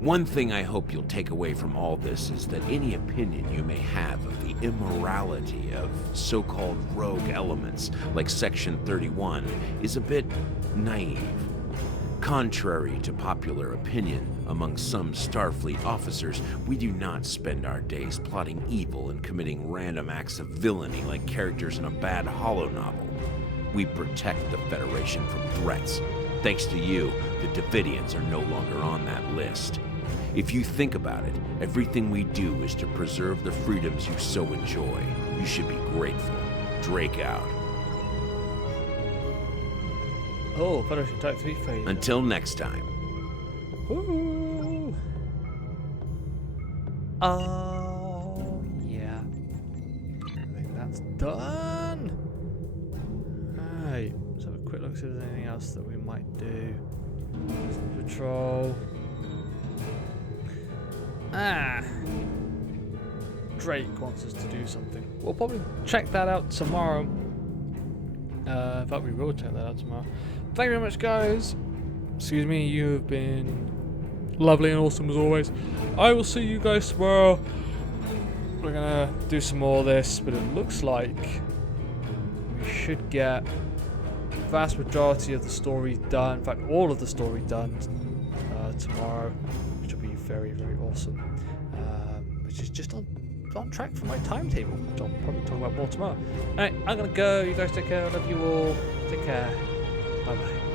One thing I hope you'll take away from all this is that any opinion you may have of the immorality of so-called rogue elements like Section 31 is a bit naive. Contrary to popular opinion among some Starfleet officers, we do not spend our days plotting evil and committing random acts of villainy like characters in a bad holo novel. We protect the Federation from threats. Thanks to you, the Davidians are no longer on that list. If you think about it, everything we do is to preserve the freedoms you so enjoy. You should be grateful. Drake out. Oh, Federation Type 3 phase. Until next time. Ooh. Oh, yeah. I think that's done. Alright, let's have a quick look, see if there's anything else that we might do. Patrol. Drake wants us to do something. We'll probably check that out tomorrow. In fact, we will check that out tomorrow. Thank you very much, guys. Excuse me, you have been lovely and awesome as always. I will see you guys tomorrow. We're gonna do some more of this, but it looks like we should get the vast majority of the story done. In fact, all of the story done tomorrow, which will be very, very awesome. Which is just on track for my timetable, which I'll probably talk about more tomorrow. Alright, I'm gonna go. You guys take care. I love you all. Take care. Bye bye.